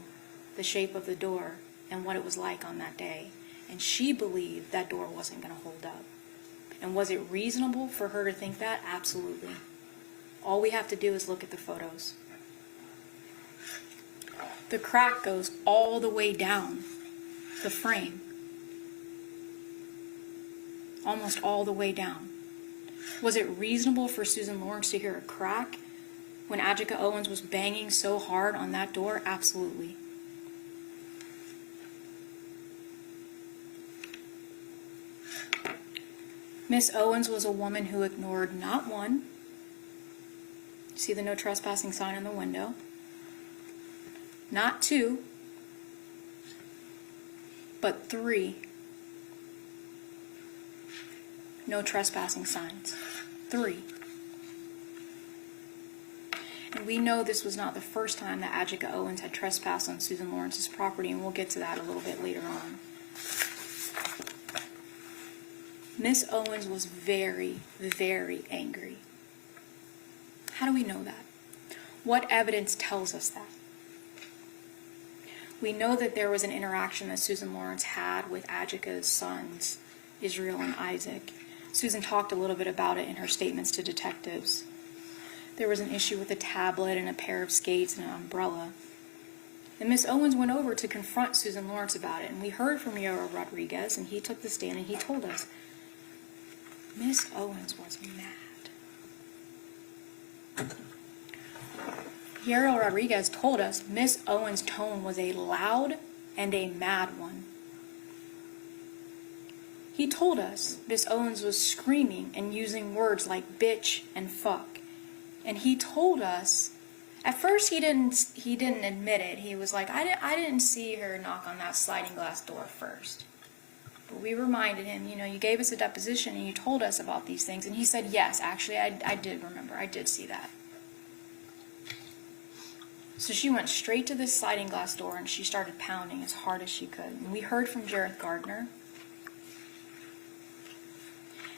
the shape of the door and what it was like on that day, and she believed that door wasn't going to hold up. And was it reasonable for her to think that? Absolutely. All we have to do is look at the photos. The crack goes all the way down the frame. Almost all the way down. Was it reasonable for Susan Lorincz to hear a crack when Ajike Owens was banging so hard on that door? Absolutely. Miss Owens was a woman who ignored not one, see the no trespassing sign in the window, not two, but 3 no trespassing signs. 3. And we know this was not the first time that Ajike Owens had trespassed on Susan Lorinc's property, and we'll get to that a little bit later on. Miss Owens was very, very angry. How do we know that? What evidence tells us that? We know that there was an interaction that Susan Lorincz had with Ajike's sons, Israel and Isaac. Susan talked a little bit about it in her statements to detectives. There was an issue with a tablet and a pair of skates and an umbrella. And Miss Owens went over to confront Susan Lorincz about it, and we heard from Yaro Rodriguez, and he took the stand and he told us, Miss Owens was mad. Yaro Rodriguez told us Miss Owens' tone was a loud and a mad one. He told us Miss Owens was screaming and using words like bitch and fuck. And he told us, at first he didn't admit it. He was like, I didn't see her knock on that sliding glass door first. But we reminded him, you gave us a deposition and you told us about these things. And he said, yes, actually, I did remember. I did see that. So she went straight to this sliding glass door and she started pounding as hard as she could. And we heard from Jareth Gardner.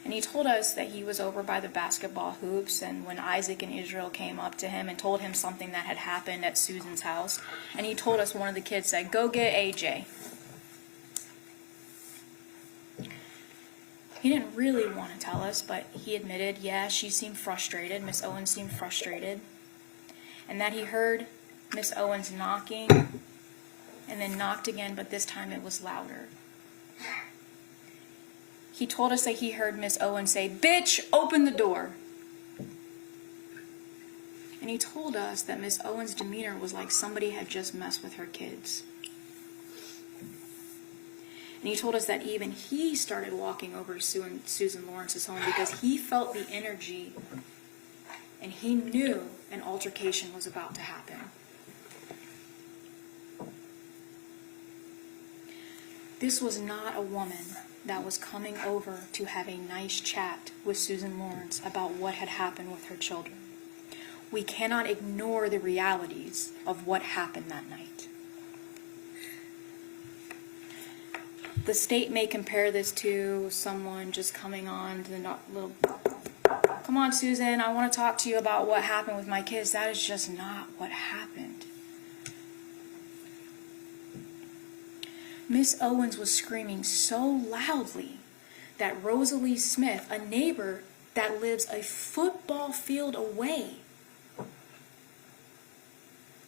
And he told us that he was over by the basketball hoops, and when Isaac and Israel came up to him and told him something that had happened at Susan's house, and he told us one of the kids said, go get AJ. He didn't really want to tell us, but he admitted, yeah, she seemed frustrated, Miss Owens seemed frustrated, and that he heard Miss Owens knocking, and then knocked again, but this time it was louder. He told us that he heard Miss Owens say, bitch, open the door. And he told us that Miss Owens' demeanor was like somebody had just messed with her kids. And he told us that even he started walking over to Susan Lorinc's home because he felt the energy and he knew an altercation was about to happen. This was not a woman that was coming over to have a nice chat with Susan Lorincz about what had happened with her children. We cannot ignore the realities of what happened that night. The state may compare this to someone just coming on to the little, come on, Susan, I want to talk to you about what happened with my kids. That is just not what happened. Miss Owens was screaming so loudly that Rosalie Smith, a neighbor that lives a football field away,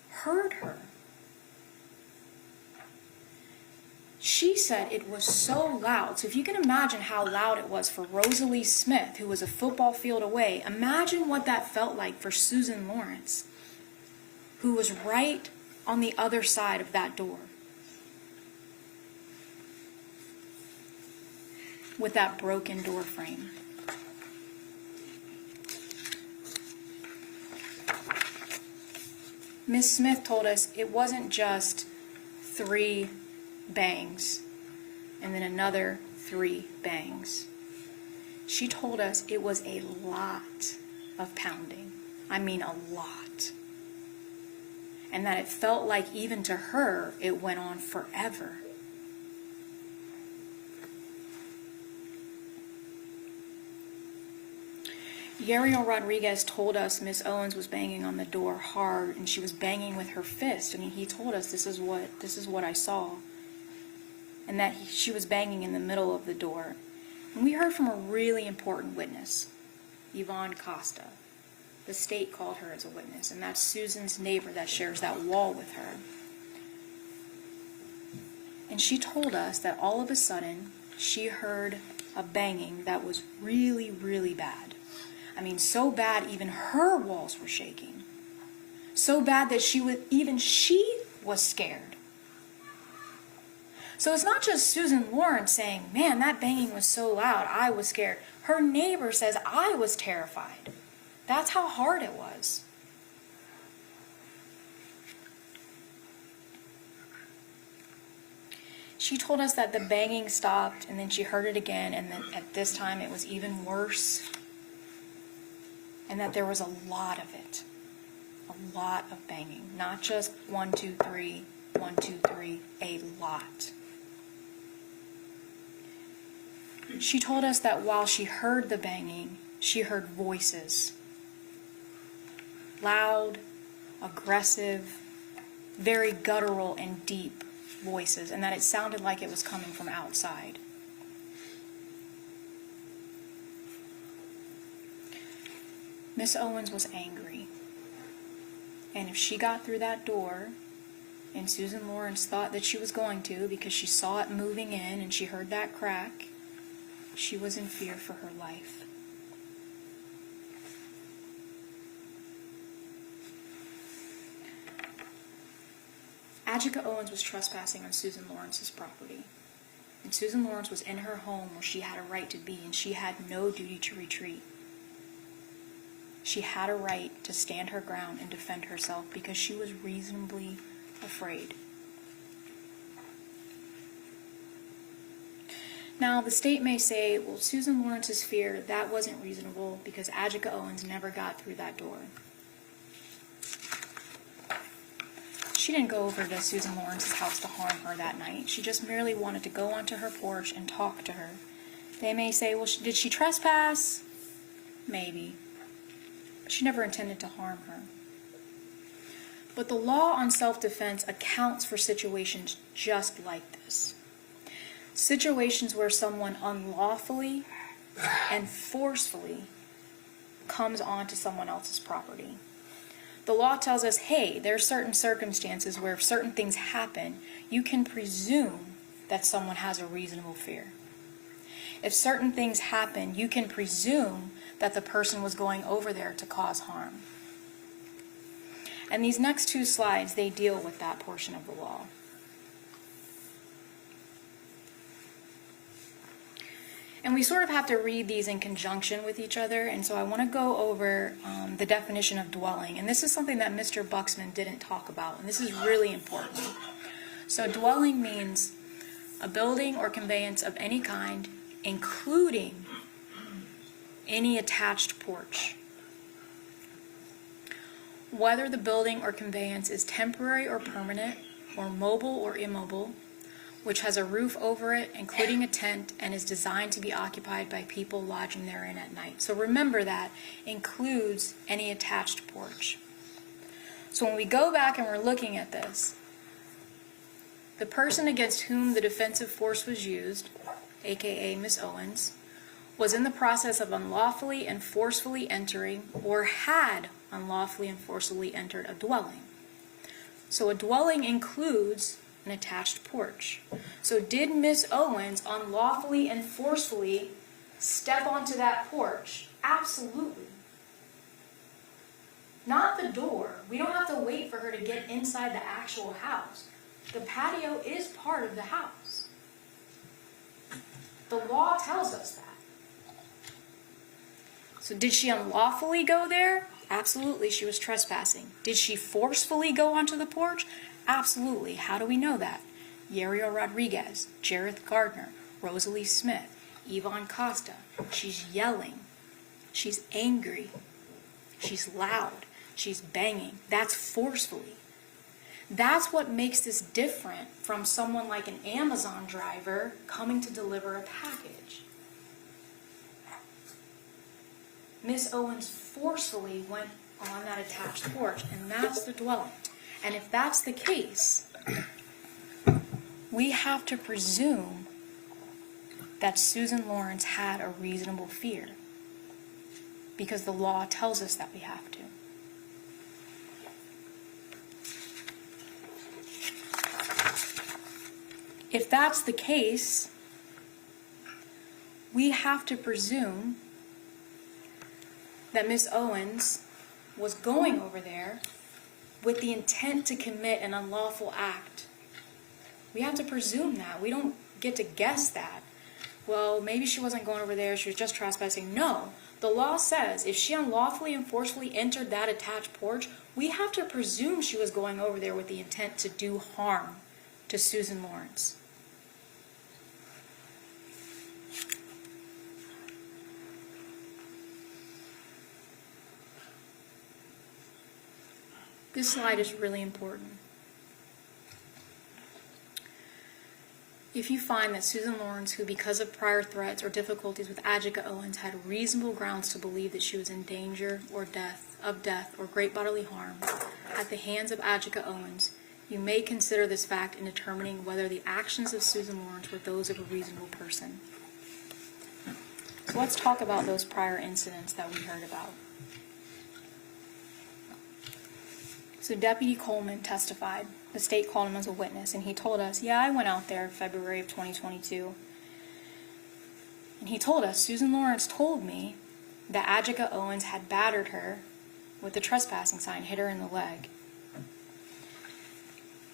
heard her. She said it was so loud. So if you can imagine how loud it was for Rosalie Smith, who was a football field away, imagine what that felt like for Susan Lorincz, who was right on the other side of that door, with that broken door frame. Miss Smith told us it wasn't just 3 bangs and then another 3 bangs. She told us it was a lot of pounding. I mean a lot. And that it felt like even to her it went on forever. Yariel Rodriguez told us Miss Owens was banging on the door hard, and she was banging with her fist. I mean, he told us this is what I saw, and that she was banging in the middle of the door. And we heard from a really important witness, Yvonne Costa. The state called her as a witness, and that's Susan's neighbor that shares that wall with her. And she told us that all of a sudden she heard a banging that was really, really bad. I mean, so bad even her walls were shaking. So bad that she was scared. So it's not just Susan Lorincz saying, man, that banging was so loud, I was scared. Her neighbor says, I was terrified. That's how hard it was. She told us that the banging stopped, and then she heard it again, and then at this time it was even worse. And that there was a lot of it. A lot of banging. Not just 1, 2, 3, 1, 2, 3, a lot. She told us that while she heard the banging, she heard voices. Loud, aggressive, very guttural and deep voices, and that it sounded like it was coming from outside. Miss Owens was angry. And if she got through that door, and Susan Lorincz thought that she was going to because she saw it moving in and she heard that crack, she was in fear for her life. Ajike Owens was trespassing on Susan Lorincz's property. And Susan Lorincz was in her home where she had a right to be, and she had no duty to retreat. She had a right to stand her ground and defend herself because she was reasonably afraid. Now, the state may say, well, Susan Lorincz's fear, that wasn't reasonable because Ajike Owens never got through that door. She didn't go over to Susan Lorincz's house to harm her that night. She just merely wanted to go onto her porch and talk to her. They may say, well, did she trespass? Maybe. She never intended to harm her. But the law on self-defense accounts for situations just like this. Situations where someone unlawfully and forcefully comes onto someone else's property. The law tells us, hey, there are certain circumstances where if certain things happen, you can presume that someone has a reasonable fear. If certain things happen, you can presume that the person was going over there to cause harm. And these next 2 slides, they deal with that portion of the law. And we sort of have to read these in conjunction with each other, and so I want to go over the definition of dwelling. And this is something that Mr. Buxman didn't talk about, and this is really important. So dwelling means a building or conveyance of any kind, including any attached porch. Whether the building or conveyance is temporary or permanent, or mobile or immobile, which has a roof over it, including a tent, and is designed to be occupied by people lodging therein at night. So remember that includes any attached porch. So when we go back and we're looking at this, the person against whom the defensive force was used, aka Miss Owens, was in the process of unlawfully and forcefully entering, or had unlawfully and forcibly entered, a dwelling. So a dwelling includes an attached porch. So did Miss Owens unlawfully and forcefully step onto that porch? Absolutely. Not the door. We don't have to wait for her to get inside the actual house. The patio is part of the house. The law tells us that. So did she unlawfully go there? Absolutely, she was trespassing. Did she forcefully go onto the porch? Absolutely. How do we know that? Yariel Rodriguez, Jareth Gardner, Rosalie Smith, Yvonne Costa. She's yelling. She's angry. She's loud. She's banging. That's forcefully. That's what makes this different from someone like an Amazon driver coming to deliver a package. Miss Owens forcefully went on that attached porch, and that's the dwelling. And if that's the case, we have to presume that Susan Lorincz had a reasonable fear, because the law tells us that we have to. If that's the case, we have to presume that Miss Owens was going over there with the intent to commit an unlawful act. We have to presume that. We don't get to guess that. Well, maybe she wasn't going over there, she was just trespassing. No. The law says if she unlawfully and forcefully entered that attached porch, we have to presume she was going over there with the intent to do harm to Susan Lorincz. This slide is really important. If you find that Susan Lorincz, who because of prior threats or difficulties with Ajike Owens had reasonable grounds to believe that she was in danger or death or great bodily harm at the hands of Ajike Owens, you may consider this fact in determining whether the actions of Susan Lorincz were those of a reasonable person. So let's talk about those prior incidents that we heard about. So Deputy Coleman testified. The state called him as a witness, and he told us, yeah, I went out there February of 2022. And he told us, Susan Lorincz told me that Ajike Owens had battered her with the trespassing sign, hit her in the leg.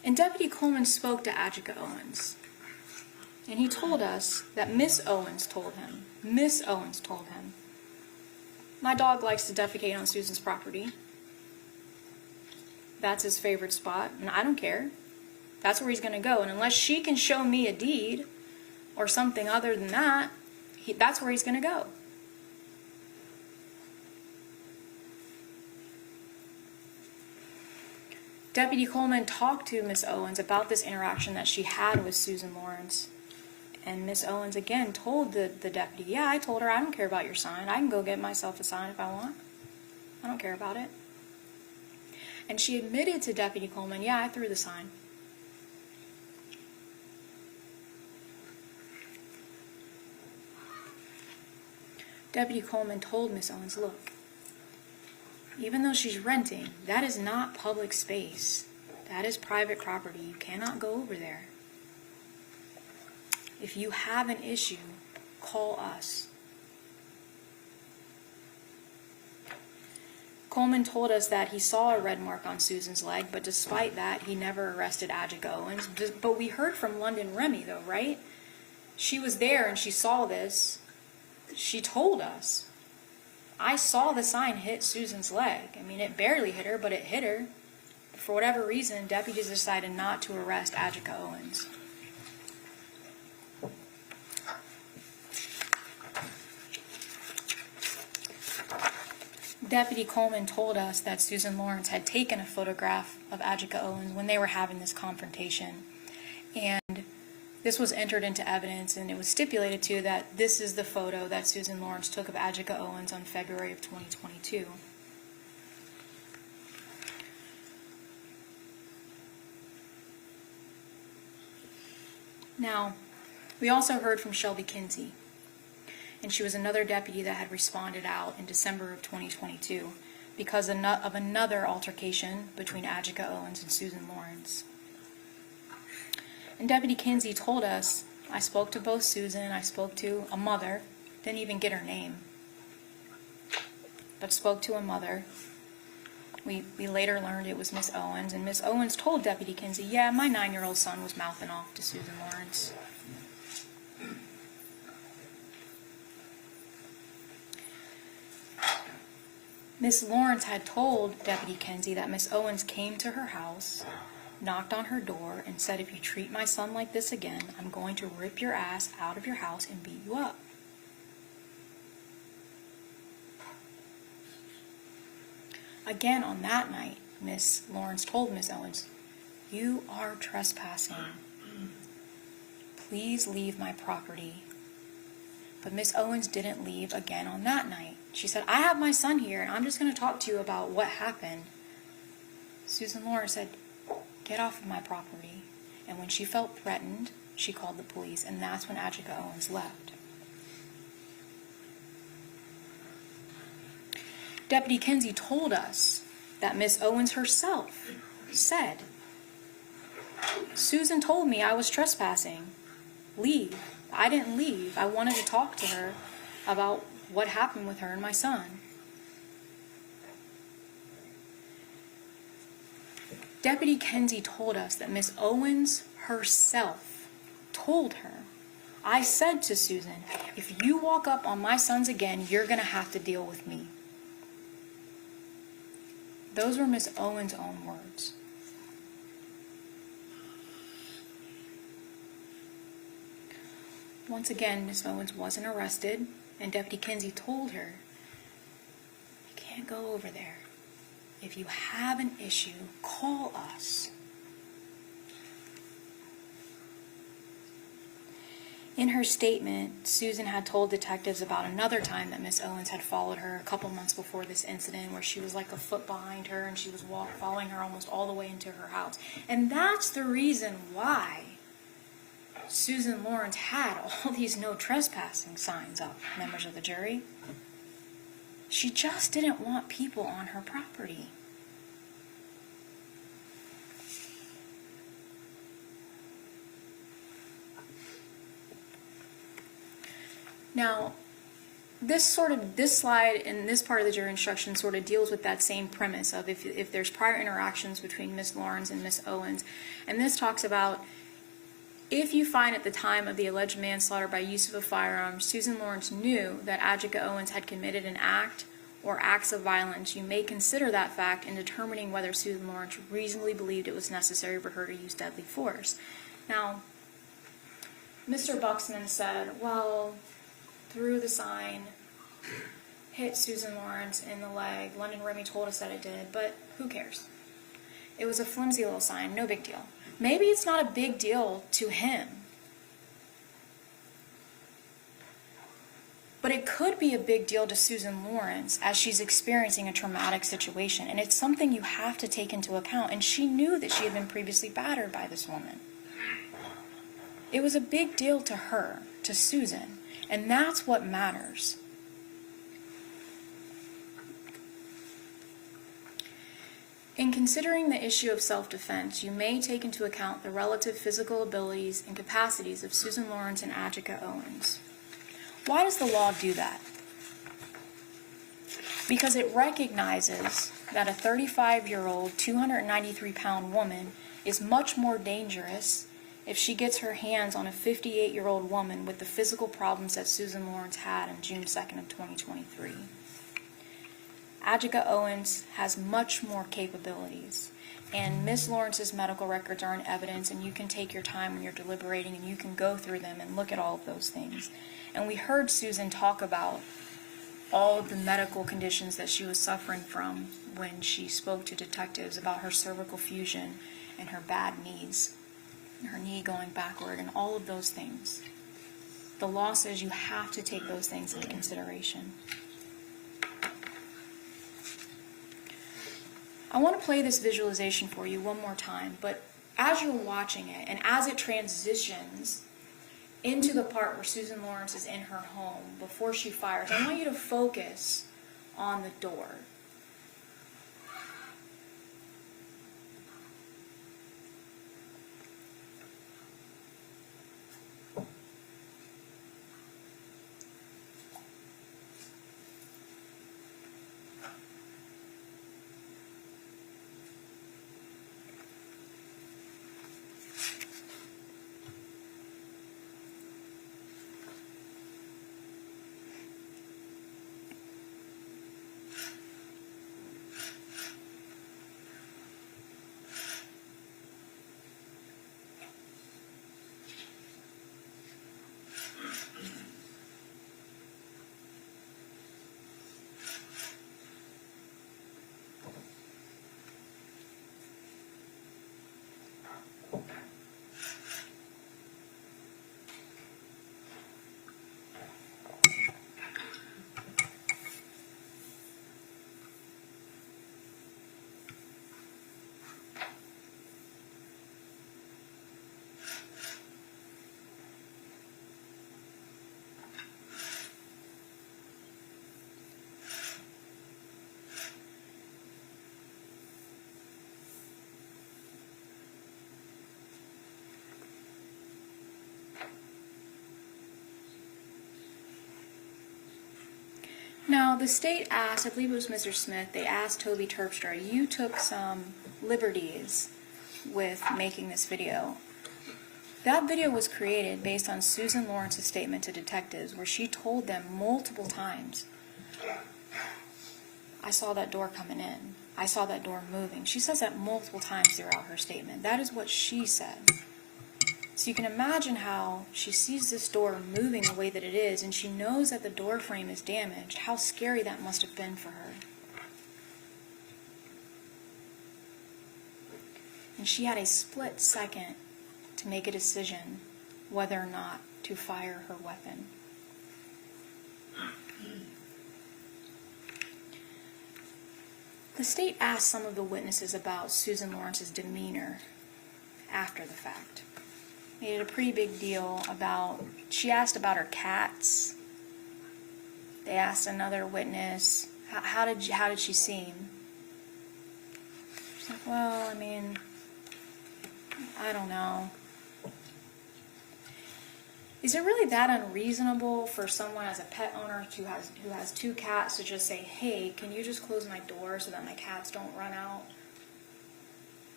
And Deputy Coleman spoke to Ajike Owens. And he told us that Miss Owens told him, my dog likes to defecate on Susan's property. That's his favorite spot, and I don't care. That's where he's going to go. And unless she can show me a deed or something other than that, that's where he's going to go. Deputy Coleman talked to Miss Owens about this interaction that she had with Susan Lorincz. And Miss Owens again told the deputy, yeah, I told her I don't care about your sign. I can go get myself a sign if I want. I don't care about it. And she admitted to Deputy Coleman, yeah, I threw the sign. Deputy Coleman told Miss Owens, look, even though she's renting, that is not public space. That is private property. You cannot go over there. If you have an issue, call us. Coleman told us that he saw a red mark on Susan's leg, but despite that, he never arrested Ajike Owens. But we heard from London Remy, though, right? She was there and she saw this. She told us, I saw the sign hit Susan's leg. I mean, it barely hit her, but it hit her. For whatever reason, deputies decided not to arrest Ajike Owens. Deputy Coleman told us that Susan Lorincz had taken a photograph of Ajike Owens when they were having this confrontation. And this was entered into evidence, and it was stipulated to that this is the photo that Susan Lorincz took of Ajike Owens on February of 2022. Now, we also heard from Shelby Kinsey, and she was another deputy that had responded out in December of 2022 because of another altercation between Ajike Owens and Susan Lorincz. And Deputy Kinsey told us, I spoke to both Susan, I spoke to a mother, didn't even get her name, but spoke to a mother. We later learned it was Miss Owens, and Miss Owens told Deputy Kinsey, yeah, my 9-year-old son was mouthing off to Susan Lorincz. Miss Lorincz had told Deputy Kinsey that Miss Owens came to her house, knocked on her door, and said, if you treat my son like this again, I'm going to rip your ass out of your house and beat you up. Again, on that night, Miss Lorincz told Miss Owens, you are trespassing. Please leave my property. But Miss Owens didn't leave again on that night. She said, I have my son here, and I'm just going to talk to you about what happened. Susan Lorincz said, get off of my property. And when she felt threatened, she called the police, and that's when Ajike Owens left. Deputy Kinsey told us that Miss Owens herself said, Susan told me I was trespassing. Leave. I didn't leave. I wanted to talk to her about what happened with her and my son. Deputy Kinsey told us that Miss Owens herself told her, I said to Susan, if you walk up on my sons again, you're going to have to deal with me. Those were Miss Owens' own words. Once again, Miss Owens wasn't arrested, and Deputy Kinsey told her, you can't go over there. If you have an issue, call us. In her statement, Susan had told detectives about another time that Miss Owens had followed her a couple months before this incident, where she was like a foot behind her and she was following her almost all the way into her house. And that's the reason why Susan Lorincz had all these no trespassing signs up, members of the jury. She just didn't want people on her property. Now, this slide and this part of the jury instruction sort of deals with that same premise of if there's prior interactions between Miss Lorincz and Miss Owens. And this talks about, if you find at the time of the alleged manslaughter by use of a firearm, Susan Lorincz knew that Ajike Owens had committed an act or acts of violence, you may consider that fact in determining whether Susan Lorincz reasonably believed it was necessary for her to use deadly force. Now, Mr. Buxman said, well, threw the sign, hit Susan Lorincz in the leg. London Remy told us that it did, but who cares? It was a flimsy little sign, no big deal. Maybe it's not a big deal to him, but it could be a big deal to Susan Lorincz as she's experiencing a traumatic situation, and it's something you have to take into account, and she knew that she had been previously battered by this woman. It was a big deal to her, to Susan, and that's what matters. In considering the issue of self-defense, you may take into account the relative physical abilities and capacities of Susan Lorincz and Ajike Owens. Why does the law do that? Because it recognizes that a 35-year-old, 293-pound woman is much more dangerous if she gets her hands on a 58-year-old woman with the physical problems that Susan Lorincz had on June 2nd of 2023. Ajike Owens has much more capabilities, and Ms. Lorinc's medical records are in evidence, and you can take your time when you're deliberating and you can go through them and look at all of those things. And we heard Susan talk about all of the medical conditions that she was suffering from when she spoke to detectives about her cervical fusion and her bad knees, her knee going backward, and all of those things. The law says you have to take those things into consideration. I want to play this visualization for you one more time, but as you're watching it and as it transitions into the part where Susan Lorincz is in her home before she fires, I want you to focus on the door. Now, the state asked, I believe it was Mr. Smith, they asked Toby Terpstra, you took some liberties with making this video. That video was created based on Susan Lorinc's statement to detectives where she told them multiple times, I saw that door coming in. I saw that door moving. She says that multiple times throughout her statement. That is what she said. So you can imagine how she sees this door moving the way that it is, and she knows that the door frame is damaged. How scary that must have been for her. And she had a split second to make a decision whether or not to fire her weapon. The state asked some of the witnesses about Susan Lorinc's demeanor after the fact. Made a pretty big deal about, she asked about her cats. They asked another witness, how did she seem? She's like, well, I mean, I don't know. Is it really that unreasonable for someone as a pet owner who has two cats to just say, hey, can you just close my door so that my cats don't run out?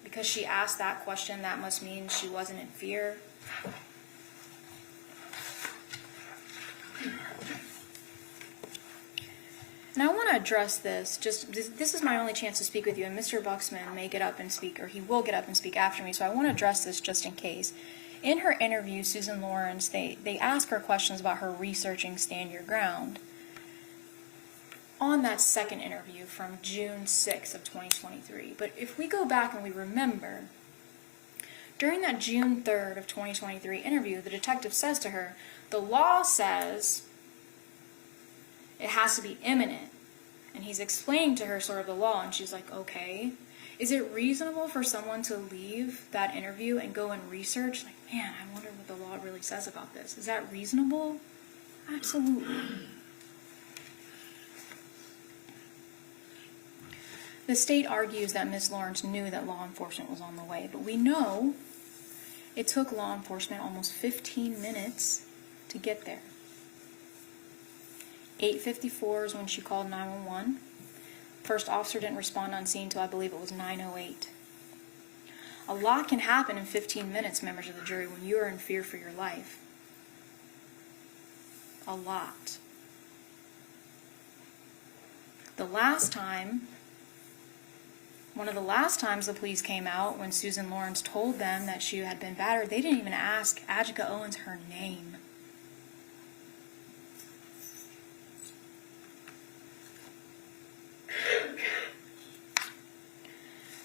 Because she asked that question, that must mean she wasn't in fear. And I want to address this. This is my only chance to speak with you, and Mr. Buxman may get up and speak, or he will get up and speak after me, so I want to address this just in case. In her interview, Susan Lorincz, they ask her questions about her researching Stand Your Ground. On that second interview from June 6th of 2023. But if we go back and we remember, during that June 3rd of 2023 interview, the detective says to her, the law says it has to be imminent. And he's explaining to her sort of the law, and she's like, okay. Is it reasonable for someone to leave that interview and go and research? Like, man, I wonder what the law really says about this. Is that reasonable? Absolutely. The state argues that Ms. Lorincz knew that law enforcement was on the way, but we know it took law enforcement almost 15 minutes to get there. 8:54 is when she called 911. First officer didn't respond on scene until I believe it was 9:08. A lot can happen in 15 minutes, members of the jury, when you are in fear for your life. A lot. One of the last times the police came out, when Susan Lorincz told them that she had been battered, they didn't even ask Ajike Owens her name.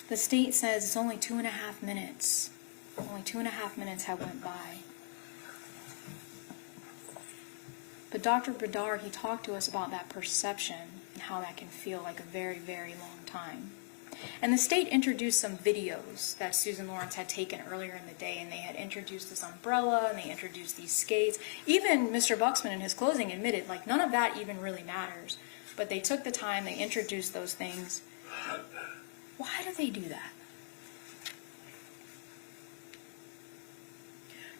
The state says it's only 2.5 minutes. Only 2.5 minutes have went by. But Dr. Bedard, he talked to us about that perception and how that can feel like a very, very long time. And the state introduced some videos that Susan Lorincz had taken earlier in the day, and they had introduced this umbrella, and they introduced these skates. Even Mr. Buxman in his closing admitted, like, none of that even really matters. But they took the time, they introduced those things. Why do they do that?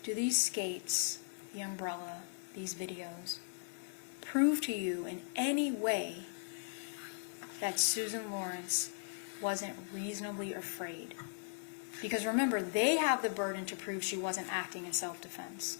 Do these skates, the umbrella, these videos, prove to you in any way that Susan Lorincz wasn't reasonably afraid? Because remember, they have the burden to prove she wasn't acting in self-defense.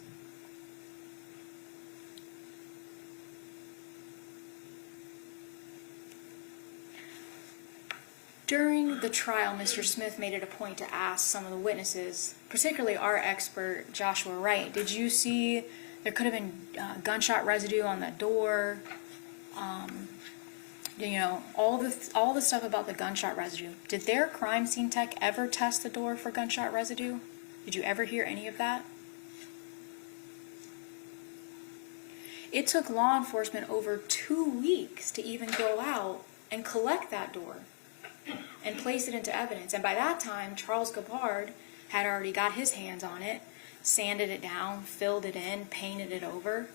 During the trial, Mr. Smith made it a point to ask some of the witnesses, particularly our expert, Joshua Wright, did you see there could have been gunshot residue on the door? All the stuff about the gunshot residue. Did their crime scene tech ever test the door for gunshot residue? Did you ever hear any of that? It took law enforcement over 2 weeks to even go out and collect that door and place it into evidence. And by that time, Charles Gabbard had already got his hands on it, sanded it down, filled it in, painted it over,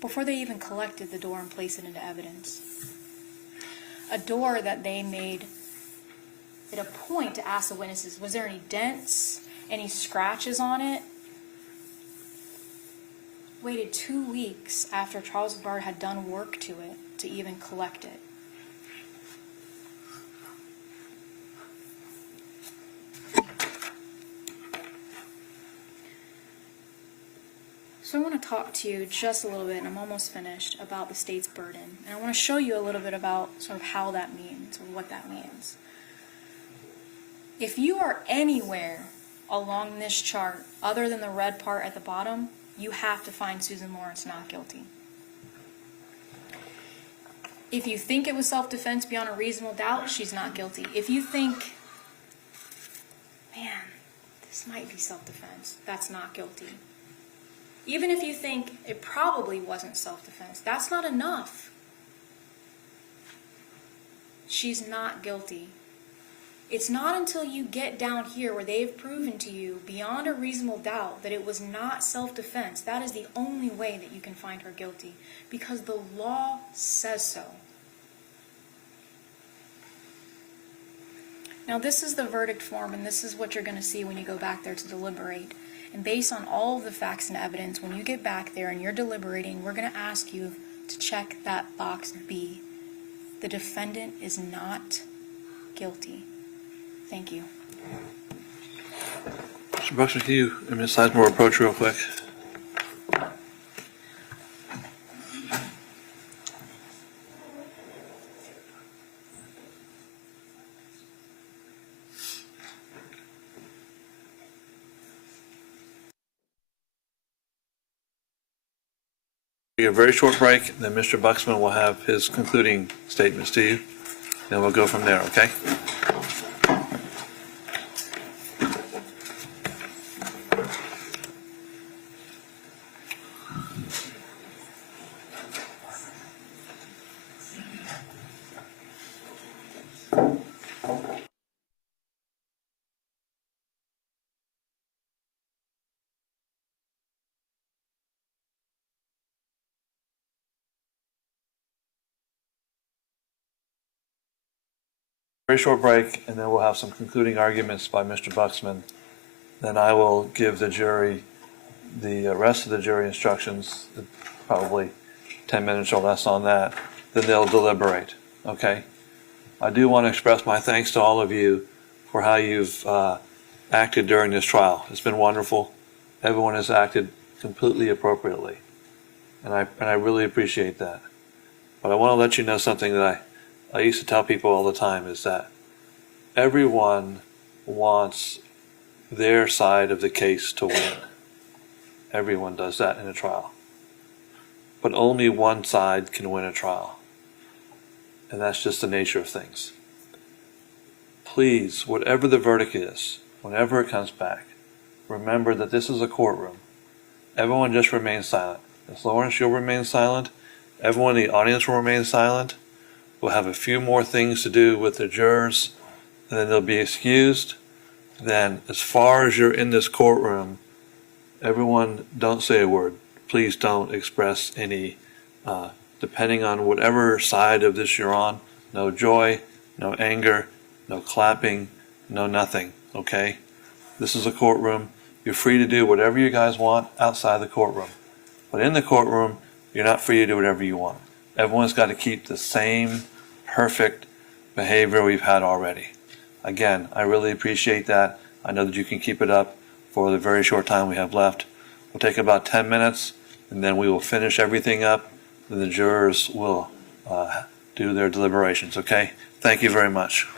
before they even collected the door and placed it into evidence. A door that they made it a point to ask the witnesses, was there any dents, any scratches on it? Waited 2 weeks after Charles Gabbard had done work to it to even collect it. So I want to talk to you just a little bit, and I'm almost finished, about the state's burden. And I want to show you a little bit about sort of how that means, or what that means. If you are anywhere along this chart, other than the red part at the bottom, you have to find Susan Lorincz not guilty. If you think it was self-defense beyond a reasonable doubt, she's not guilty. If you think, man, this might be self-defense, that's not guilty. Even if you think it probably wasn't self-defense, that's not enough. She's not guilty. It's not until you get down here where they've proven to you beyond a reasonable doubt that it was not self-defense. That is the only way that you can find her guilty, because the law says so. Now this is the verdict form, and this is what you're going to see when you go back there to deliberate. And based on all of the facts and evidence, when you get back there and you're deliberating, we're going to ask you to check that box B. The defendant is not guilty. Thank you. Mr. Buxton, can you and Ms. Sizemore approach real quick? Take a very short break, then Mr. Buxman will have his concluding statements to you, and we'll go from there, okay? Very short break, and then we'll have some concluding arguments by Mr. Buxman. Then I will give the jury the rest of the jury instructions, probably 10 minutes or less on that. Then they'll deliberate, okay? I do want to express my thanks to all of you for how you've acted during this trial. It's been wonderful. Everyone has acted completely appropriately, and I really appreciate that. But I want to let you know something that I used to tell people all the time, is that everyone wants their side of the case to win. Everyone does that in a trial. But only one side can win a trial. And that's just the nature of things. please, whatever the verdict is, whenever it comes back, remember that this is a courtroom. Everyone just remain silent. Ms. Lawrence, you'll remain silent. Everyone in the audience will remain silent. We'll have a few more things to do with the jurors, and then they'll be excused. Then, as far as you're in this courtroom, everyone don't say a word. Please don't express any, depending on whatever side of this you're on, no joy, no anger, no clapping, no nothing, okay? This is a courtroom. You're free to do whatever you guys want outside the courtroom. But in the courtroom, you're not free to do whatever you want. Everyone's got to keep the same perfect behavior we've had already. Again, I really appreciate that. I know that you can keep it up for the very short time we have left. We'll take about 10 minutes, and then we will finish everything up. Then the jurors will do their deliberations, okay? Thank you very much.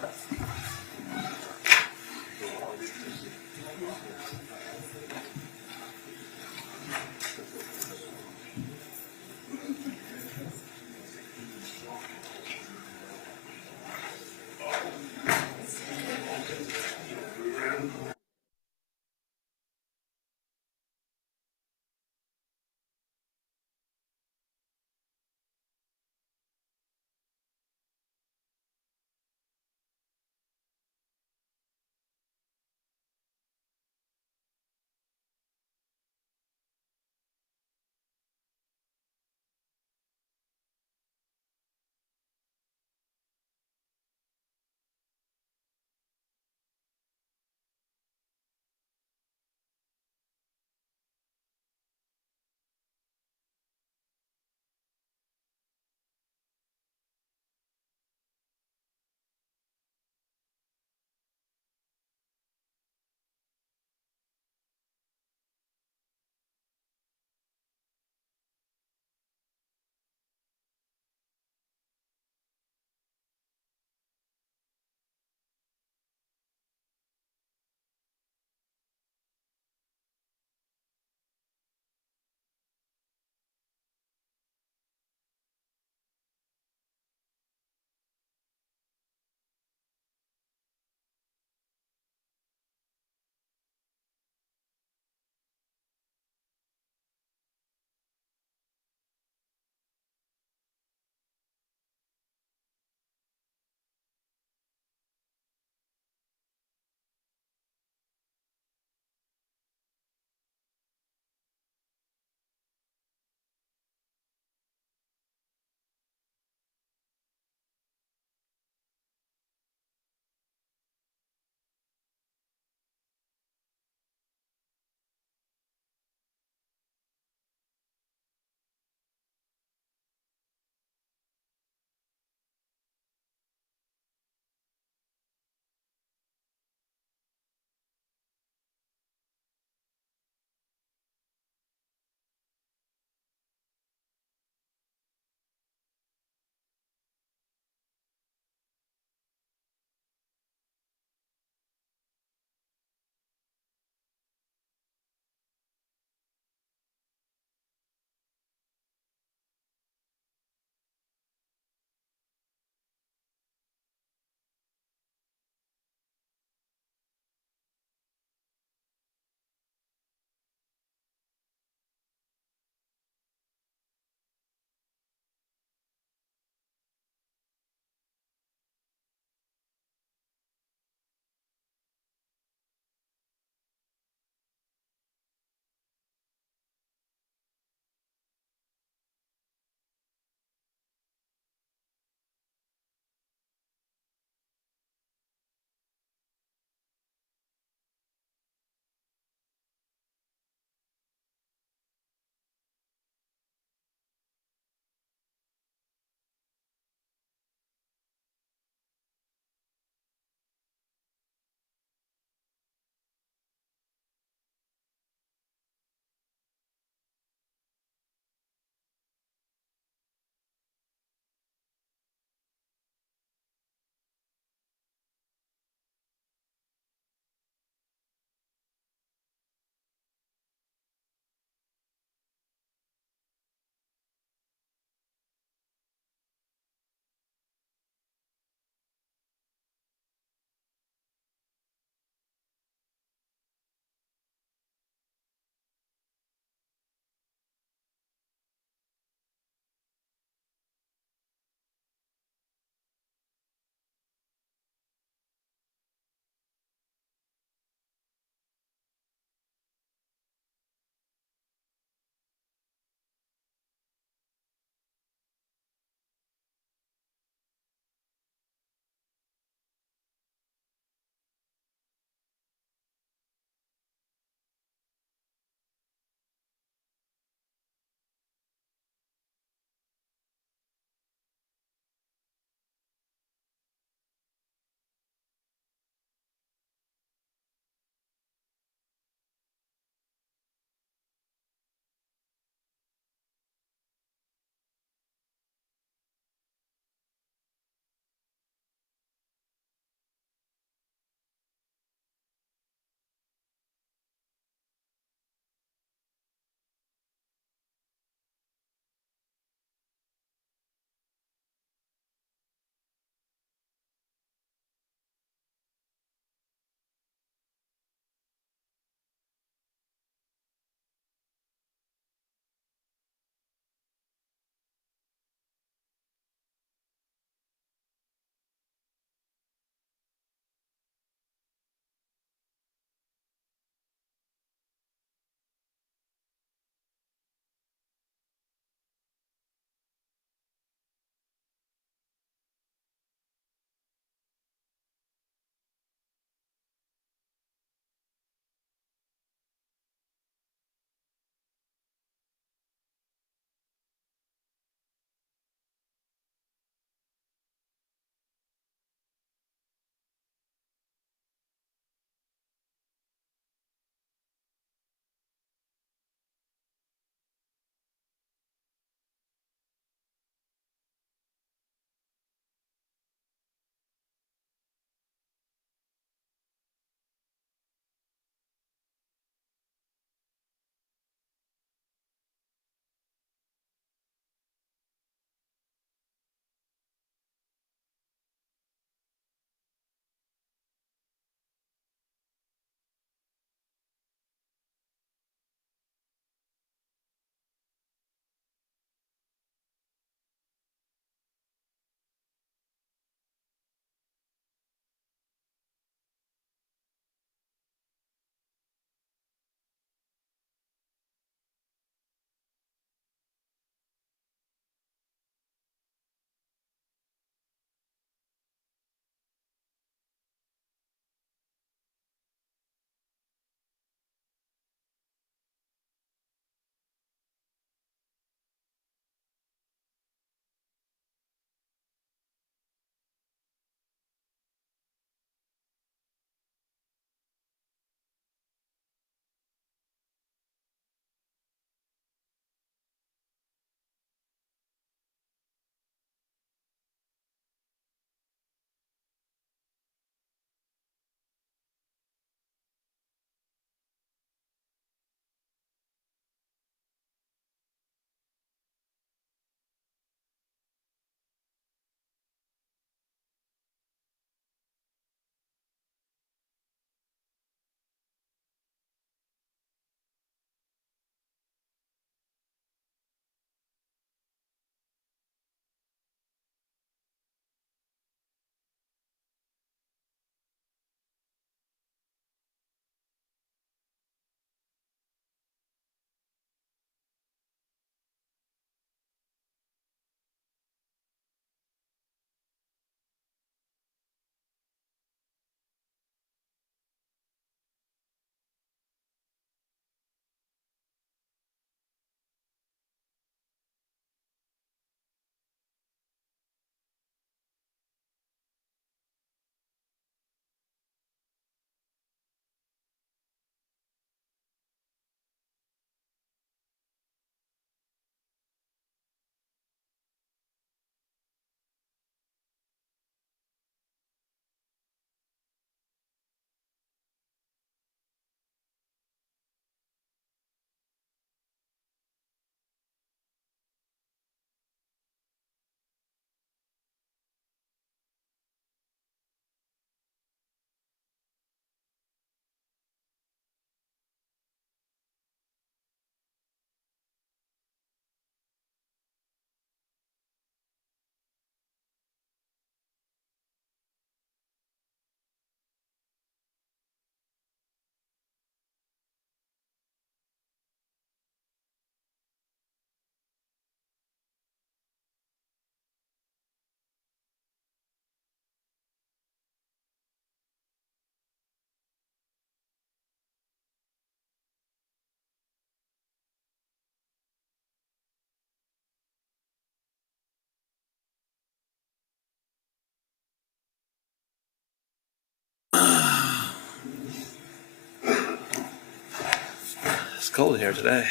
cold here today.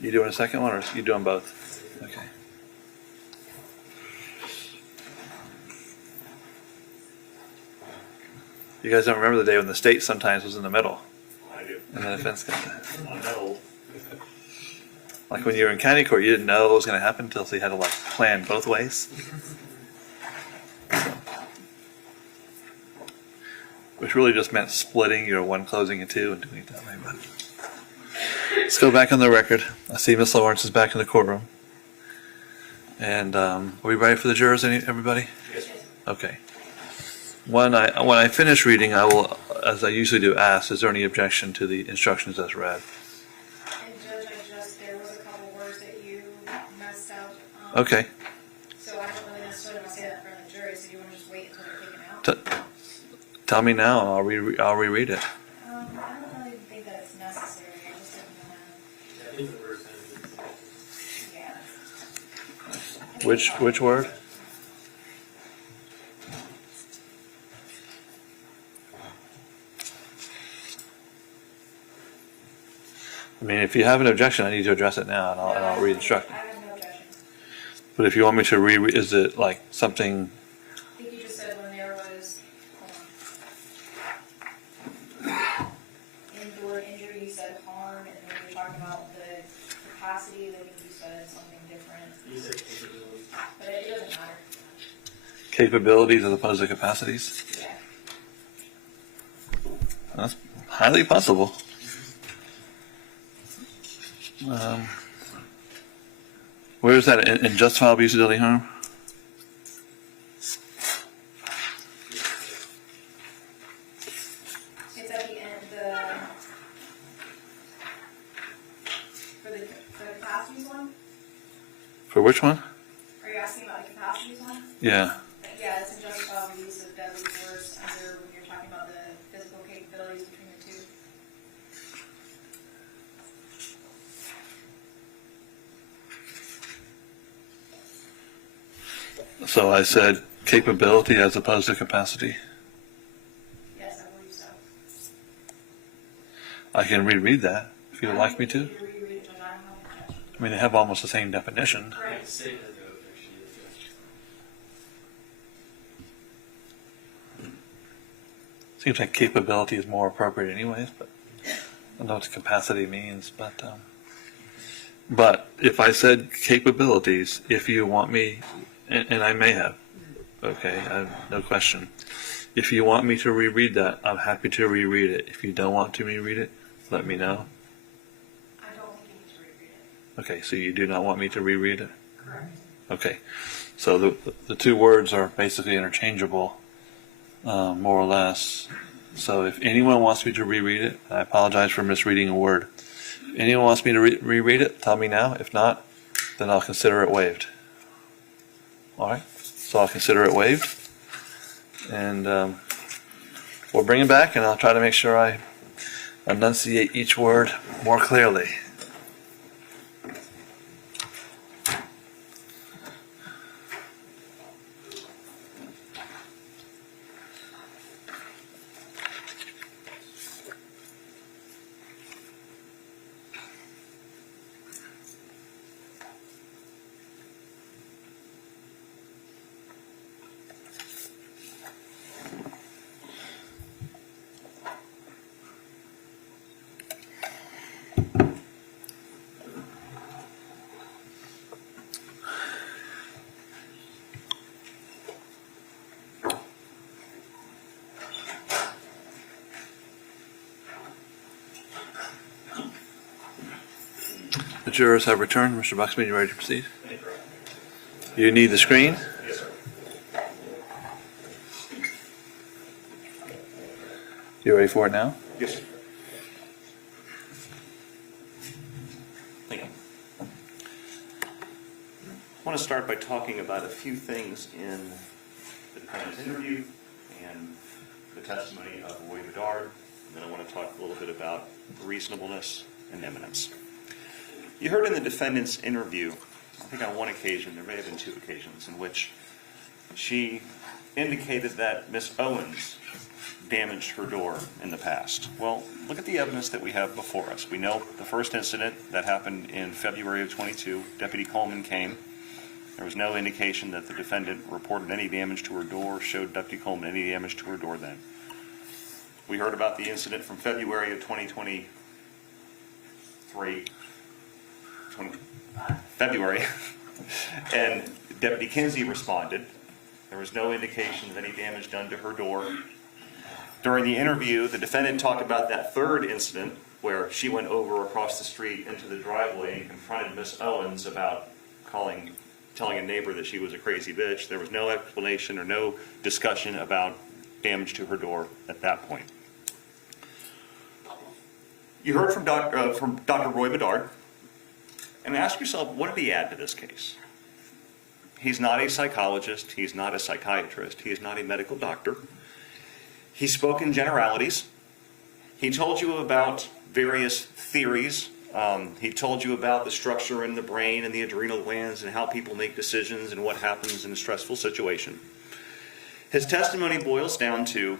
You doing a second one, or you doing both? Okay. You guys don't remember the day when the state sometimes was in the middle, I do. and the defense got that. I'm that old. Like when you were in county court, you didn't know what was going to happen until you had to like plan both ways. Which really just meant splitting your one closing in two and doing it that way. But let's go back on the record. I see Miss Lawrence is back in the courtroom. And are we ready for the jurors, everybody? Yes. Okay. When I finish reading, I will, as I usually do, ask, is there any objection to the instructions as read? And Judge, there was a couple words that you messed up. Okay. So I don't really necessarily want to say that in front of the jury, so you want to just wait until they're taken out? Tell me now, and I'll reread it. I don't really think that it's necessary, I just didn't want to, yeah. Which word? I mean, if you have an objection, I need to address it now, and I'll read instruction. I have no objection. But if you want me to is it like something? I think you just said when there was, in the word injury, you said harm, and when you were talking about the capacity, then you said something different. You said capability. But it doesn't matter. Capabilities as opposed to capacities? Yeah. That's highly possible. Where is that in justifiable use of deadly harm? It's at the end, for the capacities one? For which one? Are you asking about the capacities one? Yeah. Yeah, it's in justifiable use of deadly force under, when you're talking about the physical capabilities between the two. So I said capability as opposed to capacity. Yes, I believe so. I can reread that if you would like me to. You reread it, Judge, I don't have any objection. I mean, they have almost the same definition. The state has no objection either. Seems like capability is more appropriate anyways, but I don't know what capacity means. But if I said capabilities, if you want me, and I may have, okay, no question. If you want me to reread that, I'm happy to reread it. If you don't want to reread it, let me know. I don't think you need to reread it. Okay, so you do not want me to reread it? Correct. Okay, so the two words are basically interchangeable, more or less. So if anyone wants me to reread it, I apologize for misreading a word. If anyone wants me to reread it, tell me now. If not, then I'll consider it waived. All right, so I'll consider it waived. And we'll bring it back, and I'll try to make sure I enunciate each word more clearly. The jurors have returned. Mr. Buxman, you ready to proceed? You need the screen? Yes, sir. You ready for it now? Yes, sir. Thank you. I want to start by talking about a few things in the defendant's interview and the testimony of Roy Bedard. And then I want to talk a little bit about reasonableness and eminence. You heard in the defendant's interview, I think on one occasion, there may have been two occasions, in which she indicated that Miss Owens damaged her door in the past? Well, look at the evidence that we have before us. We know the first incident that happened in February of 22, Deputy Coleman came. There was no indication that the defendant reported any damage to her door, showed Deputy Coleman any damage to her door then. We heard about the incident from February of 2023, February, and Deputy Kinsey responded. There was no indication of any damage done to her door. During the interview, the defendant talked about that third incident where she went over across the street into the driveway and confronted Miss Owens about telling a neighbor that she was a crazy bitch. There was no explanation or no discussion about damage to her door at that point. You heard from Dr. Roy Bedard, and ask yourself, what did he add to this case? He's not a psychologist, he's not a psychiatrist, he is not a medical doctor. He spoke in generalities. He told you about various theories. He told you about the structure in the brain and the adrenal glands and how people make decisions and what happens in a stressful situation. His testimony boils down to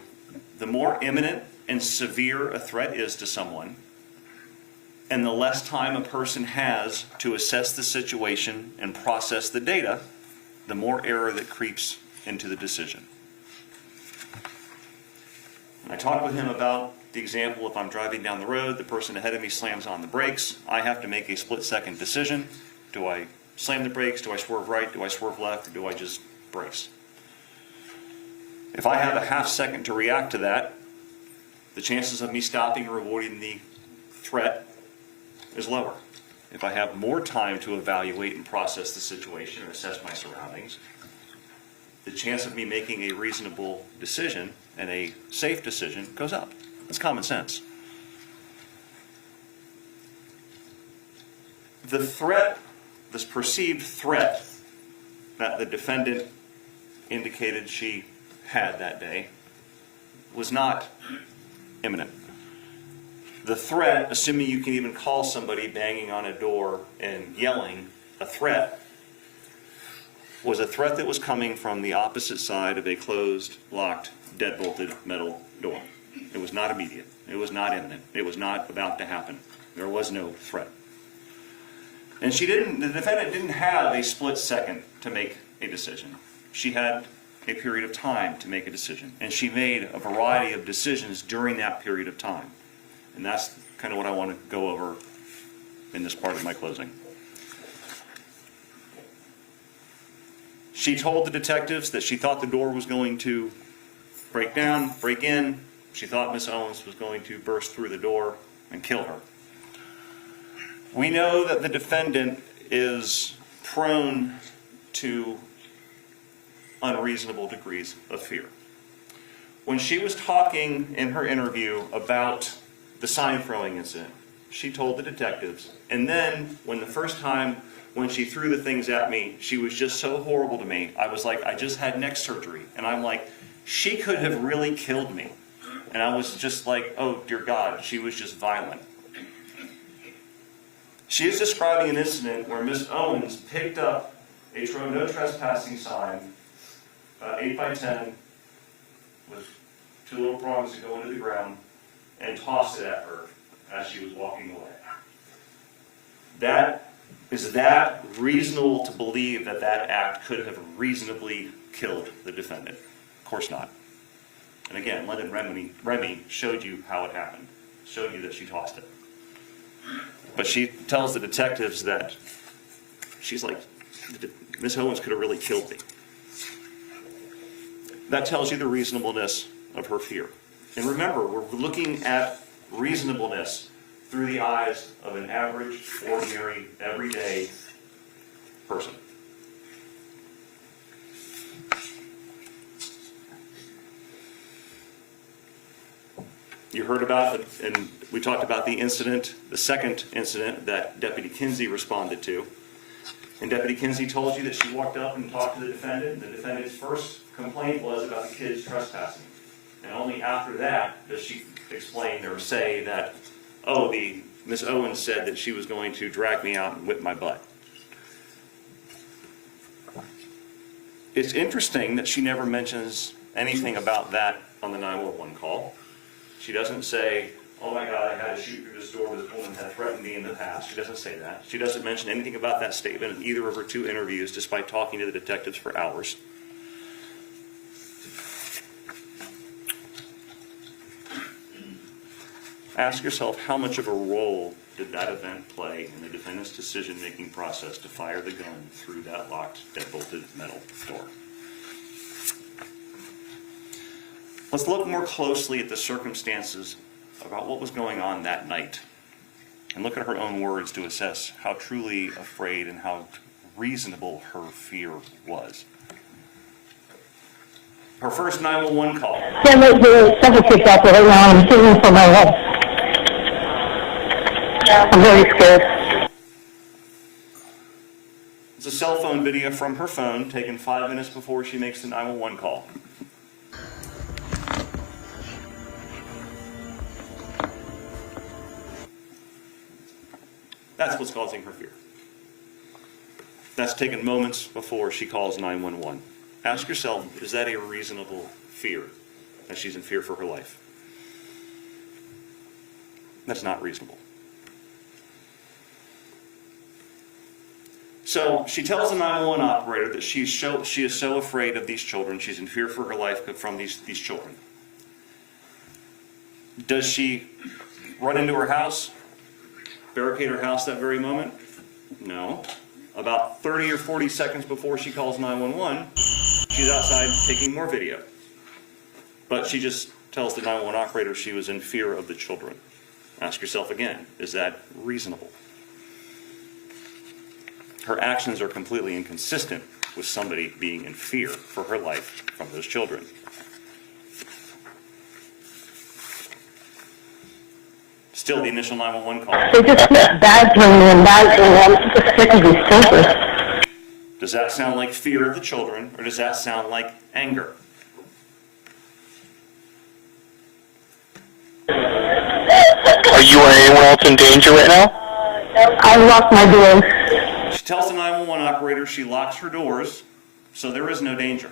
the more imminent and severe a threat is to someone, and the less time a person has to assess the situation and process the data, the more error that creeps into the decision. I talked with him about the example, if I'm driving down the road, the person ahead of me slams on the brakes, I have to make a split-second decision. Do I slam the brakes? Do I swerve right? Do I swerve left? Or do I just brace? If I have a half second to react to that, the chances of me stopping or avoiding the threat is lower. If I have more time to evaluate and process the situation and assess my surroundings, the chance of me making a reasonable decision and a safe decision goes up. It's common sense. The threat, this perceived threat that the defendant indicated she had that day was not imminent. The threat, assuming you can even call somebody banging on a door and yelling a threat, was a threat that was coming from the opposite side of a closed, locked, deadbolted metal door. It was not immediate. It was not imminent. It was not about to happen. There was no threat. And the defendant didn't have a split second to make a decision. She had a period of time to make a decision. And she made a variety of decisions during that period of time. And that's kind of what I want to go over in this part of my closing. She told the detectives that she thought the door was going to break down, break in. She thought Miss Owens was going to burst through the door and kill her. We know that the defendant is prone to unreasonable degrees of fear. When she was talking in her interview about the sign throwing incident, she told the detectives, and then when the first time when she threw the things at me, she was just so horrible to me. I was like, I just had neck surgery. And I'm like, she could have really killed me. And I was just like, oh dear God, she was just violent. She is describing an incident where Miss Owens picked up a no trespassing sign, 8 by 10, with 2 little prongs that go into the ground, and tossed it at her as she was walking away. Is that reasonable to believe that that act could have reasonably killed the defendant? Of course not. And again, London Remy showed you how it happened, showed you that she tossed it. But she tells the detectives that she's like, Miss Owens could have really killed me. That tells you the reasonableness of her fear. And remember, we're looking at reasonableness through the eyes of an average, ordinary, everyday person. You heard about, and we talked about the incident, the second incident that Deputy Kinsey responded to. And Deputy Kinsey told you that she walked up and talked to the defendant. The defendant's first complaint was about the kids trespassing. And only after that does she explain or say that, oh, Miss Owens said that she was going to drag me out and whip my butt. It's interesting that she never mentions anything about that on the 911 call. She doesn't say, oh my God, I had to shoot through this door, this woman had threatened me in the past. She doesn't say that. She doesn't mention anything about that statement in either of her 2 interviews, despite talking to the detectives for hours. Ask yourself, how much of a role did that event play in the defendant's decision-making process to fire the gun through that locked, deadbolted metal door? Let's look more closely at the circumstances about what was going on that night, and look at her own words to assess how truly afraid and how reasonable her fear was. Her first 911 call. Yeah, the several kids out there right now. I'm fearing for my life. I'm very scared. It's a cell phone video from her phone taken 5 minutes before she makes the 911 call. That's what's causing her fear. That's taken moments before she calls 911. Ask yourself, is that a reasonable fear? That she's in fear for her life? That's not reasonable. So she tells the 911 operator that she is so afraid of these children, she's in fear for her life from these children. Does she run into her house, barricade her house that very moment? No. About 30 or 40 seconds before she calls 911, she's outside taking more video. But she just tells the 911 operator she was in fear of the children. Ask yourself again, is that reasonable? Her actions are completely inconsistent with somebody being in fear for her life from those children. Still the initial 911 call. They just keep badgering me and badgering me. I'm just sick of these children. Does that sound like fear of the children, or does that sound like anger? Are you or anyone else in danger right now? I locked my doors. She tells the 911 operator she locks her doors, so there is no danger.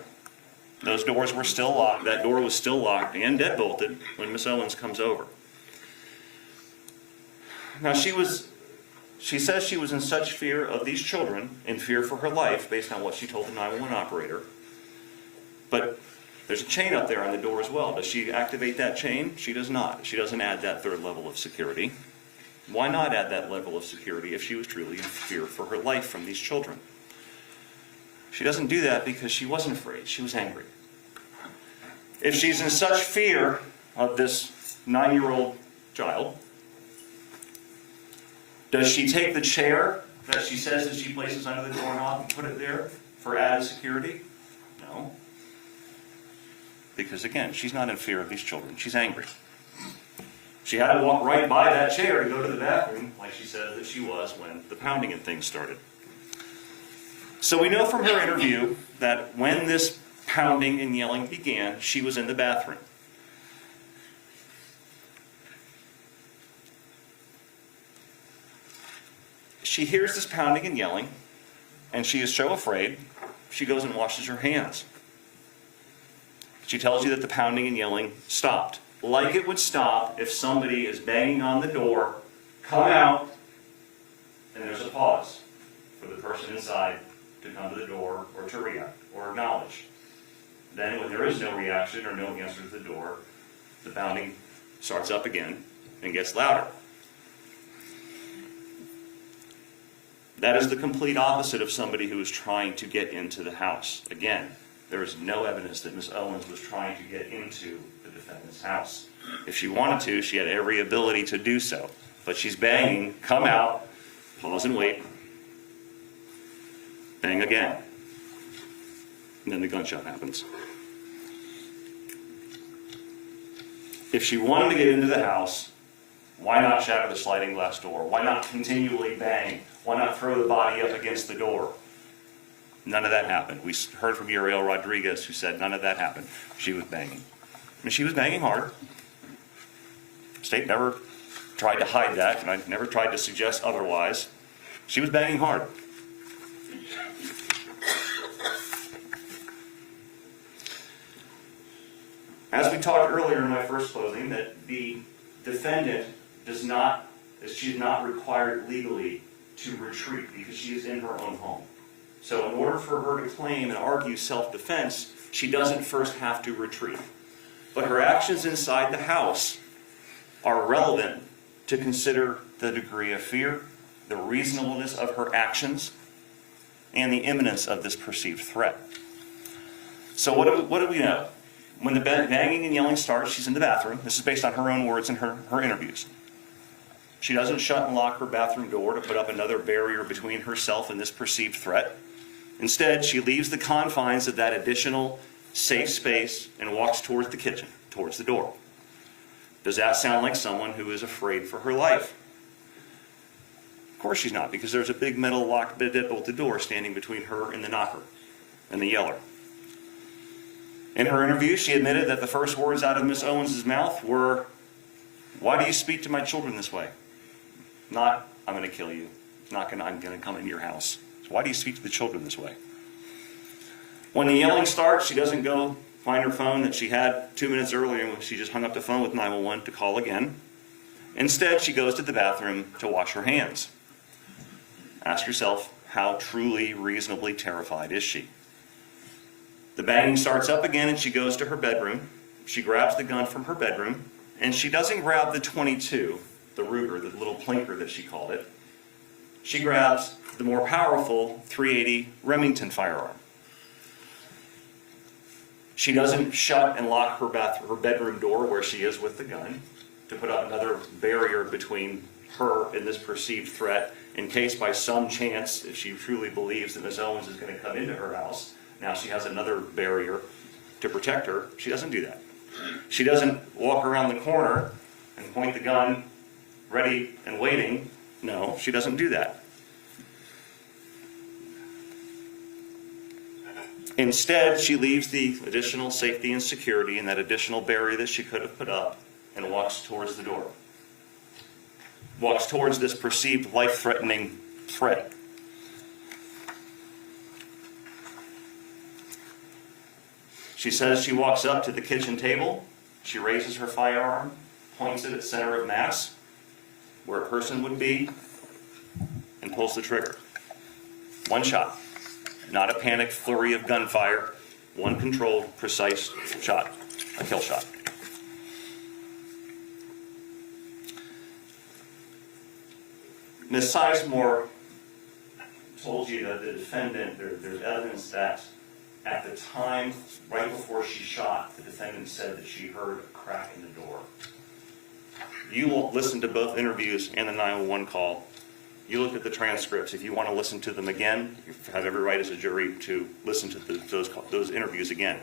Those doors were still locked. That door was still locked and deadbolted when Miss Owens comes over. Now she says she was in such fear of these children, in fear for her life, based on what she told the 911 operator. But there's a chain up there on the door as well. Does she activate that chain? She does not. She doesn't add that 3rd level of security. Why not add that level of security if she was truly in fear for her life from these children? She doesn't do that because she wasn't afraid. She was angry. If she's in such fear of this 9-year-old child, does she take the chair that she says that she places under the doorknob and put it there for added security? No. Because again, she's not in fear of these children. She's angry. She had to walk right by that chair to go to the bathroom, like she said that she was when the pounding and things started. So we know from her interview that when this pounding and yelling began, she was in the bathroom. She hears this pounding and yelling, and she is so afraid, she goes and washes her hands. She tells you that the pounding and yelling stopped. Like it would stop if somebody is banging on the door, come out, and there's a pause for the person inside to come to the door or to react or acknowledge. Then when there is no reaction or no answer to the door, the pounding starts up again and gets louder. That is the complete opposite of somebody who is trying to get into the house. Again, there is no evidence that Ms. Owens was trying to get into the defendant's house. If she wanted to, she had every ability to do so. But she's banging, come out, pause and wait, bang again. And then the gunshot happens. If she wanted to get into the house, why not shatter the sliding glass door? Why not continually bang? Why not throw the body up against the door? None of that happened. We heard from Uriel Rodriguez, who said none of that happened. She was banging. And she was banging hard. State never tried to hide that, and I never tried to suggest otherwise. She was banging hard. As we talked earlier in my first closing, that the defendant she's not required legally to retreat because she is in her own home. So in order for her to claim and argue self-defense, she doesn't first have to retreat. But her actions inside the house are relevant to consider the degree of fear, the reasonableness of her actions, and the imminence of this perceived threat. So what do we know? When the banging and yelling starts, she's in the bathroom. This is based on her own words in her interviews. She doesn't shut and lock her bathroom door to put up another barrier between herself and this perceived threat. Instead, she leaves the confines of that additional safe space and walks towards the kitchen, towards the door. Does that sound like someone who is afraid for her life? Of course she's not, because there's a big metal locked deadbolt door standing between her and the knocker and the yeller. In her interview, she admitted that the first words out of Miss Owens' mouth were, "Why do you speak to my children this way?" Not, "I'm going to kill you." I'm going to come into your house. So why do you speak to the children this way? When the yelling starts, she doesn't go find her phone that she had 2 minutes earlier when she just hung up the phone with 911 to call again. Instead, she goes to the bathroom to wash her hands. Ask yourself, how truly, reasonably terrified is she? The banging starts up again and she goes to her bedroom. She grabs the gun from her bedroom, and she doesn't grab the .22, the Ruger, the little plinker that she called it. She grabs the more powerful .380 Remington firearm. She doesn't shut and lock her bedroom door where she is with the gun to put up another barrier between her and this perceived threat in case by some chance, if she truly believes that Ms. Owens is going to come into her house, now she has another barrier to protect her. She doesn't do that. She doesn't walk around the corner and point the gun ready and waiting. No, she doesn't do that. Instead, she leaves the additional safety and security and that additional barrier that she could have put up and walks towards the door. Walks towards this perceived life-threatening threat. She says she walks up to the kitchen table, she raises her firearm, points it at center of mass, where a person would be, and pulls the trigger. One shot. Not a panicked flurry of gunfire. One controlled, precise shot. A kill shot. Ms. Sizemore told you that the defendant, there's evidence that at the time, right before she shot, the defendant said that she heard a crack in the door. You will listen to both interviews and the 911 call. You look at the transcripts. If you want to listen to them again, you have every right as a jury to listen to those interviews again.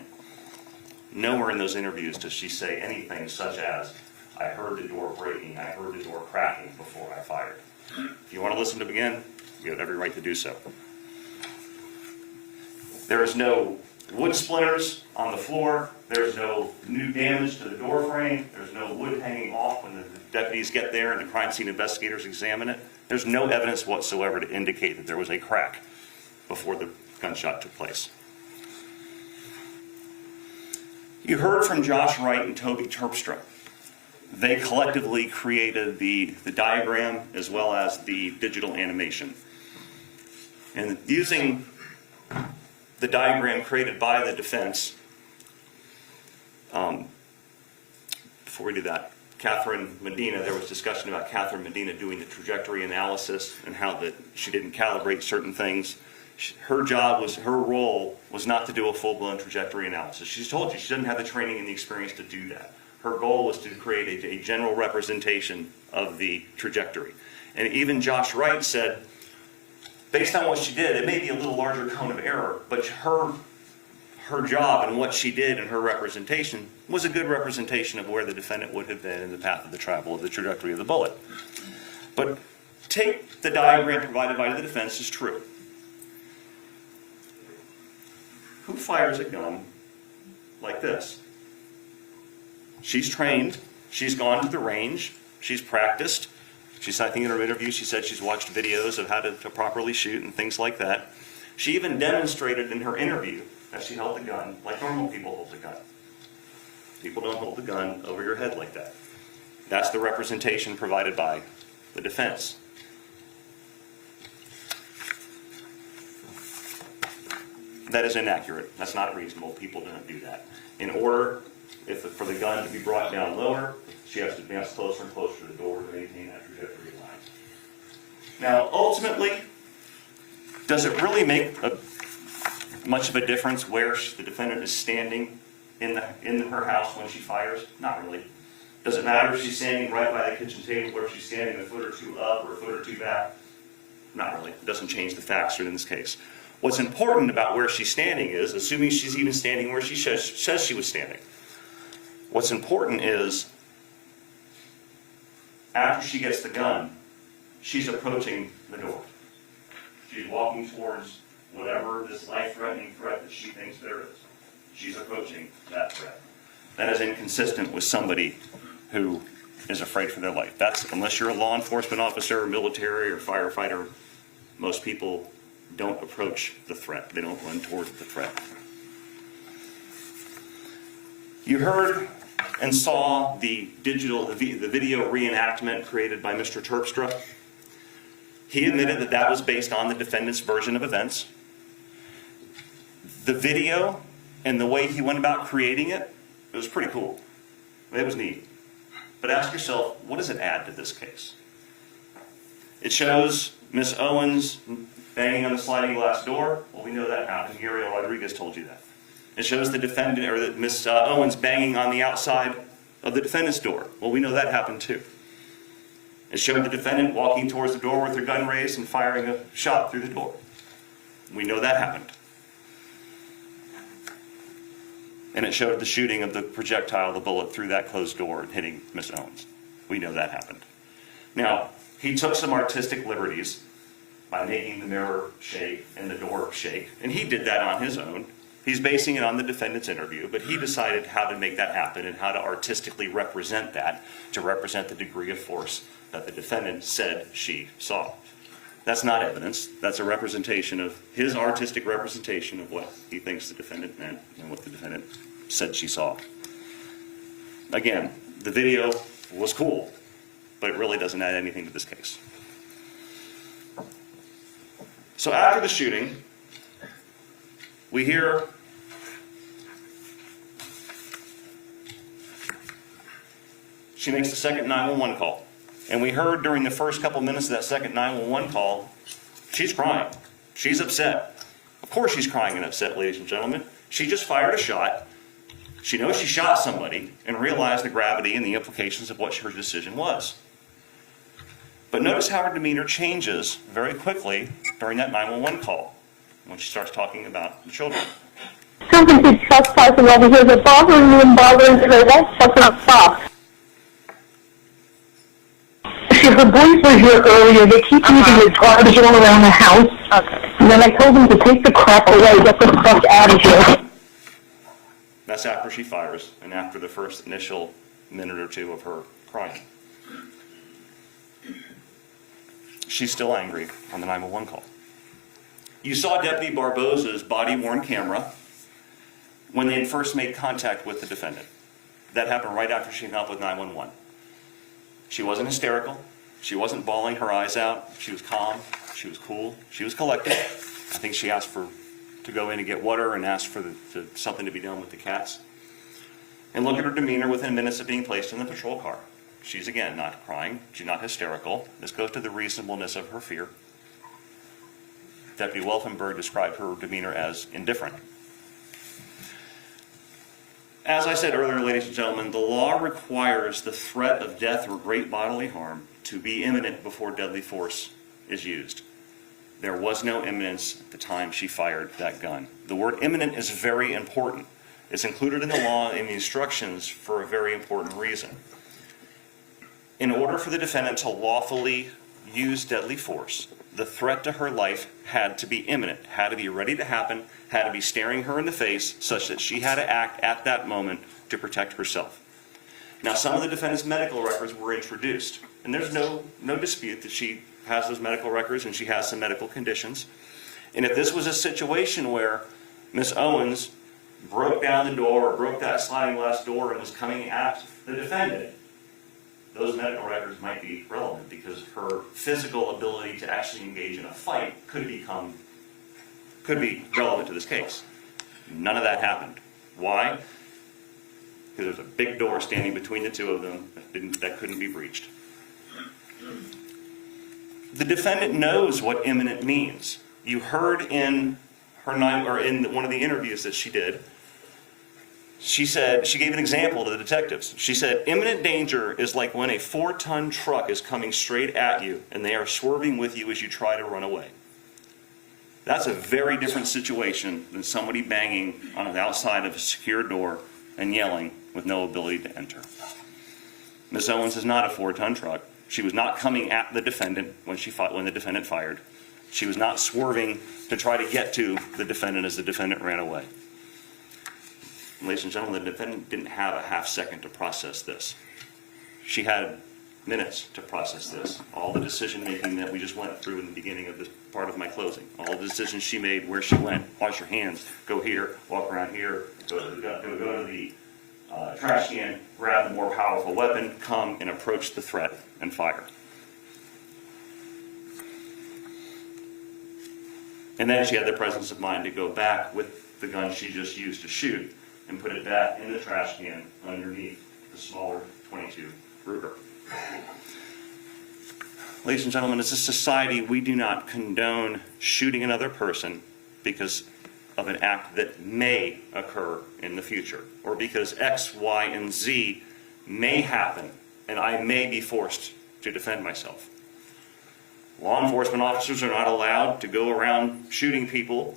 Nowhere in those interviews does she say anything such as, "I heard the door breaking, I heard the door cracking before I fired." If you want to listen to them again, you have every right to do so. There is no wood splinters on the floor. There's no new damage to the door frame. There's no wood hanging off when the deputies get there and the crime scene investigators examine it. There's no evidence whatsoever to indicate that there was a crack before the gunshot took place. You heard from Josh Wright and Toby Terpstra. They collectively created the diagram as well as the digital animation. And using the diagram created by the defense, before we do that, Catherine Medina, there was discussion about Catherine Medina doing the trajectory analysis and how that she didn't calibrate certain things. Her role was not to do a full-blown trajectory analysis. She's told you she doesn't have the training and the experience to do that. Her goal was to create a general representation of the trajectory. And even Josh Wright said, based on what she did, it may be a little larger cone of error, but her job and what she did and her representation was a good representation of where the defendant would have been in the path of the travel of the trajectory of the bullet. But take the diagram provided by the defense as true. Who fires a gun like this? She's trained. She's gone to the range. She's practiced. I think in her interview, she said she's watched videos of how to properly shoot and things like that. She even demonstrated in her interview that she held the gun like normal people hold the gun. People don't hold the gun over your head like that. That's the representation provided by the defense. That is inaccurate. That's not reasonable. People don't do that. In order for the gun to be brought down lower, she has to advance closer and closer to the door to maintain that trajectory line. Now, ultimately, does it really make much of a difference where the defendant is standing in her house when she fires? Not really. Does it matter if she's standing right by the kitchen table or if she's standing a foot or two up or a foot or two back? Not really. It doesn't change the facts in this case. What's important about where she's standing is, assuming she's even standing where she says she was standing, what's important is after she gets the gun, she's approaching the door. She's walking towards whatever this life-threatening threat that she thinks there is. She's approaching that threat. That is inconsistent with somebody who is afraid for their life. That's, unless you're a law enforcement officer, or military, or firefighter, most people don't approach the threat. They don't run towards the threat. You heard and saw the video reenactment created by Mr. Terpstra. He admitted that that was based on the defendant's version of events. The video and the way he went about creating it, it was pretty cool. It was neat. But ask yourself, what does it add to this case? It shows Miss Owens banging on the sliding glass door. Well, we know that happened. Gabriel Rodriguez told you that. It shows the defendant, or Miss Owens banging on the outside of the defendant's door. Well, we know that happened too. It showed the defendant walking towards the door with her gun raised and firing a shot through the door. We know that happened. And it showed the shooting of the projectile, the bullet, through that closed door and hitting Miss Owens. We know that happened. Now, he took some artistic liberties by making the mirror shake and the door shake, and he did that on his own. He's basing it on the defendant's interview, but he decided how to make that happen and how to artistically represent that, to represent the degree of force that the defendant said she saw. That's not evidence. That's a representation of his artistic representation of what he thinks the defendant meant and what the defendant said she saw. Again, the video was cool, but it really doesn't add anything to this case. So after the shooting, we hear she makes the second 911 call. And we heard during the first couple minutes of that second 911 call, she's crying. She's upset. Of course she's crying and upset, ladies and gentlemen. She just fired a shot. She knows she shot somebody and realized the gravity and the implications of what her decision was. But notice how her demeanor changes very quickly during that 911 call when she starts talking about the children. Susan keeps trespassing over here. They're bothering me and bothering me. They won't fucking stop. Her boys were here earlier. They keep using this garbage all around the house. Okay. And then I told them to take the crap away, get the fuck out of here. That's after she fires and after the first initial minute or two of her crying. She's still angry on the 911 call. You saw Deputy Barbosa's body-worn camera when they had first made contact with the defendant. That happened right after she hung up with 911. She wasn't hysterical. She wasn't bawling her eyes out. She was calm. She was cool. She was collected. I think she asked to go in and get water and asked for something to be done with the cats. And look at her demeanor within minutes of being placed in the patrol car. She's, again, not crying. She's not hysterical. This goes to the reasonableness of her fear. Deputy Welfenberg described her demeanor as indifferent. As I said earlier, ladies and gentlemen, the law requires the threat of death or great bodily harm to be imminent before deadly force is used. There was no imminence at the time she fired that gun. The word imminent is very important. It's included in the law and the instructions for a very important reason. In order for the defendant to lawfully use deadly force, the threat to her life had to be imminent, had to be ready to happen, had to be staring her in the face such that she had to act at that moment to protect herself. Now, some of the defendant's medical records were introduced, and there's no dispute that she has those medical records and she has some medical conditions. And if this was a situation where Miss Owens broke down the door or broke that sliding glass door and was coming at the defendant, those medical records might be relevant because her physical ability to actually engage in a fight could be relevant to this case. None of that happened. Why? Because there's a big door standing between the two of them that couldn't be breached. The defendant knows what imminent means. You heard in in one of the interviews that she did, she gave an example to the detectives. She said, imminent danger is like when a 4-ton truck is coming straight at you and they are swerving with you as you try to run away. That's a very different situation than somebody banging on the outside of a secure door and yelling with no ability to enter. Ms. Owens is not a 4-ton truck. She was not coming at the defendant when the defendant fired. She was not swerving to try to get to the defendant as the defendant ran away. Ladies and gentlemen, the defendant didn't have a half second to process this. She had minutes to process this. All the decision making that we just went through in the beginning of this part of my closing. All the decisions she made, where she went, wash your hands, go here, walk around here, go to the trash can, grab the more powerful weapon, come and approach the threat and fire. And then she had the presence of mind to go back with the gun she just used to shoot and put it back in the trash can underneath the smaller .22 Ruger. Ladies and gentlemen, as a society, we do not condone shooting another person because of an act that may occur in the future, or because X, Y, and Z may happen, and I may be forced to defend myself. Law enforcement officers are not allowed to go around shooting people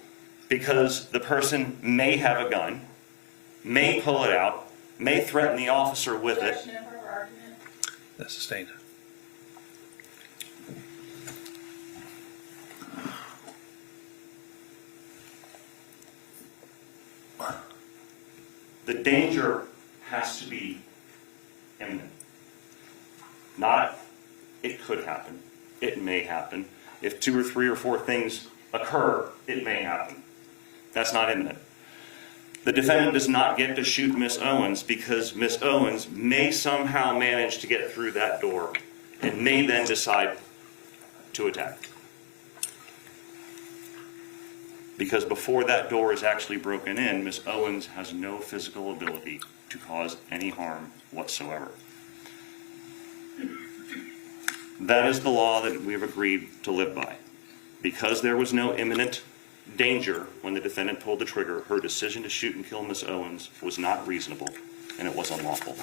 because the person may have a gun, may pull it out, may threaten the officer with it. Objection for argument. That's sustained. The danger has to be imminent. Not, it could happen. It may happen. If 2 or 3 or 4 things occur, it may happen. That's not imminent. The defendant does not get to shoot Miss Owens because Miss Owens may somehow manage to get through that door and may then decide to attack. Because before that door is actually broken in, Miss Owens has no physical ability to cause any harm whatsoever. That is the law that we have agreed to live by. Because there was no imminent danger when the defendant pulled the trigger, her decision to shoot and kill Miss Owens was not reasonable, and it was unlawful.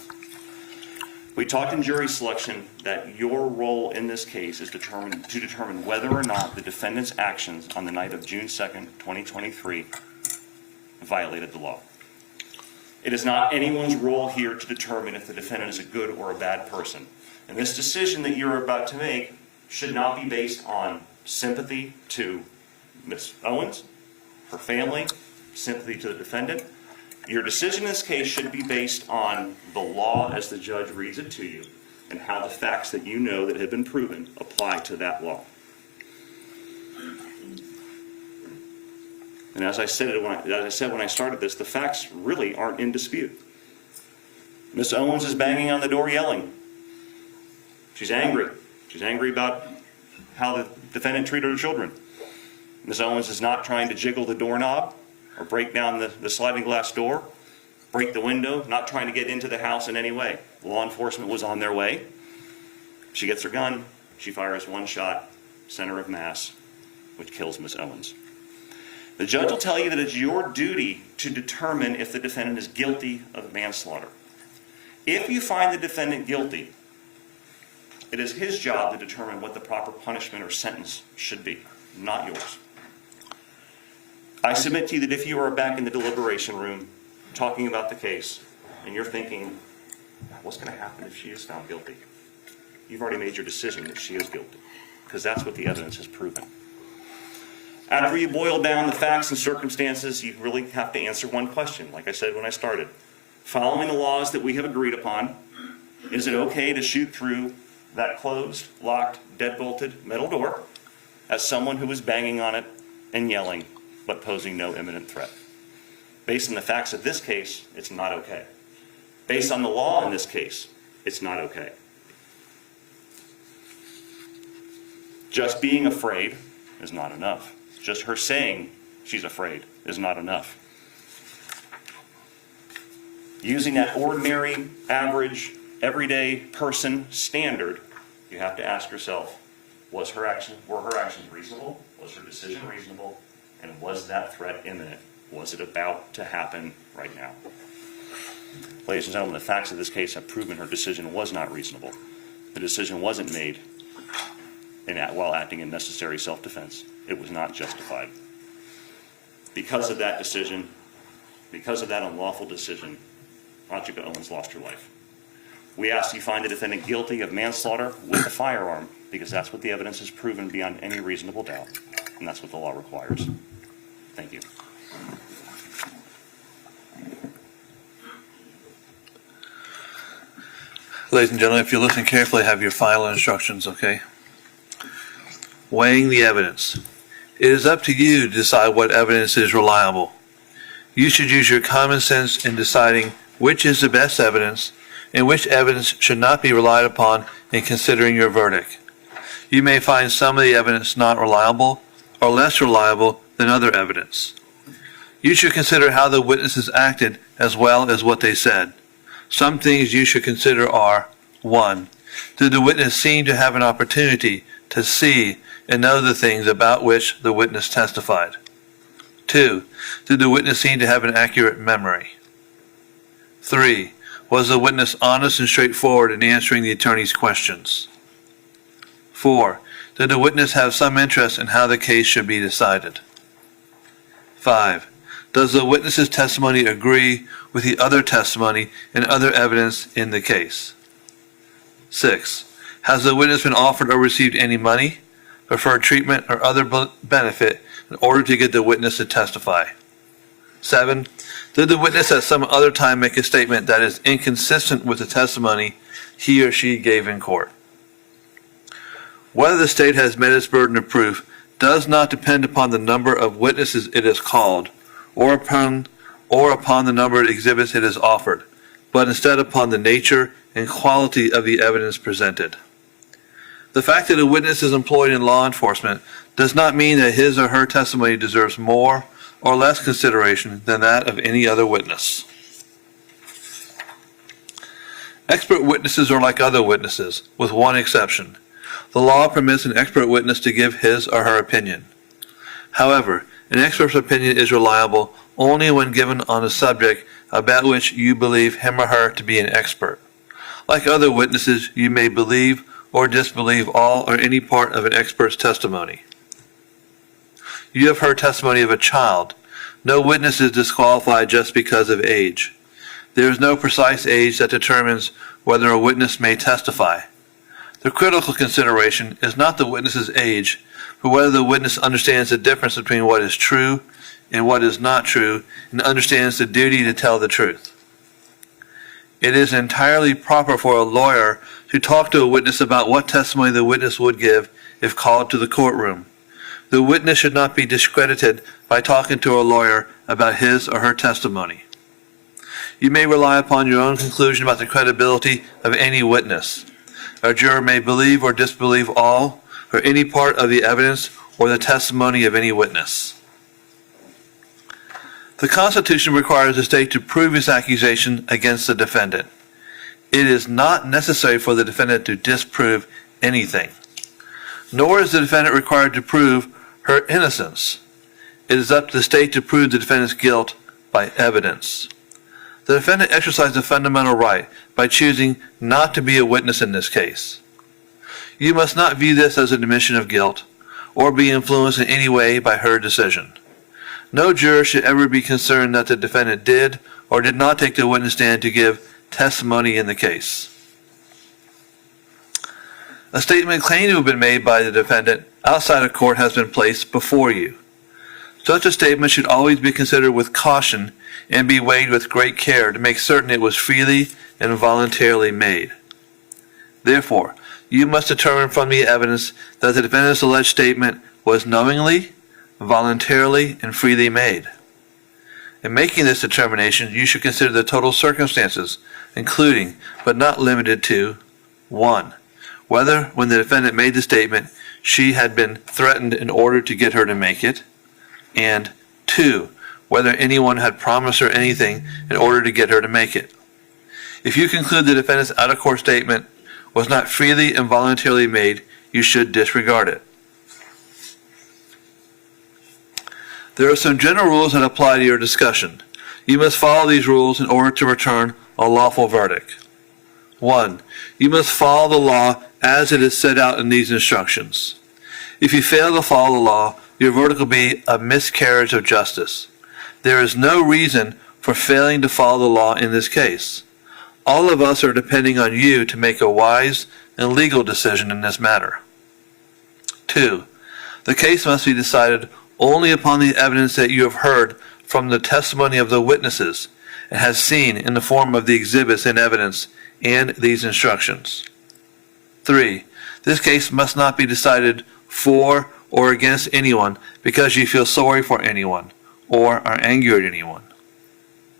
We talked in jury selection that your role in this case is to determine whether or not the defendant's actions on the night of June 2nd, 2023 violated the law. It is not anyone's role here to determine if the defendant is a good or a bad person. And this decision that you're about to make should not be based on sympathy to Miss Owens, her family, sympathy to the defendant. Your decision in this case should be based on the law as the judge reads it to you and how the facts that you know that have been proven apply to that law. And as I said when I started this, the facts really aren't in dispute. Miss Owens is banging on the door yelling. She's angry. She's angry about how the defendant treated her children. Miss Owens is not trying to jiggle the doorknob or break down the sliding glass door, break the window, not trying to get into the house in any way. Law enforcement was on their way. She gets her gun. She fires one shot, center of mass, which kills Miss Owens. The judge will tell you that it's your duty to determine if the defendant is guilty of manslaughter. If you find the defendant guilty, it is his job to determine what the proper punishment or sentence should be, not yours. I submit to you that if you are back in the deliberation room talking about the case and you're thinking, what's going to happen if she is found guilty? You've already made your decision that she is guilty, because that's what the evidence has proven. After you boil down the facts and circumstances, you really have to answer one question, like I said when I started. Following the laws that we have agreed upon, is it okay to shoot through that closed, locked, deadbolted metal door as someone who was banging on it and yelling, but posing no imminent threat? Based on the facts of this case, it's not okay. Based on the law in this case, it's not okay. Just being afraid is not enough. Just her saying she's afraid is not enough. Using that ordinary, average, everyday person standard, you have to ask yourself, were her actions reasonable? Was her decision reasonable? And was that threat imminent? Was it about to happen right now? Ladies and gentlemen, the facts of this case have proven her decision was not reasonable. The decision wasn't made while acting in necessary self-defense. It was not justified. Because of that decision, because of that unlawful decision, Ajike Owens lost her life. We ask you find the defendant guilty of manslaughter with a firearm, because that's what the evidence has proven beyond any reasonable doubt, and that's what the law requires. Thank you. Ladies and gentlemen, if you listen carefully, have your final instructions, okay? Weighing the evidence. It is up to you to decide what evidence is reliable. You should use your common sense in deciding which is the best evidence and which evidence should not be relied upon in considering your verdict. You may find some of the evidence not reliable or less reliable than other evidence. You should consider how the witnesses acted as well as what they said. Some things you should consider are: 1. Did the witness seem to have an opportunity to see and know the things about which the witness testified? 2. Did the witness seem to have an accurate memory? 3. Was the witness honest and straightforward in answering the attorney's questions? 4. Did the witness have some interest in how the case should be decided? 5. Does the witness's testimony agree with the other testimony and other evidence in the case? 6. Has the witness been offered or received any money, preferred treatment, or other benefit in order to get the witness to testify? 7. Did the witness at some other time make a statement that is inconsistent with the testimony he or she gave in court? Whether the state has met its burden of proof does not depend upon the number of witnesses it has called or upon the number of exhibits it has offered, but instead upon the nature and quality of the evidence presented. The fact that a witness is employed in law enforcement does not mean that his or her testimony deserves more or less consideration than that of any other witness. Expert witnesses are like other witnesses, with one exception. The law permits an expert witness to give his or her opinion. However, an expert's opinion is reliable only when given on a subject about which you believe him or her to be an expert. Like other witnesses, you may believe or disbelieve all or any part of an expert's testimony. You have heard testimony of a child. No witness is disqualified just because of age. There is no precise age that determines whether a witness may testify. The critical consideration is not the witness's age, but whether the witness understands the difference between what is true and what is not true, and understands the duty to tell the truth. It is entirely proper for a lawyer to talk to a witness about what testimony the witness would give if called to the courtroom. The witness should not be discredited by talking to a lawyer about his or her testimony. You may rely upon your own conclusion about the credibility of any witness. A juror may believe or disbelieve all or any part of the evidence or the testimony of any witness. The Constitution requires the state to prove its accusation against the defendant. It is not necessary for the defendant to disprove anything, nor is the defendant required to prove her innocence. It is up to the state to prove the defendant's guilt by evidence. The defendant exercised a fundamental right by choosing not to be a witness in this case. You must not view this as an admission of guilt or be influenced in any way by her decision. No juror should ever be concerned that the defendant did or did not take the witness stand to give testimony in the case. A statement claimed to have been made by the defendant outside of court has been placed before you. Such a statement should always be considered with caution and be weighed with great care to make certain it was freely and voluntarily made. Therefore, you must determine from the evidence that the defendant's alleged statement was knowingly, voluntarily, and freely made. In making this determination, you should consider the total circumstances, including, but not limited to, 1. Whether, when the defendant made the statement, she had been threatened in order to get her to make it, and 2. Whether anyone had promised her anything in order to get her to make it. If you conclude the defendant's out-of-court statement was not freely and voluntarily made, you should disregard it. There are some general rules that apply to your discussion. You must follow these rules in order to return a lawful verdict. 1. You must follow the law as it is set out in these instructions. If you fail to follow the law, your verdict will be a miscarriage of justice. There is no reason for failing to follow the law in this case. All of us are depending on you to make a wise and legal decision in this matter. 2. The case must be decided only upon the evidence that you have heard from the testimony of the witnesses and have seen in the form of the exhibits and evidence and these instructions. 3. This case must not be decided for or against anyone because you feel sorry for anyone or are angry at anyone.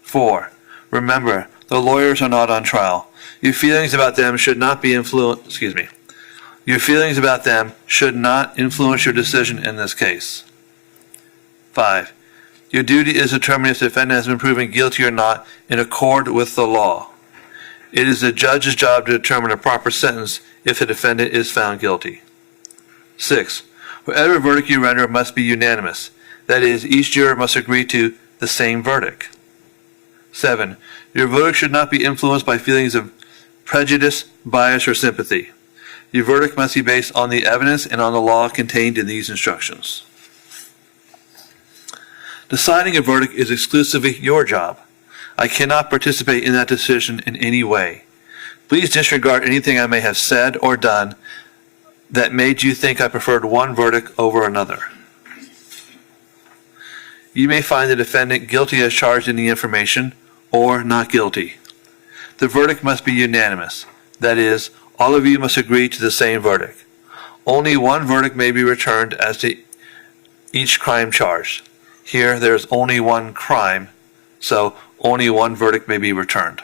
4. Remember, the lawyers are not on trial. Your feelings about them should not influence your decision in this case. 5. Your duty is to determine if the defendant has been proven guilty or not in accord with the law. It is the judge's job to determine a proper sentence if the defendant is found guilty. 6. Whatever verdict you render must be unanimous. That is, each juror must agree to the same verdict. 7. Your verdict should not be influenced by feelings of prejudice, bias, or sympathy. Your verdict must be based on the evidence and on the law contained in these instructions. Deciding a verdict is exclusively your job. I cannot participate in that decision in any way. Please disregard anything I may have said or done that made you think I preferred one verdict over another. You may find the defendant guilty as charged in the information or not guilty. The verdict must be unanimous. That is, all of you must agree to the same verdict. Only one verdict may be returned as to each crime charged. Here, there is only one crime, so only one verdict may be returned.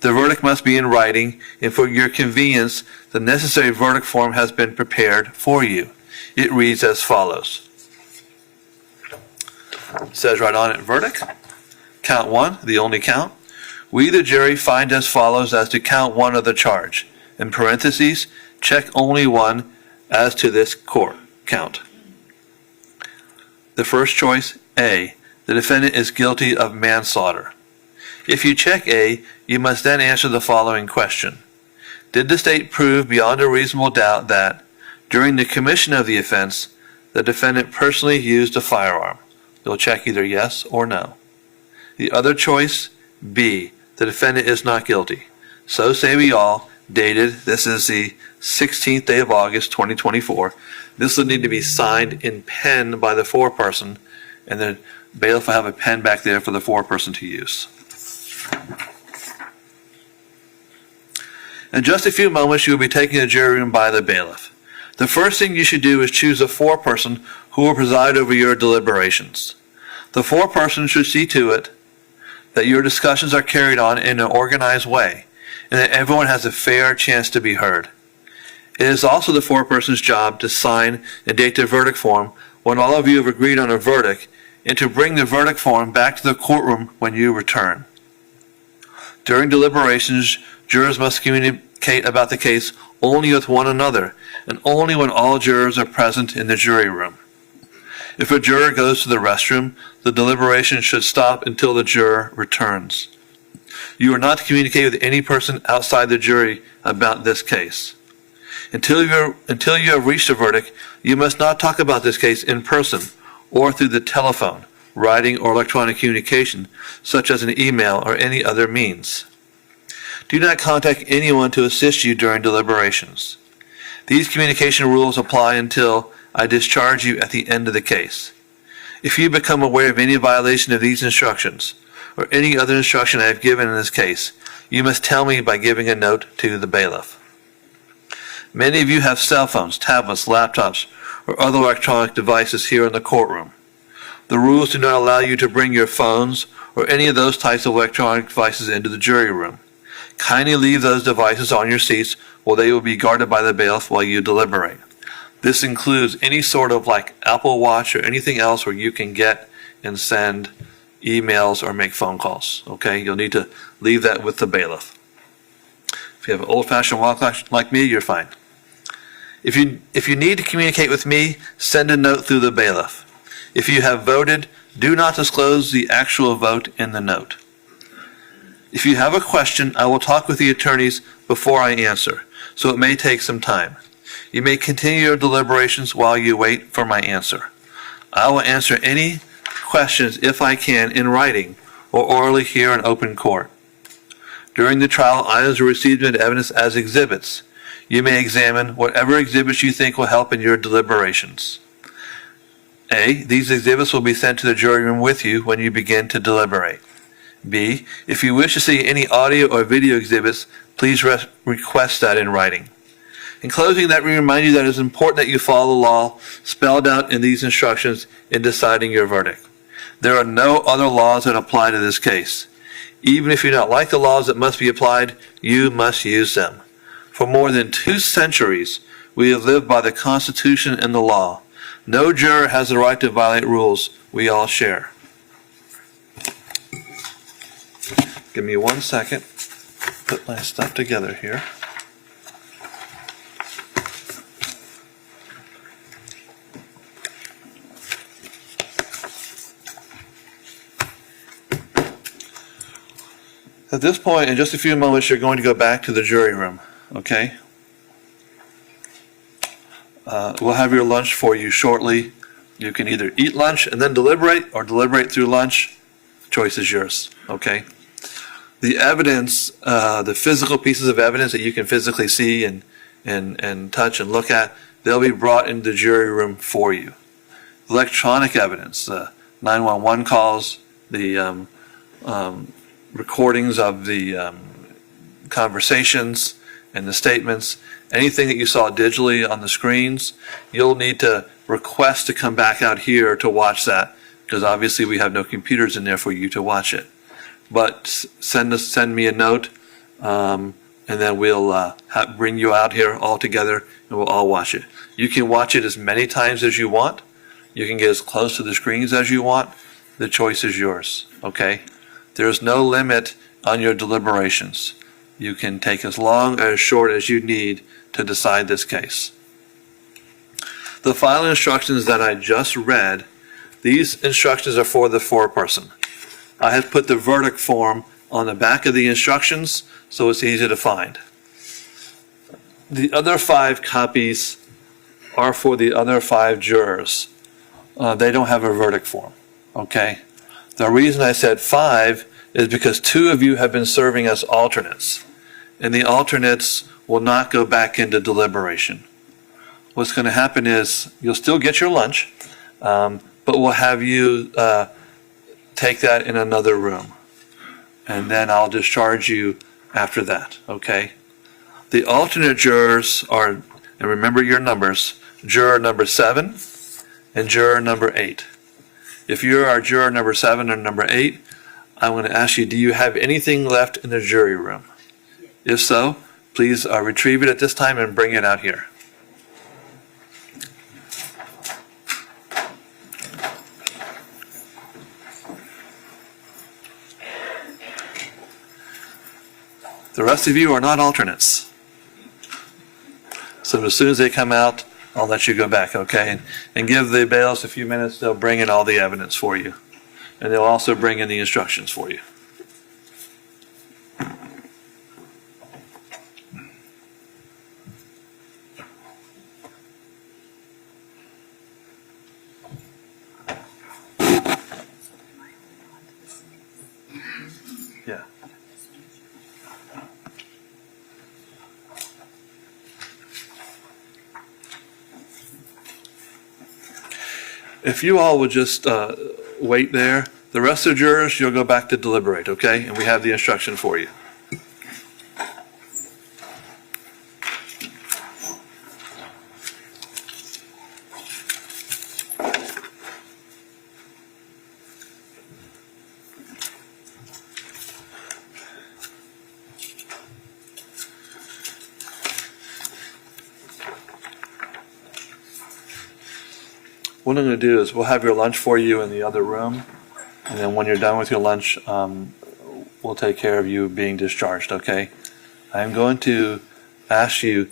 The verdict must be in writing, and for your convenience, the necessary verdict form has been prepared for you. It reads as follows. It says right on it, verdict. Count 1, the only count. We, the jury, find as follows as to count 1 of the charge. In parentheses, check only 1 as to this court count. The first choice, A. The defendant is guilty of manslaughter. If you check A, you must then answer the following question. Did the state prove beyond a reasonable doubt that, during the commission of the offense, the defendant personally used a firearm? You'll check either yes or no. The other choice, B. The defendant is not guilty. So say we all, dated, this is the 16th day of August, 2024. This will need to be signed in pen by the foreperson, and the bailiff will have a pen back there for the foreperson to use. In just a few moments, you will be taken to the jury room by the bailiff. The first thing you should do is choose a foreperson who will preside over your deliberations. The foreperson should see to it that your discussions are carried on in an organized way, and that everyone has a fair chance to be heard. It is also the foreperson's job to sign and date the verdict form when all of you have agreed on a verdict, and to bring the verdict form back to the courtroom when you return. During deliberations, jurors must communicate about the case only with one another, and only when all jurors are present in the jury room. If a juror goes to the restroom, the deliberation should stop until the juror returns. You are not to communicate with any person outside the jury about this case. Until you have reached a verdict, you must not talk about this case in person or through the telephone, writing, or electronic communication, such as an email or any other means. Do not contact anyone to assist you during deliberations. These communication rules apply until I discharge you at the end of the case. If you become aware of any violation of these instructions, or any other instruction I have given in this case, you must tell me by giving a note to the bailiff. Many of you have cell phones, tablets, laptops, or other electronic devices here in the courtroom. The rules do not allow you to bring your phones or any of those types of electronic devices into the jury room. Kindly leave those devices on your seats or they will be guarded by the bailiff while you deliberate. This includes any sort of like Apple Watch or anything else where you can get and send emails or make phone calls, okay? You'll need to leave that with the bailiff. If you have an old-fashioned watch like me, you're fine. If you need to communicate with me, send a note through the bailiff. If you have voted, do not disclose the actual vote in the note. If you have a question, I will talk with the attorneys before I answer, so it may take some time. You may continue your deliberations while you wait for my answer. I will answer any questions, if I can, in writing or orally here in open court. During the trial, items are received into evidence as exhibits. You may examine whatever exhibits you think will help in your deliberations. A, these exhibits will be sent to the jury room with you when you begin to deliberate. B, if you wish to see any audio or video exhibits, please request that in writing. In closing, let me remind you that it is important that you follow the law spelled out in these instructions in deciding your verdict. There are no other laws that apply to this case. Even if you don't like the laws that must be applied, you must use them. For more than 2 centuries, we have lived by the Constitution and the law. No juror has the right to violate rules we all share. Give me 1 second. Put my stuff together here. At this point, in just a few moments, you're going to go back to the jury room, okay? We'll have your lunch for you shortly. You can either eat lunch and then deliberate, or deliberate through lunch. Choice is yours, okay? The evidence, the physical pieces of evidence that you can physically see and touch and look at, they'll be brought into the jury room for you. Electronic evidence, 911 calls, the recordings of the conversations and the statements, anything that you saw digitally on the screens, you'll need to request to come back out here to watch that, because obviously we have no computers in there for you to watch it. But send me a note, and then we'll bring you out here all together, and we'll all watch it. You can watch it as many times as you want. You can get as close to the screens as you want. The choice is yours, okay? There's no limit on your deliberations. You can take as long or as short as you need to decide this case. The final instructions that I just read, these instructions are for the foreperson. I have put the verdict form on the back of the instructions so it's easy to find. The other 5 copies are for the other 5 jurors. They don't have a verdict form, okay? The reason I said 5 is because 2 of you have been serving as alternates, and the alternates will not go back into deliberation. What's going to happen is you'll still get your lunch, but we'll have you take that in another room, and then I'll discharge you after that, okay? The alternate jurors are, and remember your numbers, juror number 7 and juror number 8. If you're our juror number 7 or number 8, I'm going to ask you, do you have anything left in the jury room? If so, please retrieve it at this time and bring it out here. The rest of you are not alternates. So as soon as they come out, I'll let you go back, okay? And give the bailiffs a few minutes. They'll bring in all the evidence for you. And they'll also bring in the instructions for you. Yeah. If you all would just wait there, the rest of the jurors, you'll go back to deliberate, okay? And we have the instruction for you. what I'm going to do is we'll have your lunch for you in the other room. And then when you're done with your lunch, we'll take care of you being discharged, okay? I'm going to ask you,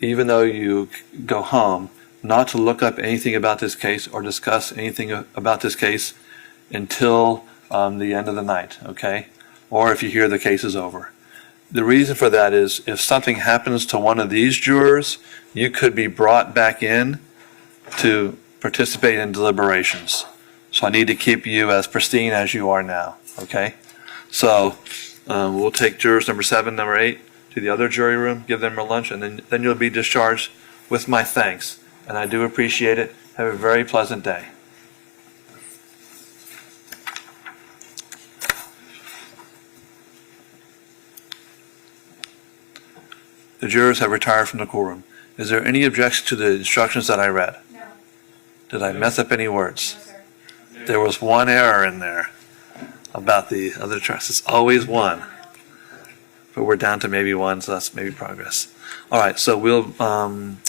even though you go home, not to look up anything about this case or discuss anything about this case until the end of the night, okay? Or if you hear the case is over. The reason for that is if something happens to one of these jurors, you could be brought back in to participate in deliberations. So I need to keep you as pristine as you are now, okay? So we'll take jurors number 7, number 8 to the other jury room, give them a lunch, and then you'll be discharged with my thanks. And I do appreciate it. Have a very pleasant day. The jurors have retired from the courtroom. Is there any objection to the instructions that I read? No. Did I mess up any words? No, sir. There was one error in there about the other trust. It's always one. But we're down to maybe one, so that's maybe progress. All right, so we'll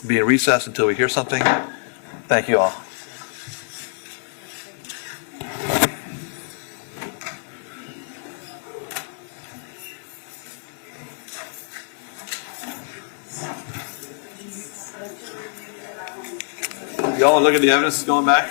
be in recess until we hear something. Thank you all. Y'all look at the evidence going back?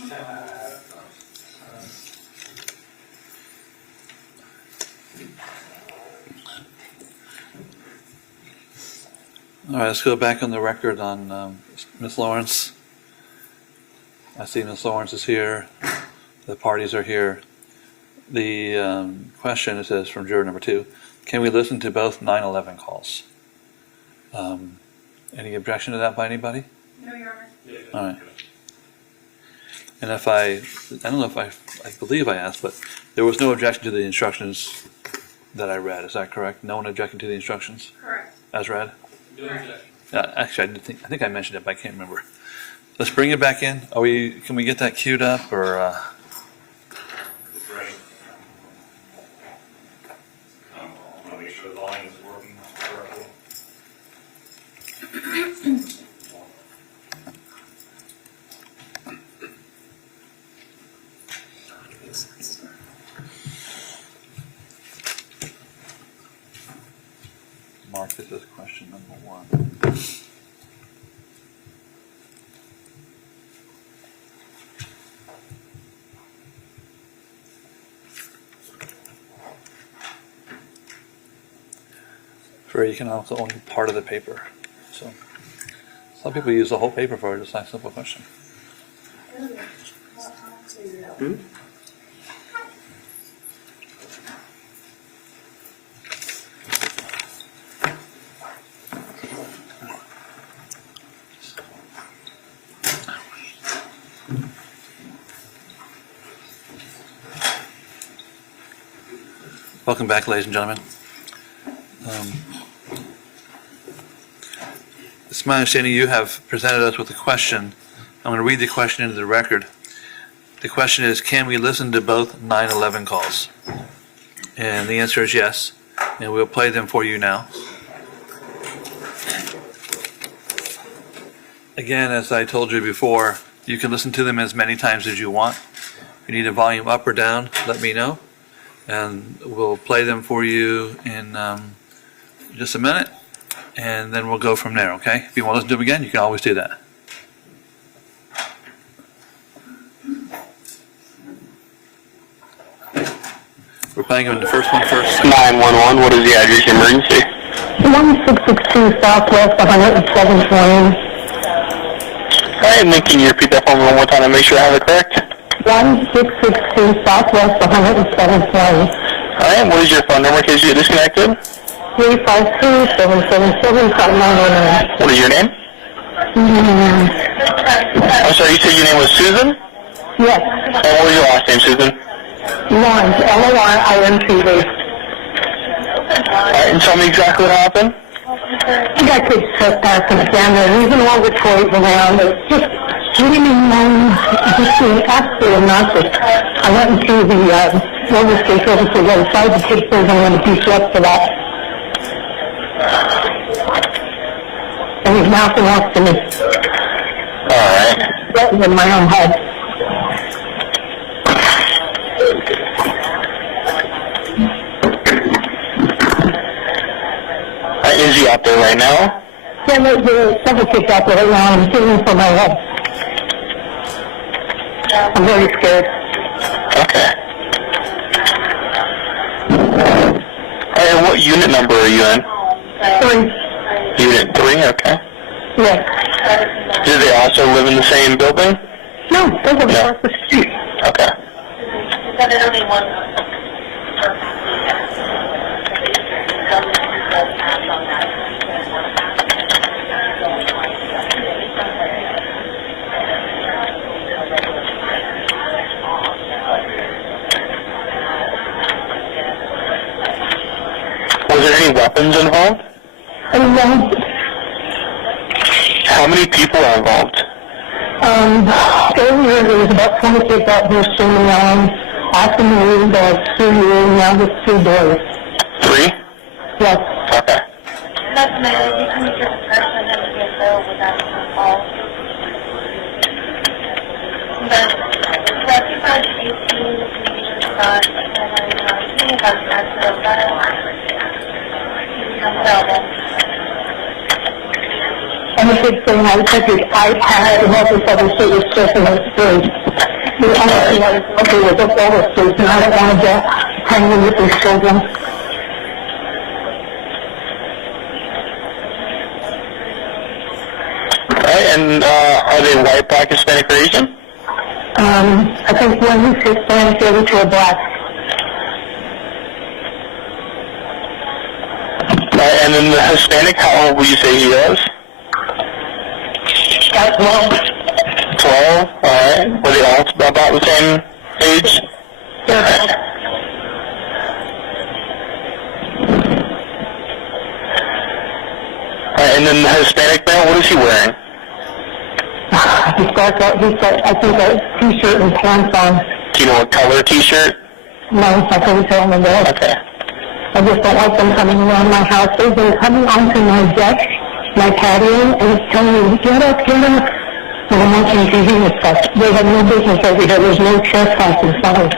All right, let's go back on the record on Ms. Lawrence. I see Ms. Lawrence is here. The parties are here. The question, it says from juror number 2, can we listen to both 9/11 calls? Any objection to that by anybody? No, Your Honor. All right. And if I don't know if I believe I asked, but there was no objection to the instructions that I read. Is that correct? No one objected to the instructions Correct. as read? No objection. Actually, I think I mentioned it, but I can't remember. Let's bring it back in. Can we get that queued up or? It's ready. I want to make sure the volume is working correctly. Mark, this is question number 1. You can also only part of the paper. So some people use the whole paper for just a simple question. Welcome back, ladies and gentlemen. It's my understanding you have presented us with a question. I'm going to read the question into the record. The question is, can we listen to both 9/11 calls? And the answer is yes, and we'll play them for you now. Again, as I told you before, you can listen to them as many times as you want. If you need a volume up or down, let me know, and we'll play them for you in just a minute. And then we'll go from there, okay? If you want to listen to them again, you can always do that. We're playing them in the first one first. 911, what is the address emergency? 1662 Southwest 107th Lane. Alright, and then can you repeat that for me one more time to make sure I have it correct? 1662 Southwest 107th Lane. Alright, what is your phone number in case you get disconnected? 352-777-5919. What is your name? I'm sorry, you said your name was Susan? Yes, And what was your last name, Susan? Lawrence, Lorintz. Alright, and tell me exactly what happened. I got kids trespassing down there, leaving all the toys around. It's just screaming, just being absolutely obnoxious. I went into the roller skate officer the other side. The kid says I'm going to beat you up for that. And he's mouthing off to me. Alright. Threatened in my own head. Is he out there right now? Yeah, there's several kids out there right now, and I'm feeling for my head. I'm very scared. Okay. Alright, and what unit number are you in? 3. Unit 3, okay. Yes. Do they also live in the same building? No, they live across the street. Okay. Was there any weapons involved? And then, How many people are involved? earlier there was about 20 kids out here swimming around. After me, there's 2 years, now there's 2 boys. 3? Yes. Okay. And the kid saying I took his iPad and all this other shit was just in his food. The only thing I was okay with all the food, and I don't want to get tangled with these children. Alright, and are they white, black, Hispanic, or Asian? I think one is Hispanic, the other two are black. Alright, and then the Hispanic, how old would you say he was? That's well. 12, alright. Were they all about the same age? Yeah. Alright, and then the Hispanic male, what is he wearing? He's got, I think, a t-shirt and pants on. Do you know what color t-shirt? No, I couldn't tell him that. Okay. I just don't like them coming around my house. They've been coming onto my deck, my patio, and it's telling me, get up, get up. And I'm watching TV and stuff. They have no business over here. There's no trespassing sign.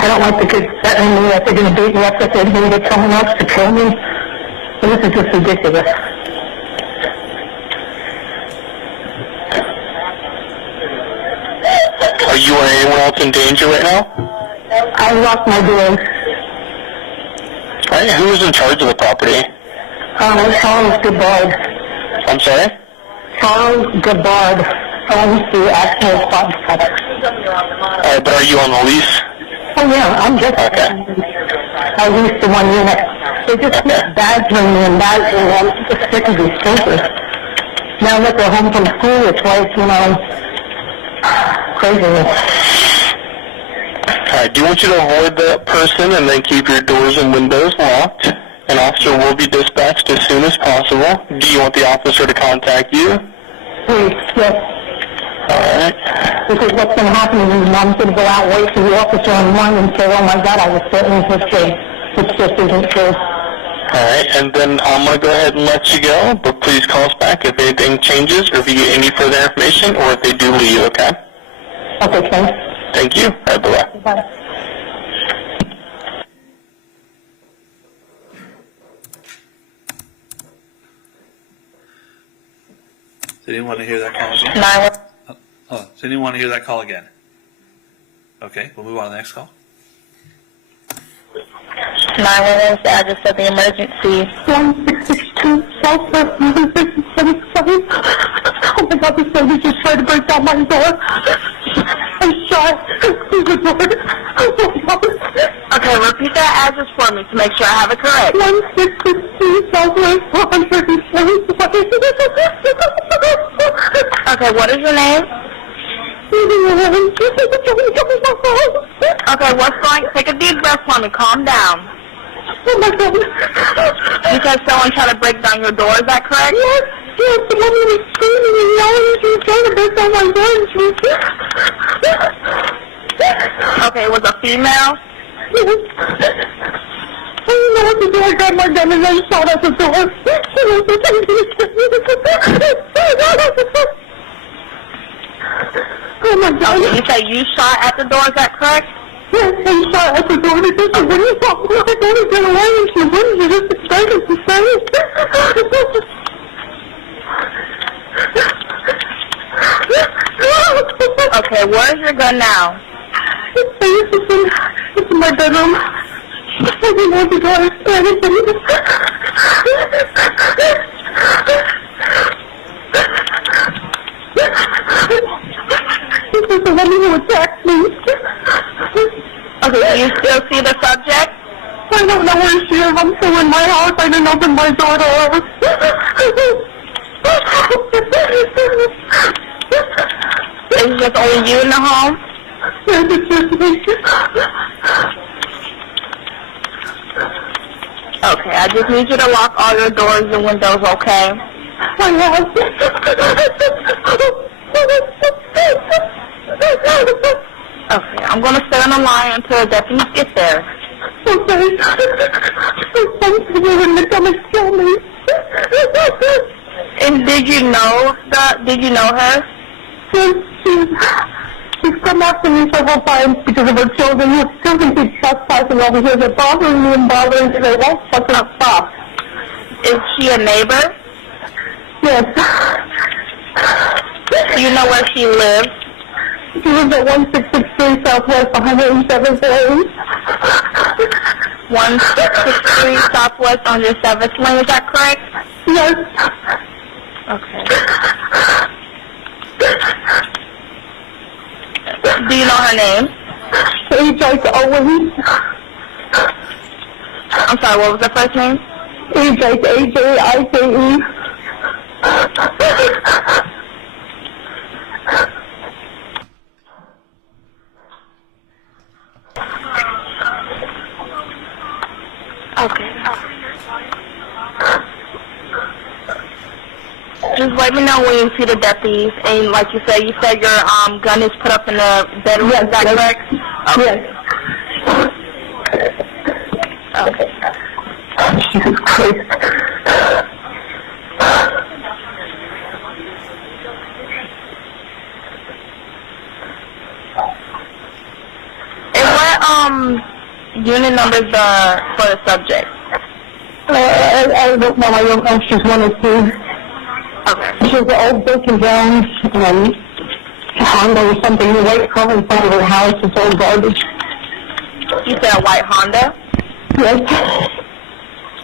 I don't like the kids threatening me that they're going to beat me up, that they're going to get someone else to kill me. So this is just ridiculous. Are you or anyone else in danger right now? I locked my doors. Alright, who is in charge of the property? Charles Gabbard. I'm sorry? Charles Gabbard owns the actual spot. Alright, but are you on the lease? Oh yeah, I'm just, Okay. I leased the 1 unit. They just keep badgering me and badgering me. I'm just sick of these stupid. Now that they're home from school, it's like, you know, craziness. Alright, do you want you to avoid that person and then keep your doors and windows locked? An officer will be dispatched as soon as possible. Do you want the officer to contact you? Please, yes. Alright. Because what's been happening is Mom's going to go out, wait for the officer on one and say, oh my God, I was threatened with this, which just isn't true. Alright, and then I'm going to go ahead and let you go, but please call us back if anything changes or if you get any further information or if they do leave, okay? Okay, thanks. Thank you. Alright, bye-bye. Bye. Did anyone want to hear that call again? Oh, does anyone want to hear that call again? Okay, we'll move on to the next call. 911 is the address of the emergency. 1662 Southwest 177. Oh my God, this lady just tried to break down my door. I'm shot. Good Lord. Oh my God. Okay, repeat that address for me to make sure I have it correct. 1662 Southwest 177. Okay, what is your name? Okay, what's going? Take a deep breath for me. Calm down. Oh my God. You said someone tried to break down your door. Is that correct? Yes, the woman was screaming and yelling and she was trying to break down my door and she was... Okay, it was a female. Yes. I didn't know what to do. I grabbed my gun and I shot at the door. Oh my God. Okay, you said you shot at the door. Is that correct? Yes, I shot at the door because the woman thought I was going to get away and she wouldn't. She just started to say. Okay, where's your gun now? It's in my bedroom. I didn't know the door is anything. This is the woman who attacked me. Okay, do you still see the subject? I don't know where she is. I'm still in my house. I didn't open my door to her. Is it just only you in the home? Yes, it's just me. Okay, I just need you to lock all your doors and windows, okay? I have. Okay, I'm going to stay on the line until the deputies get there. Okay. Some people are going to come and kill me. And did you know her? Yes, come after me several times because of her children. Her children keep trespassing over here. They're bothering me and bothering me. They won't fucking stop. Is she a neighbor? Yes. Do you know where she lives? She lives at 1663 Southwest 107th Lane. 1663 Southwest 107th Lane, is that correct? Yes. Okay. Do you know her name? Ajike Owens. I'm sorry, what was the first name? Ajike, A-J-I-K-E. Okay. Just let me know when you see the deputies, and like you said your gun is put up in the bedroom, is that correct? Yes. Okay. Jesus Christ. And what unit number is for the subject? I don't know. I don't know if she's one or two. Okay. She's an old broken down Honda or something. The white car in front of her house. It's all garbage. You said a white Honda? Yes.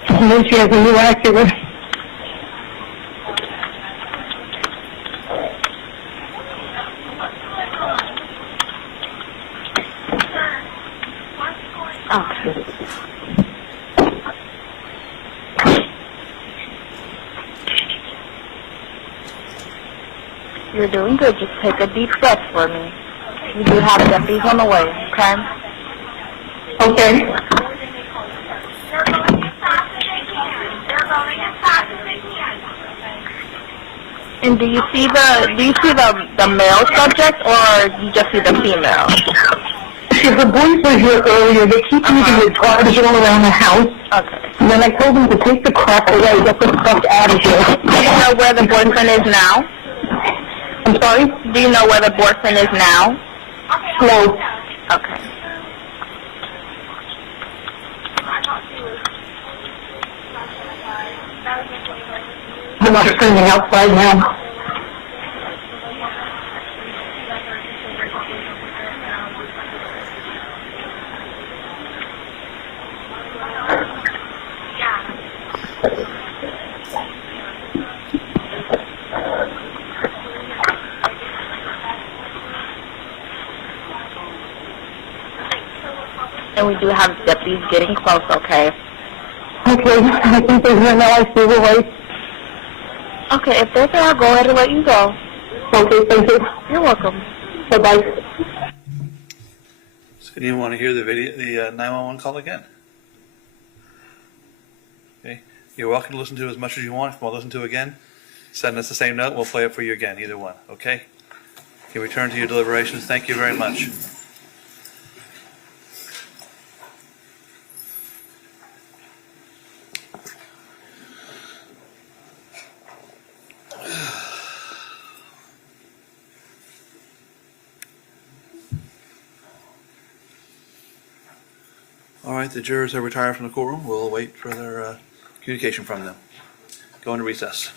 And then she has a new Acura. Okay. You're doing good. Just take a deep breath for me. We do have deputies on the way, okay? Okay. And do you see the male subject, or you just see the female? The boys were here earlier. They keep using the garbage all around the house. Okay. And then I told them to take the crap away, get the stuff out of here. Do you know where the boyfriend is now? I'm sorry? Do you know where the boyfriend is now? No. Okay. I'm not screaming outside now. And we do have deputies getting close, okay? Okay, I think they're here now. I see the lights. Okay, if they're there, I'll go ahead and let you go. Okay, thank you. You're welcome. Bye-bye. So do you want to hear the 911 call again? Okay. You're welcome to listen to it as much as you want. If you want to listen to it again, send us the same note. We'll play it for you again, either one. Okay? You return to your deliberations. Thank you very much. All right, the jurors have retired from the courtroom. We'll wait for their communication from them. Go into recess.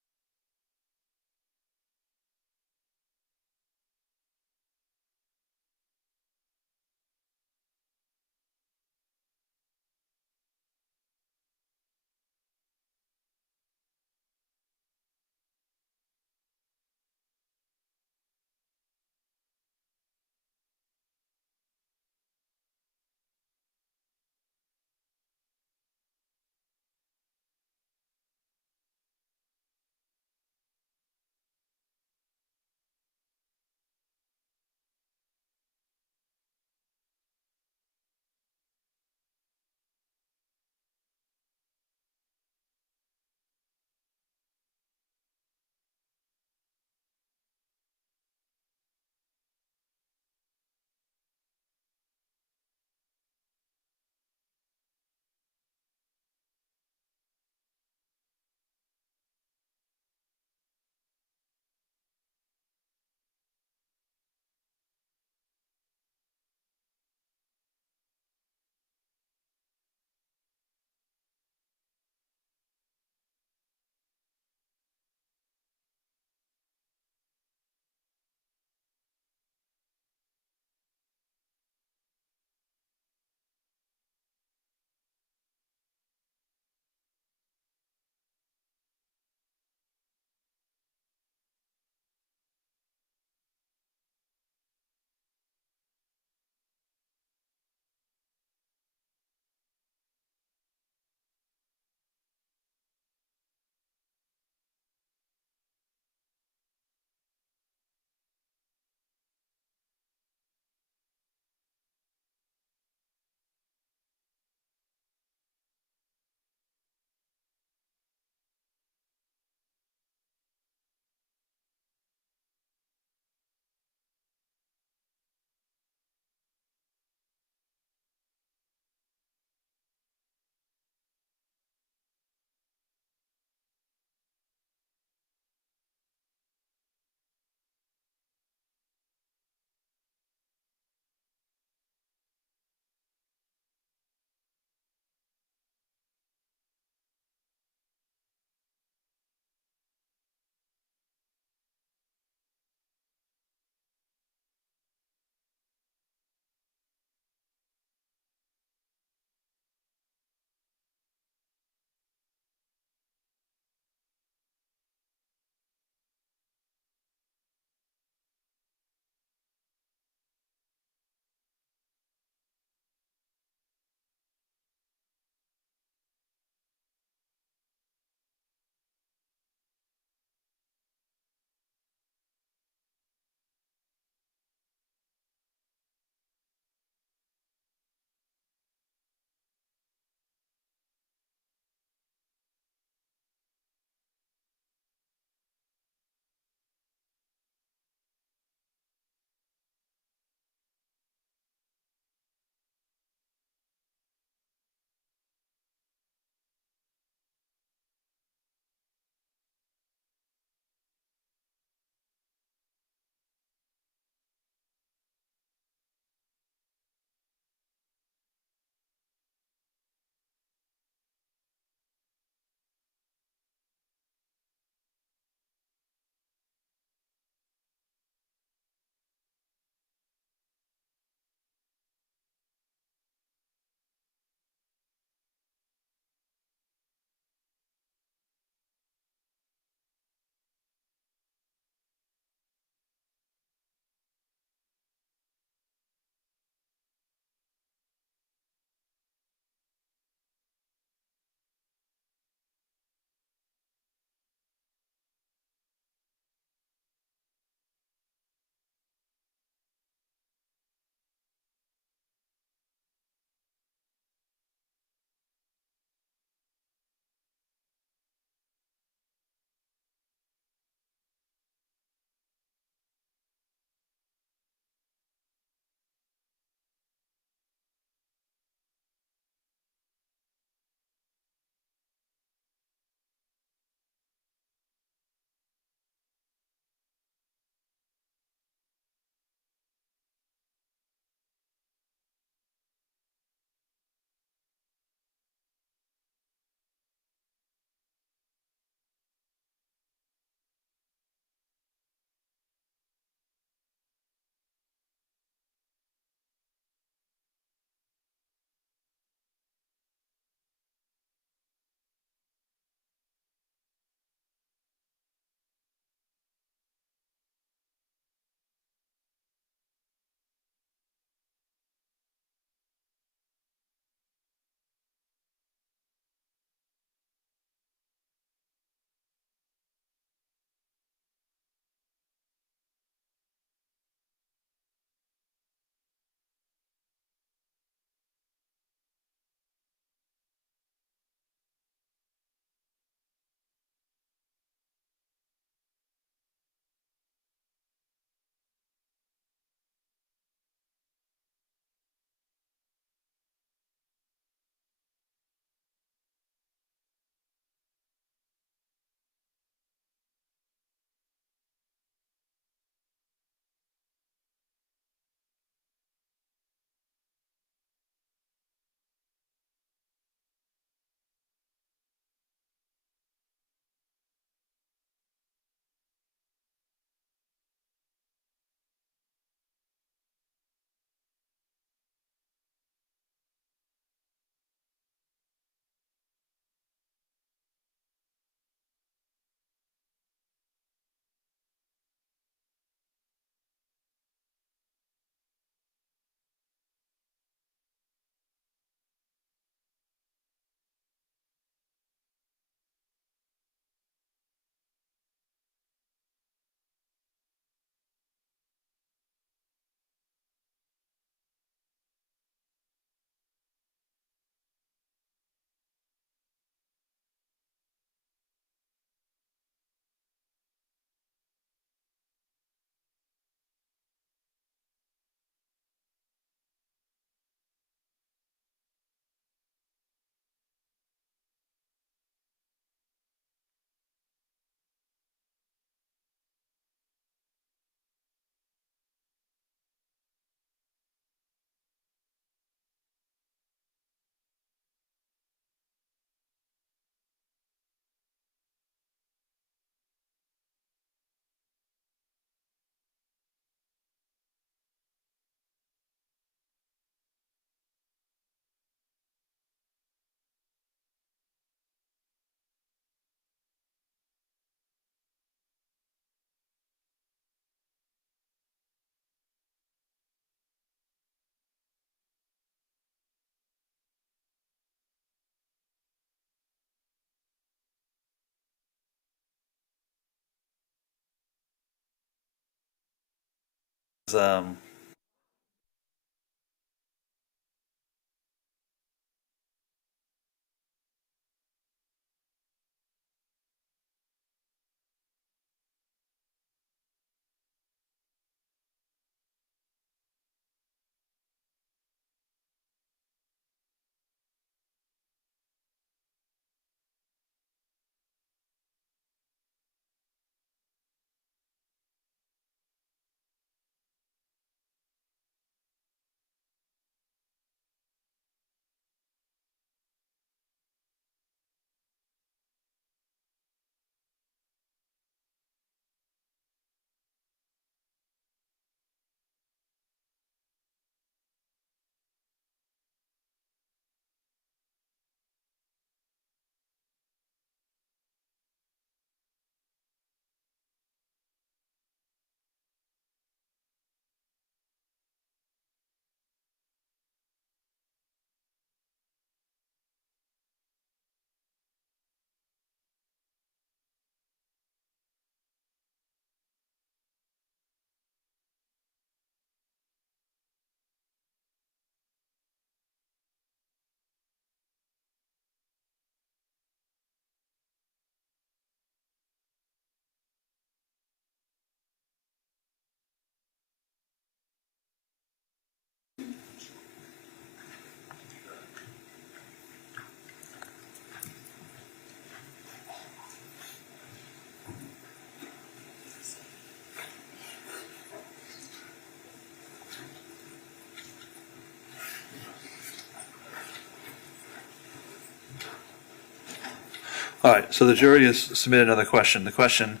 All right, so the jury has submitted another question. The question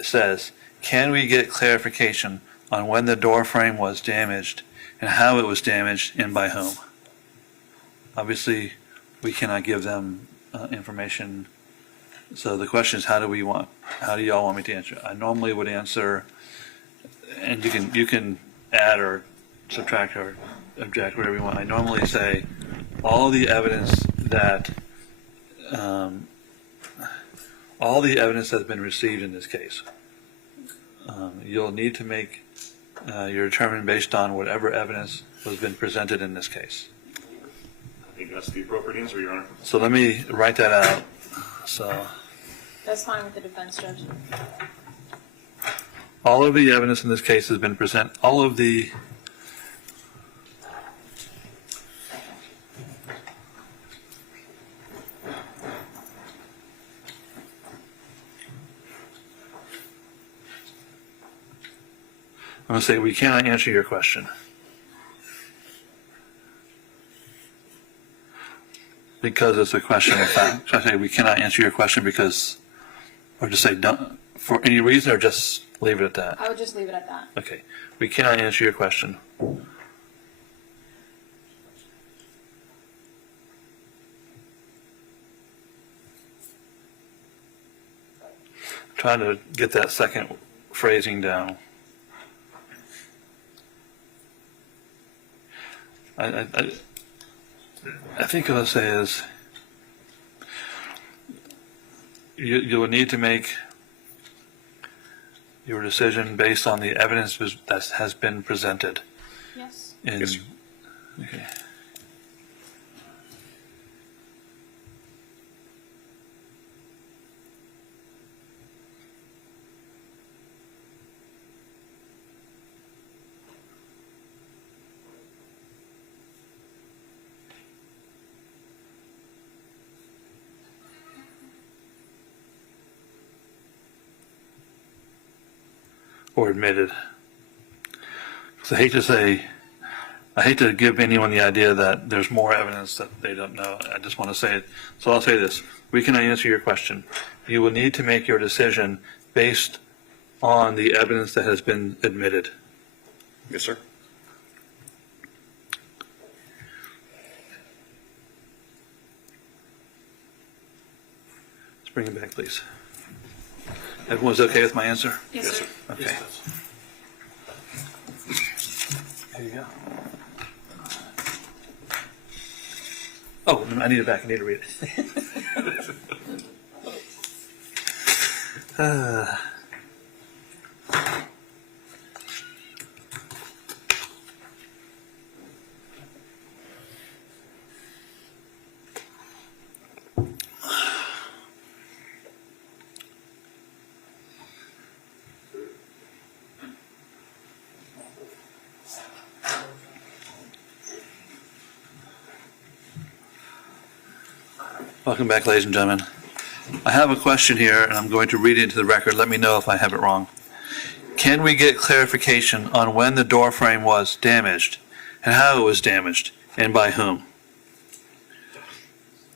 says, can we get clarification on when the door frame was damaged and how it was damaged and by whom? Obviously, we cannot give them information. So the question is, how do y'all want me to answer? I normally would answer, and you can add or subtract or object, whatever you want. I normally say all the evidence that has been received in this case. You'll need to make your determination based on whatever evidence has been presented in this case. I think that's the appropriate answer, Your Honor. So let me write that out. So That's fine with the defense, Judge. all of the evidence in this case has been presented. All of the I'm going to say we cannot answer your question. Because it's a question of fact. Should I say we cannot answer your question because, or just say don't, for any reason, or just leave it at that? I would just leave it at that. Okay. We cannot answer your question. Trying to get that second phrasing down. I think what I'll say is you will need to make your decision based on the evidence that has been presented. Yes. Yes, sir. Okay. Or admitted. So I hate to give anyone the idea that there's more evidence that they don't know. I just want to say it. So I'll say this. We cannot answer your question. You will need to make your decision based on the evidence that has been admitted. Yes, sir. Let's bring it back, please. Everyone's okay with my answer? Yes, sir. Okay. Here you go. Oh, I need it back. I need to read it. Welcome back, ladies and gentlemen. I have a question here, and I'm going to read it into the record. Let me know if I have it wrong. Can we get clarification on when the door frame was damaged, and how it was damaged, and by whom?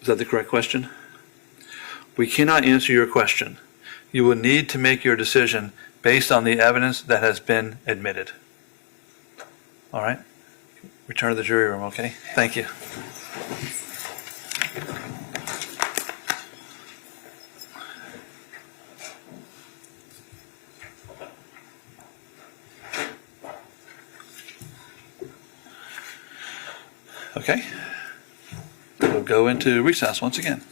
Is that the correct question? We cannot answer your question. You will need to make your decision based on the evidence that has been admitted. All right? Return to the jury room, okay? Thank you. Okay. We'll go into recess once again.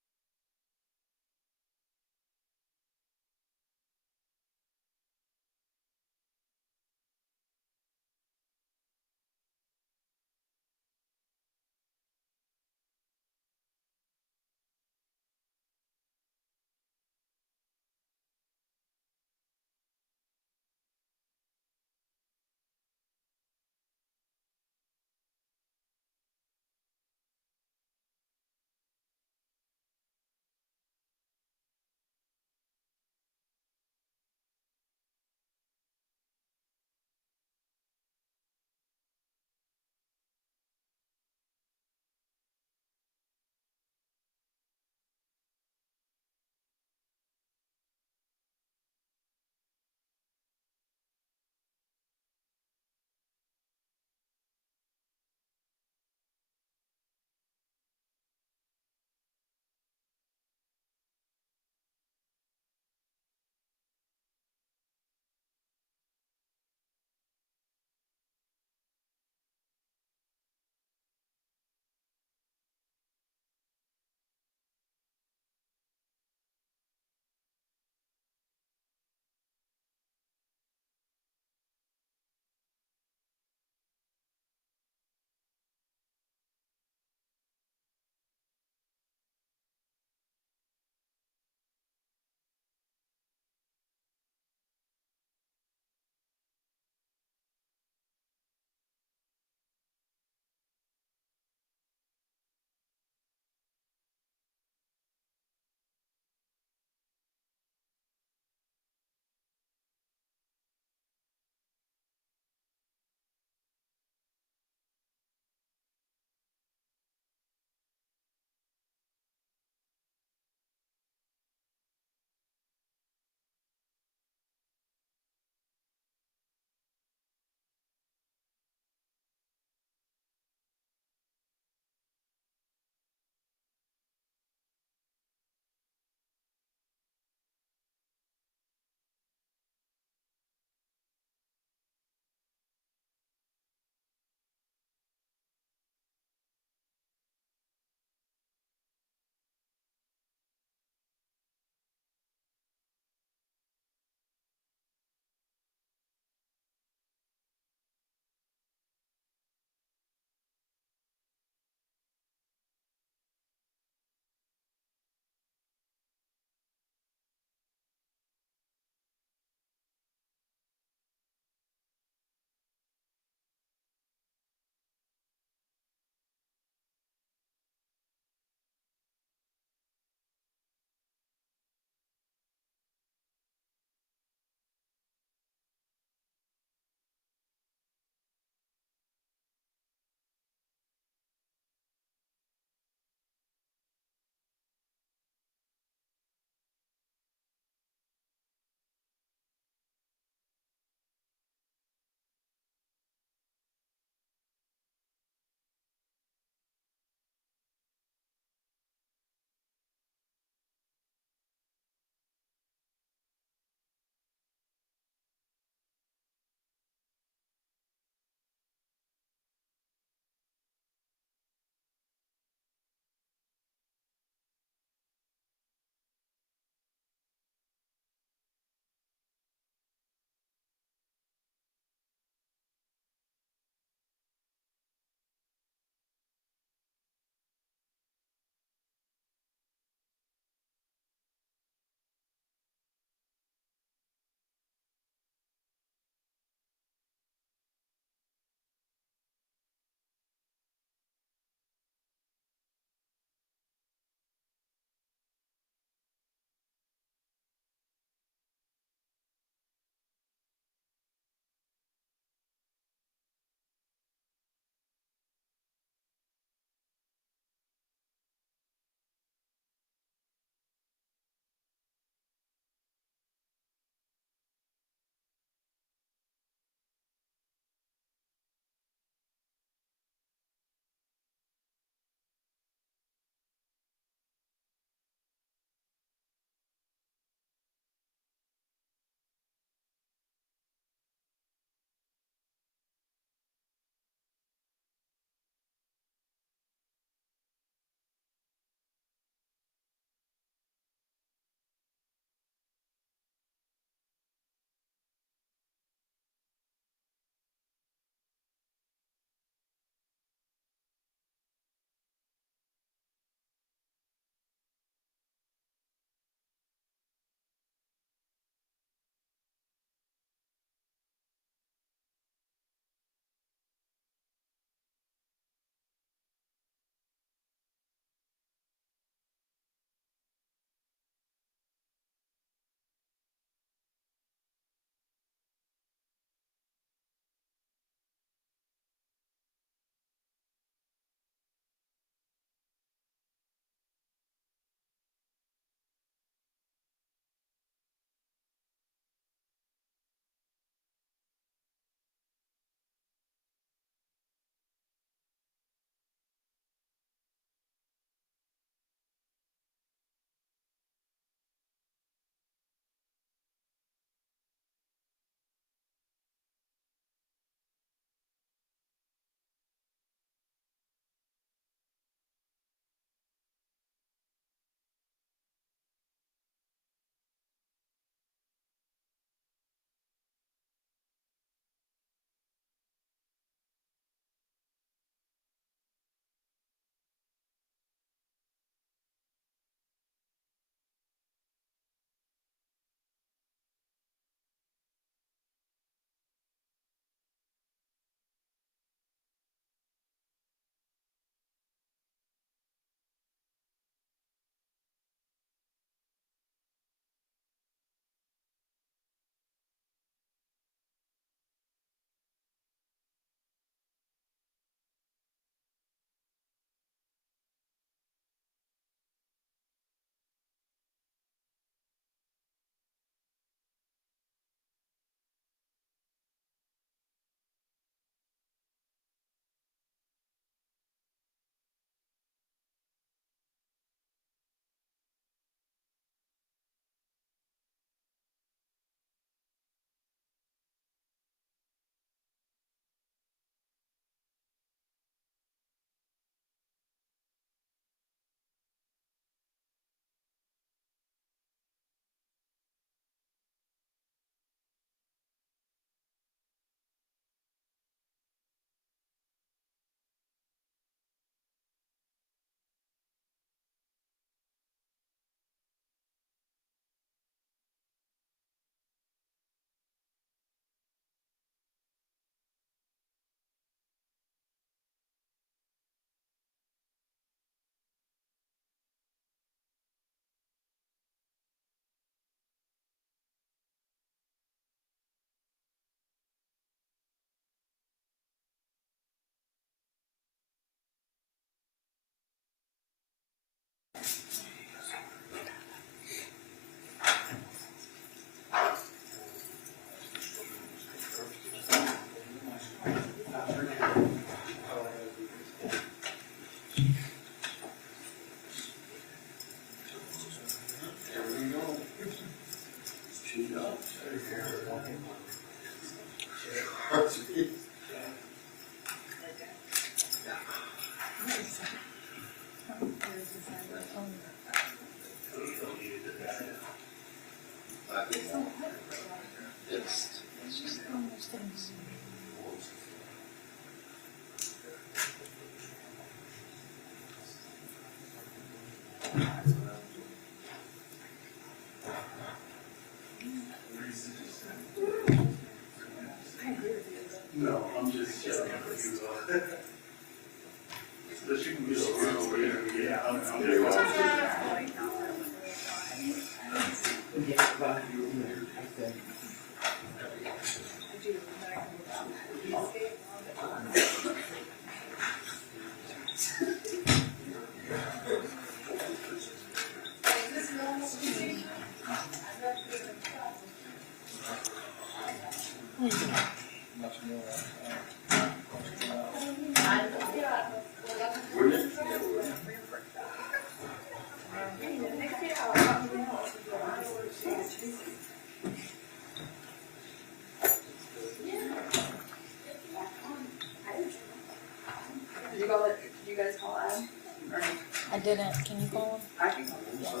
Did you guys call Adam? Or no? I didn't. Can you call him? I can call him.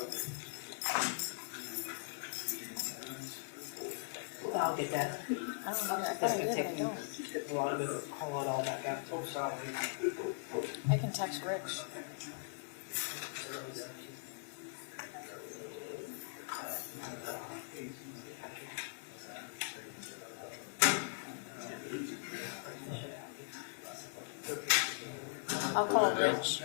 Well, I'll get that. I don't know. I thought That's I gonna did, but I take me don't. a lot of it, call it all back up. Oh, sorry. I can text Rich. I'll call Rich.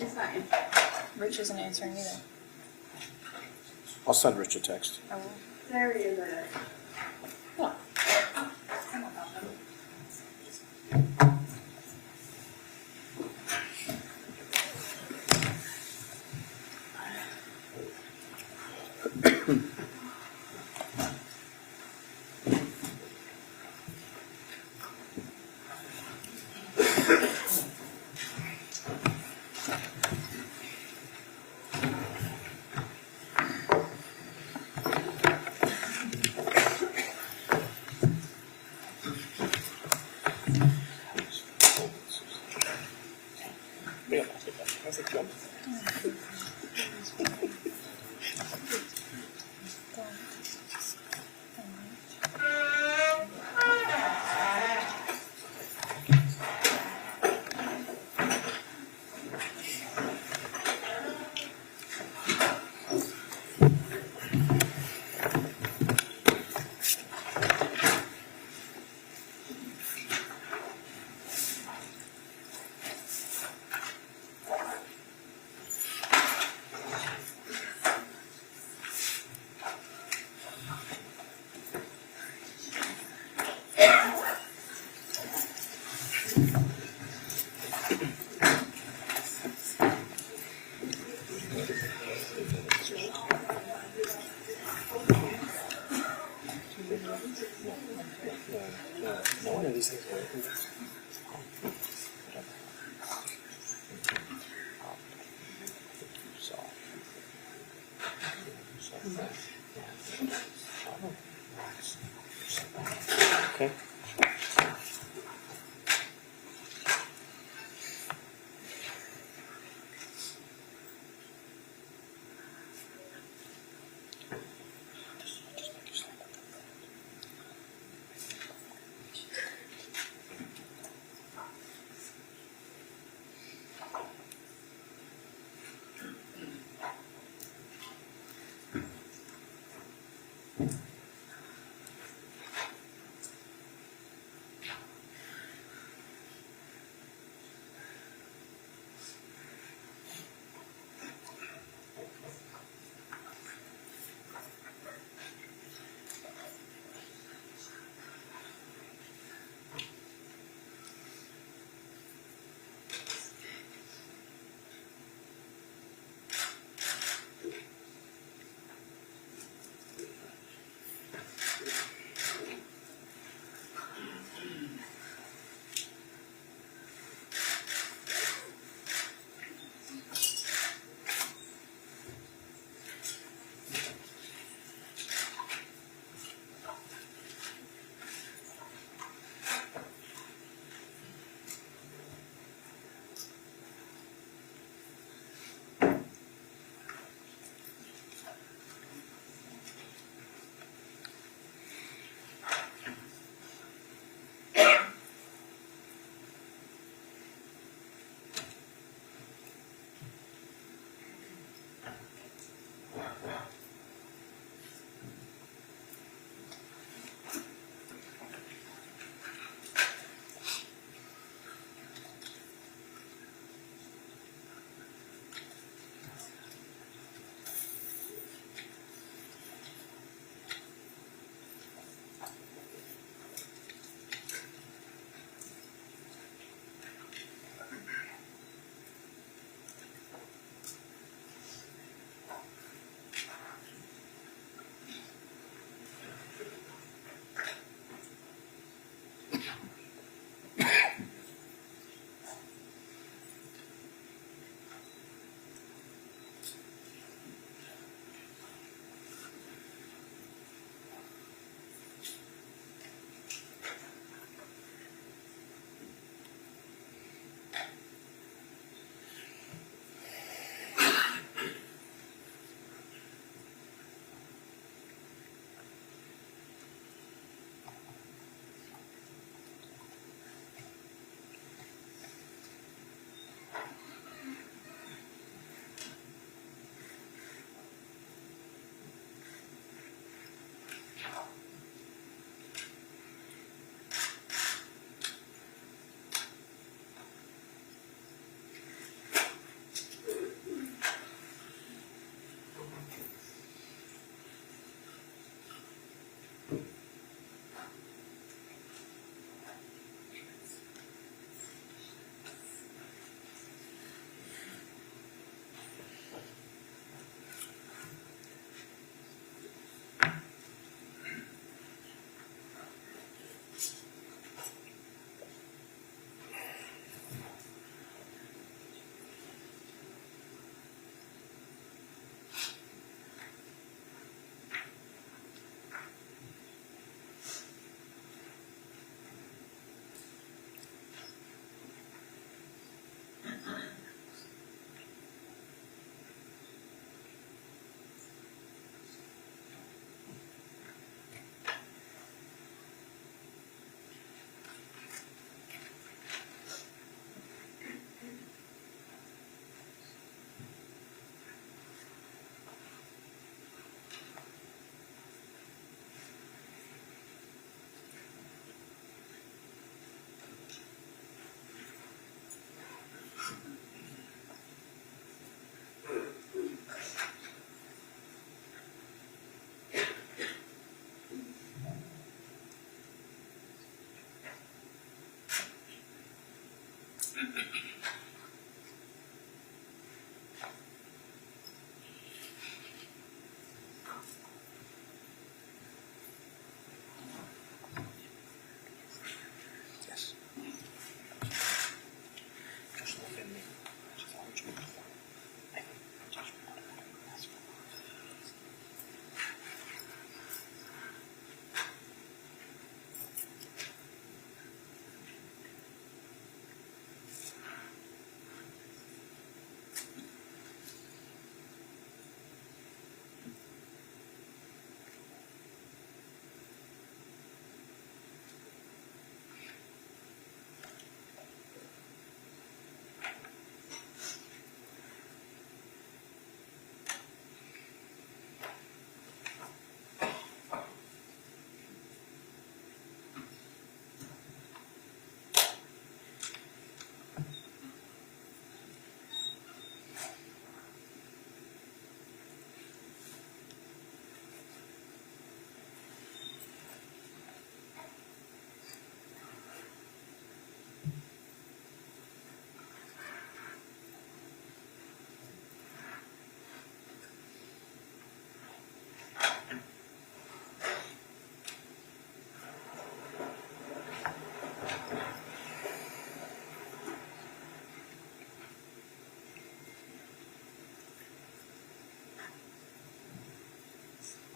It's fine. Rich isn't answering either. I'll send Rich a text. I will. There he is. What? One of these things. Okay.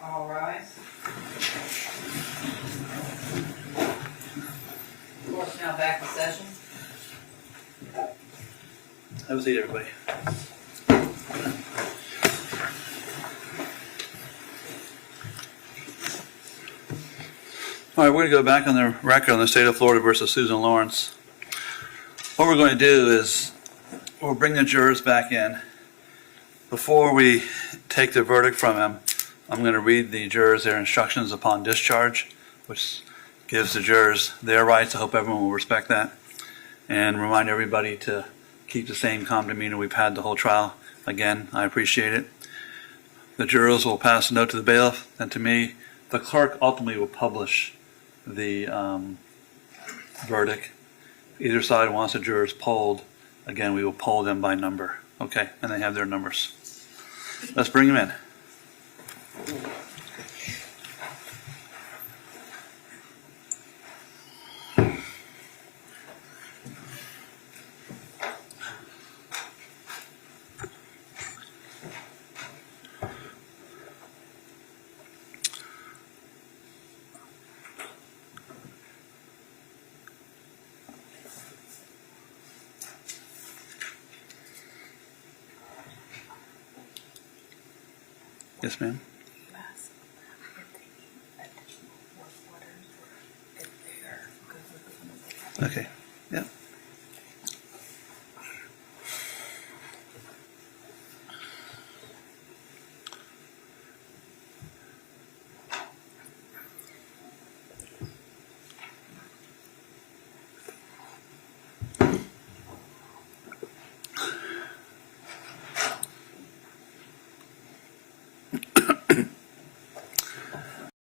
All rise. Court's now back in session. Have a seat, everybody. All right, we're going to go back on the record on the state of Florida versus Susan Lorincz. What we're going to do is we'll bring the jurors back in. Before we take the verdict from them, I'm going to read the jurors their instructions upon discharge, which gives the jurors their rights. I hope everyone will respect that. And remind everybody to keep the same calm demeanor we've had the whole trial. Again, I appreciate it. The jurors will pass a note to the bailiff and to me. The clerk ultimately will publish the verdict. Either side wants the jurors polled. Again, we will poll them by number. Okay, and they have their numbers. Let's bring them in. Yes, ma'am. Okay, yeah.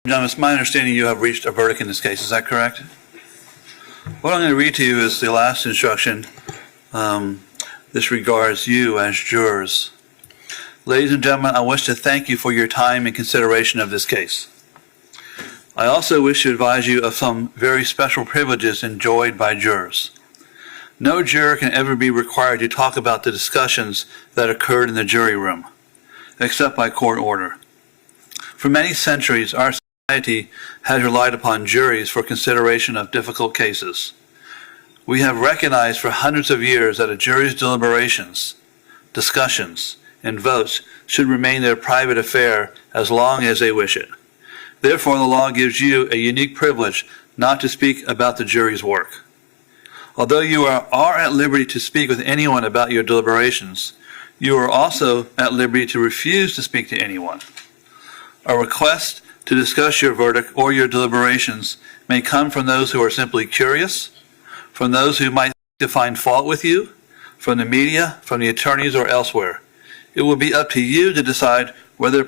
John, it's my understanding you have reached a verdict in this case. Is that correct? What I'm going to read to you is the last instruction. This regards you as jurors. Ladies and gentlemen, I wish to thank you for your time and consideration of this case. I also wish to advise you of some very special privileges enjoyed by jurors. No juror can ever be required to talk about the discussions that occurred in the jury room, except by court order. For many centuries, our society has relied upon juries for consideration of difficult cases. We have recognized for hundreds of years that a jury's deliberations, discussions, and votes should remain their private affair as long as they wish it. Therefore, the law gives you a unique privilege not to speak about the jury's work. Although you are at liberty to speak with anyone about your deliberations, you are also at liberty to refuse to speak to anyone. A request to discuss your verdict or your deliberations may come from those who are simply curious, from those who might find fault with you, from the media, from the attorneys, or elsewhere. It will be up to you to decide whether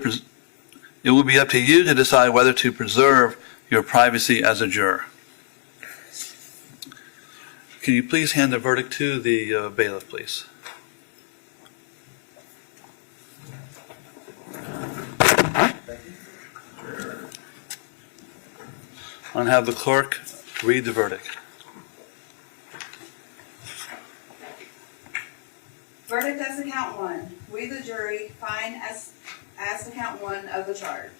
to preserve your privacy as a juror. Can you please hand the verdict to the bailiff, please? And have the clerk read the verdict. Verdict as to count one. We, the jury, find as to count one of the charge.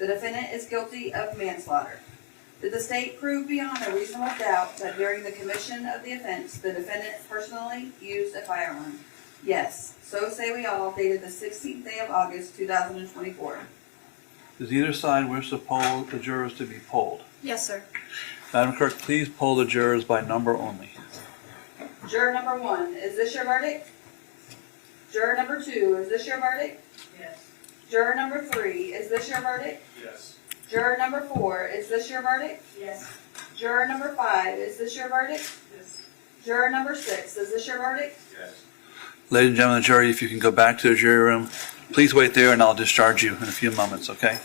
The defendant is guilty of manslaughter. Did the state prove beyond a reasonable doubt that during the commission of the offense, the defendant personally used a firearm? Yes. So say we all, dated the 16th day of August, 2024. Does either side wish to poll the jurors to be polled? Yes, sir. Madam Clerk, please poll the jurors by number only. Juror number 1, is this your verdict? Juror number 2, is this your verdict? Yes. Juror number 3, is this your verdict? Yes. Juror number 4, is this your verdict? Yes. Juror number 5, is this your verdict? Yes. Juror number 6, is this your verdict? Yes. Ladies and gentlemen of the jury, if you can go back to the jury room, please wait there and I'll discharge you in a few moments, okay?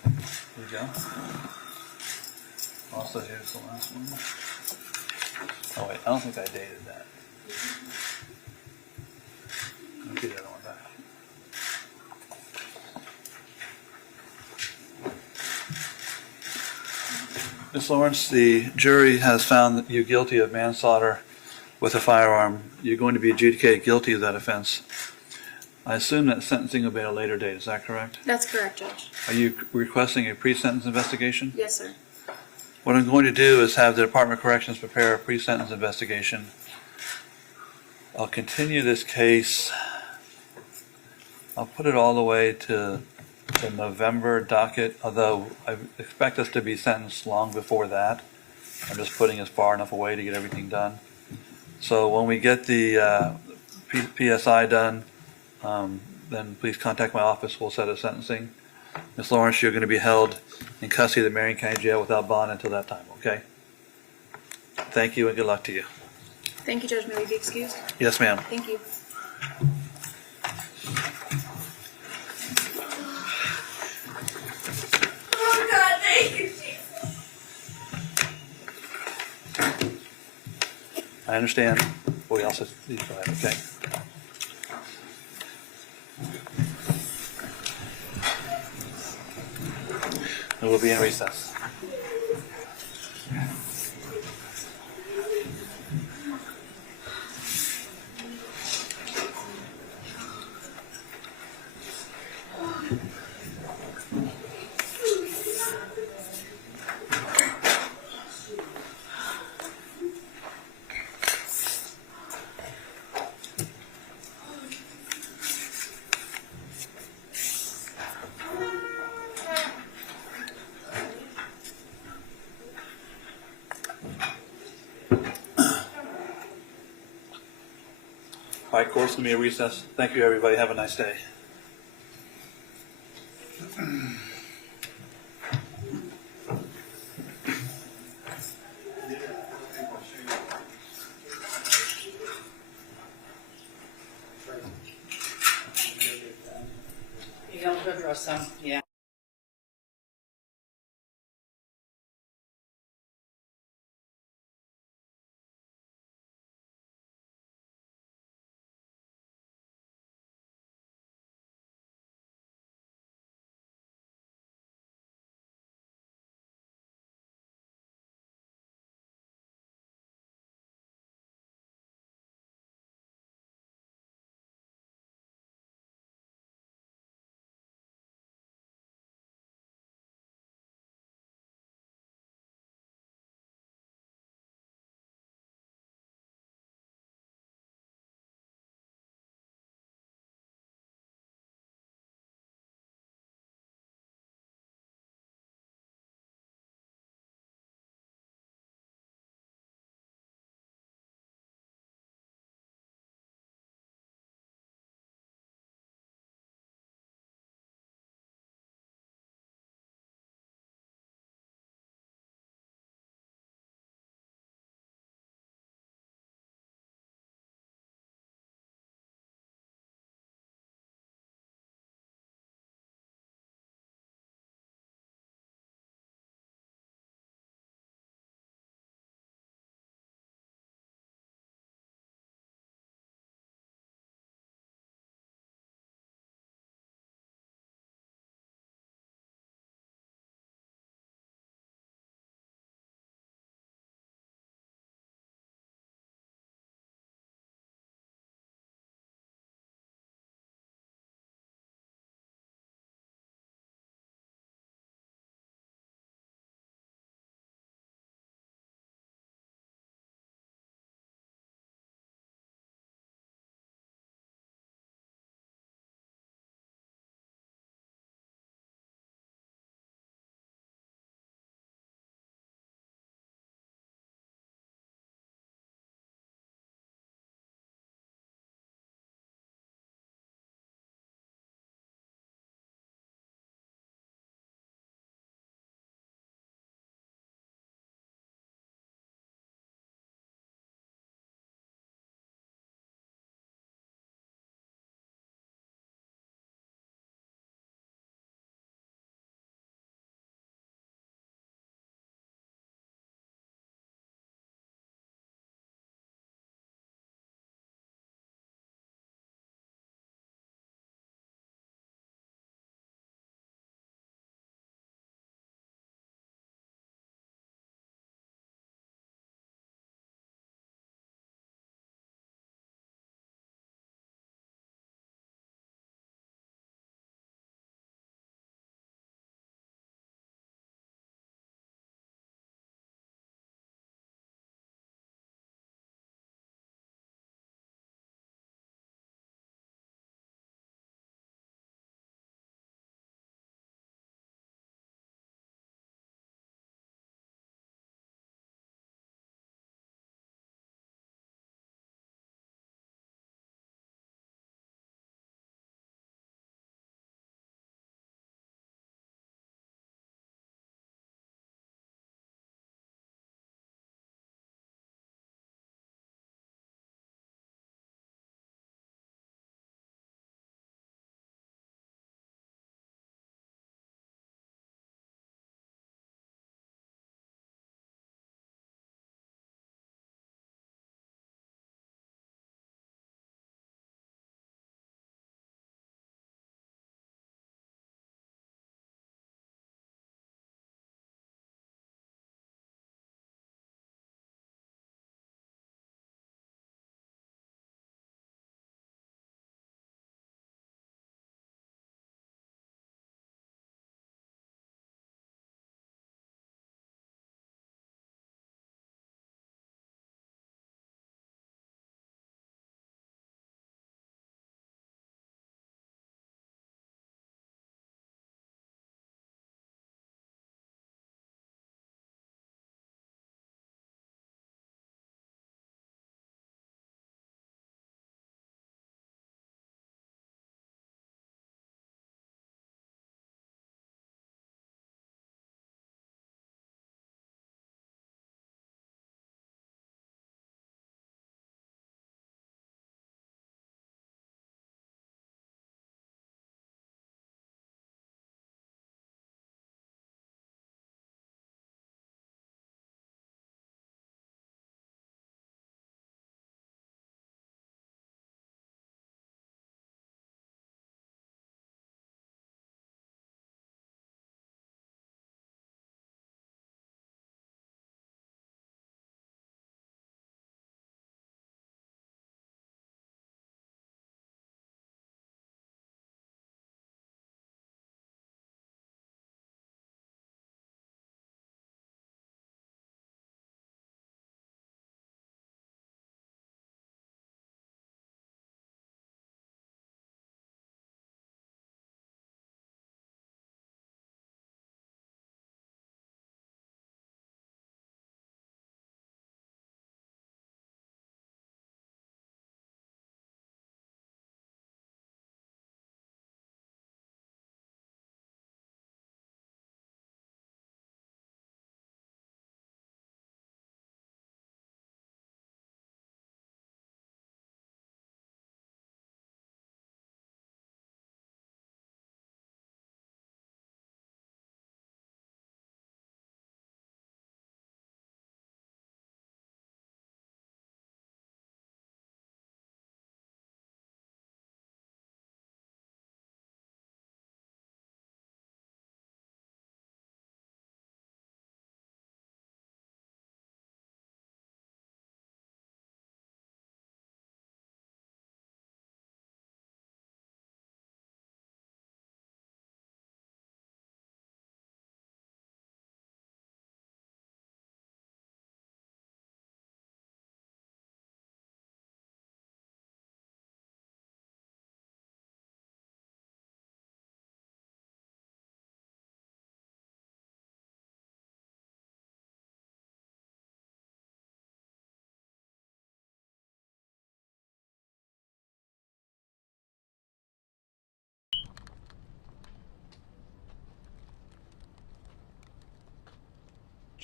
Here we go. Also, here's the last one. Oh wait, I don't think I dated that. I'll get that one back. Ms. Lawrence, the jury has found you guilty of manslaughter with a firearm. You're going to be adjudicated guilty of that offense. I assume that sentencing will be at a later date, is that correct? That's correct, Judge. Are you requesting a pre-sentence investigation? Yes, sir. What I'm going to do is have the Department of Corrections prepare a pre-sentence investigation. I'll continue this case. I'll put it all the way to the November docket, although I expect us to be sentenced long before that. I'm just putting us far enough away to get everything done. So when we get the PSI done, then please contact my office. We'll set a sentencing. Ms. Lawrence, you're going to be held in custody of the Marion County Jail without bond until that time, okay? Thank you and good luck to you. Thank you, Judge. May we be excused? Yes, ma'am. Thank you. Oh, God, thank you. I understand. We also need to drive, okay? We will be in recess. All right, court's going to be a recess. Thank you, everybody. Have a nice day. You don't put Russ on, yeah.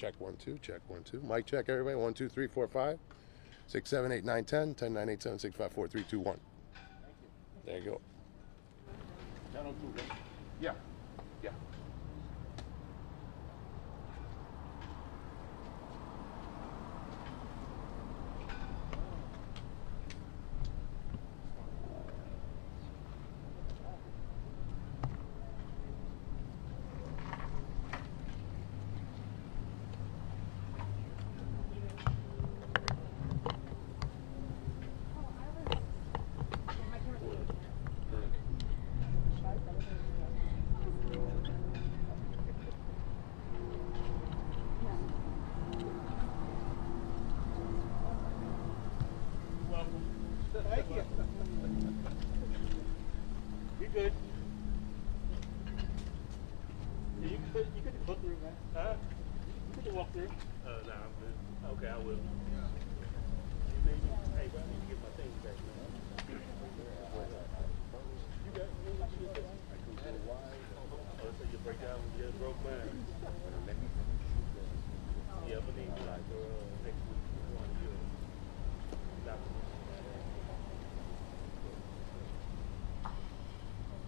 Check 1 2. Check 1 2. Mic check, everybody. 1 2 3 4 5 6 7 8 9 10 10 9 8 7 6 5 4 3 2 1. There you go. Yeah. Yeah. Thank you. You good? Yeah, you could go through, man. Huh? You could walk through. No, I'm good. Okay, I will. Hey, bro, I need to get my things back, man. You got oh, so you break down when you just broke mine. Yeah, I'm gonna need you like next week.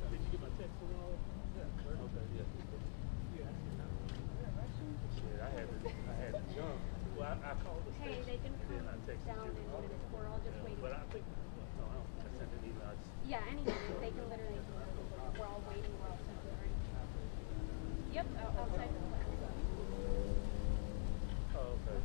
Did you get my text and all? Yeah. Okay, yeah. Shit, I had to jump. Well, I called the station. Hey, they can come and then I texted down you. in a minute. We're all just waiting. But I think, no, I don't. I sent an email. Yeah, anything. They can literally, we're all waiting. We're all temporary. Yep, outside the class. Oh, okay.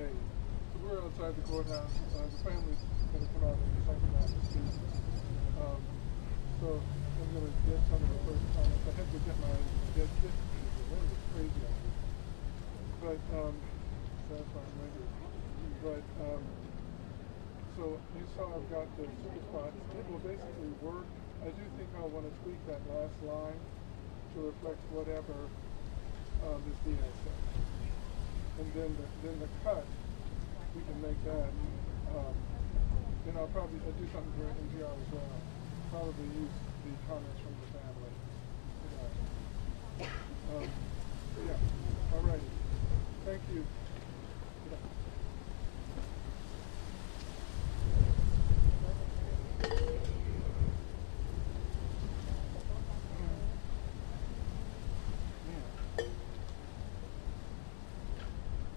Hey, so we're outside the courthouse. The family's gonna come out and talk about this. saw I've got the super spots. It will basically work. I do think I'll want to tweak that last line to reflect whatever Ms. Diaz said. And then the cut, we can make that. Then I'll probably do something for NPR as well. Probably use the comments from the family. Yeah. All righty. Thank you.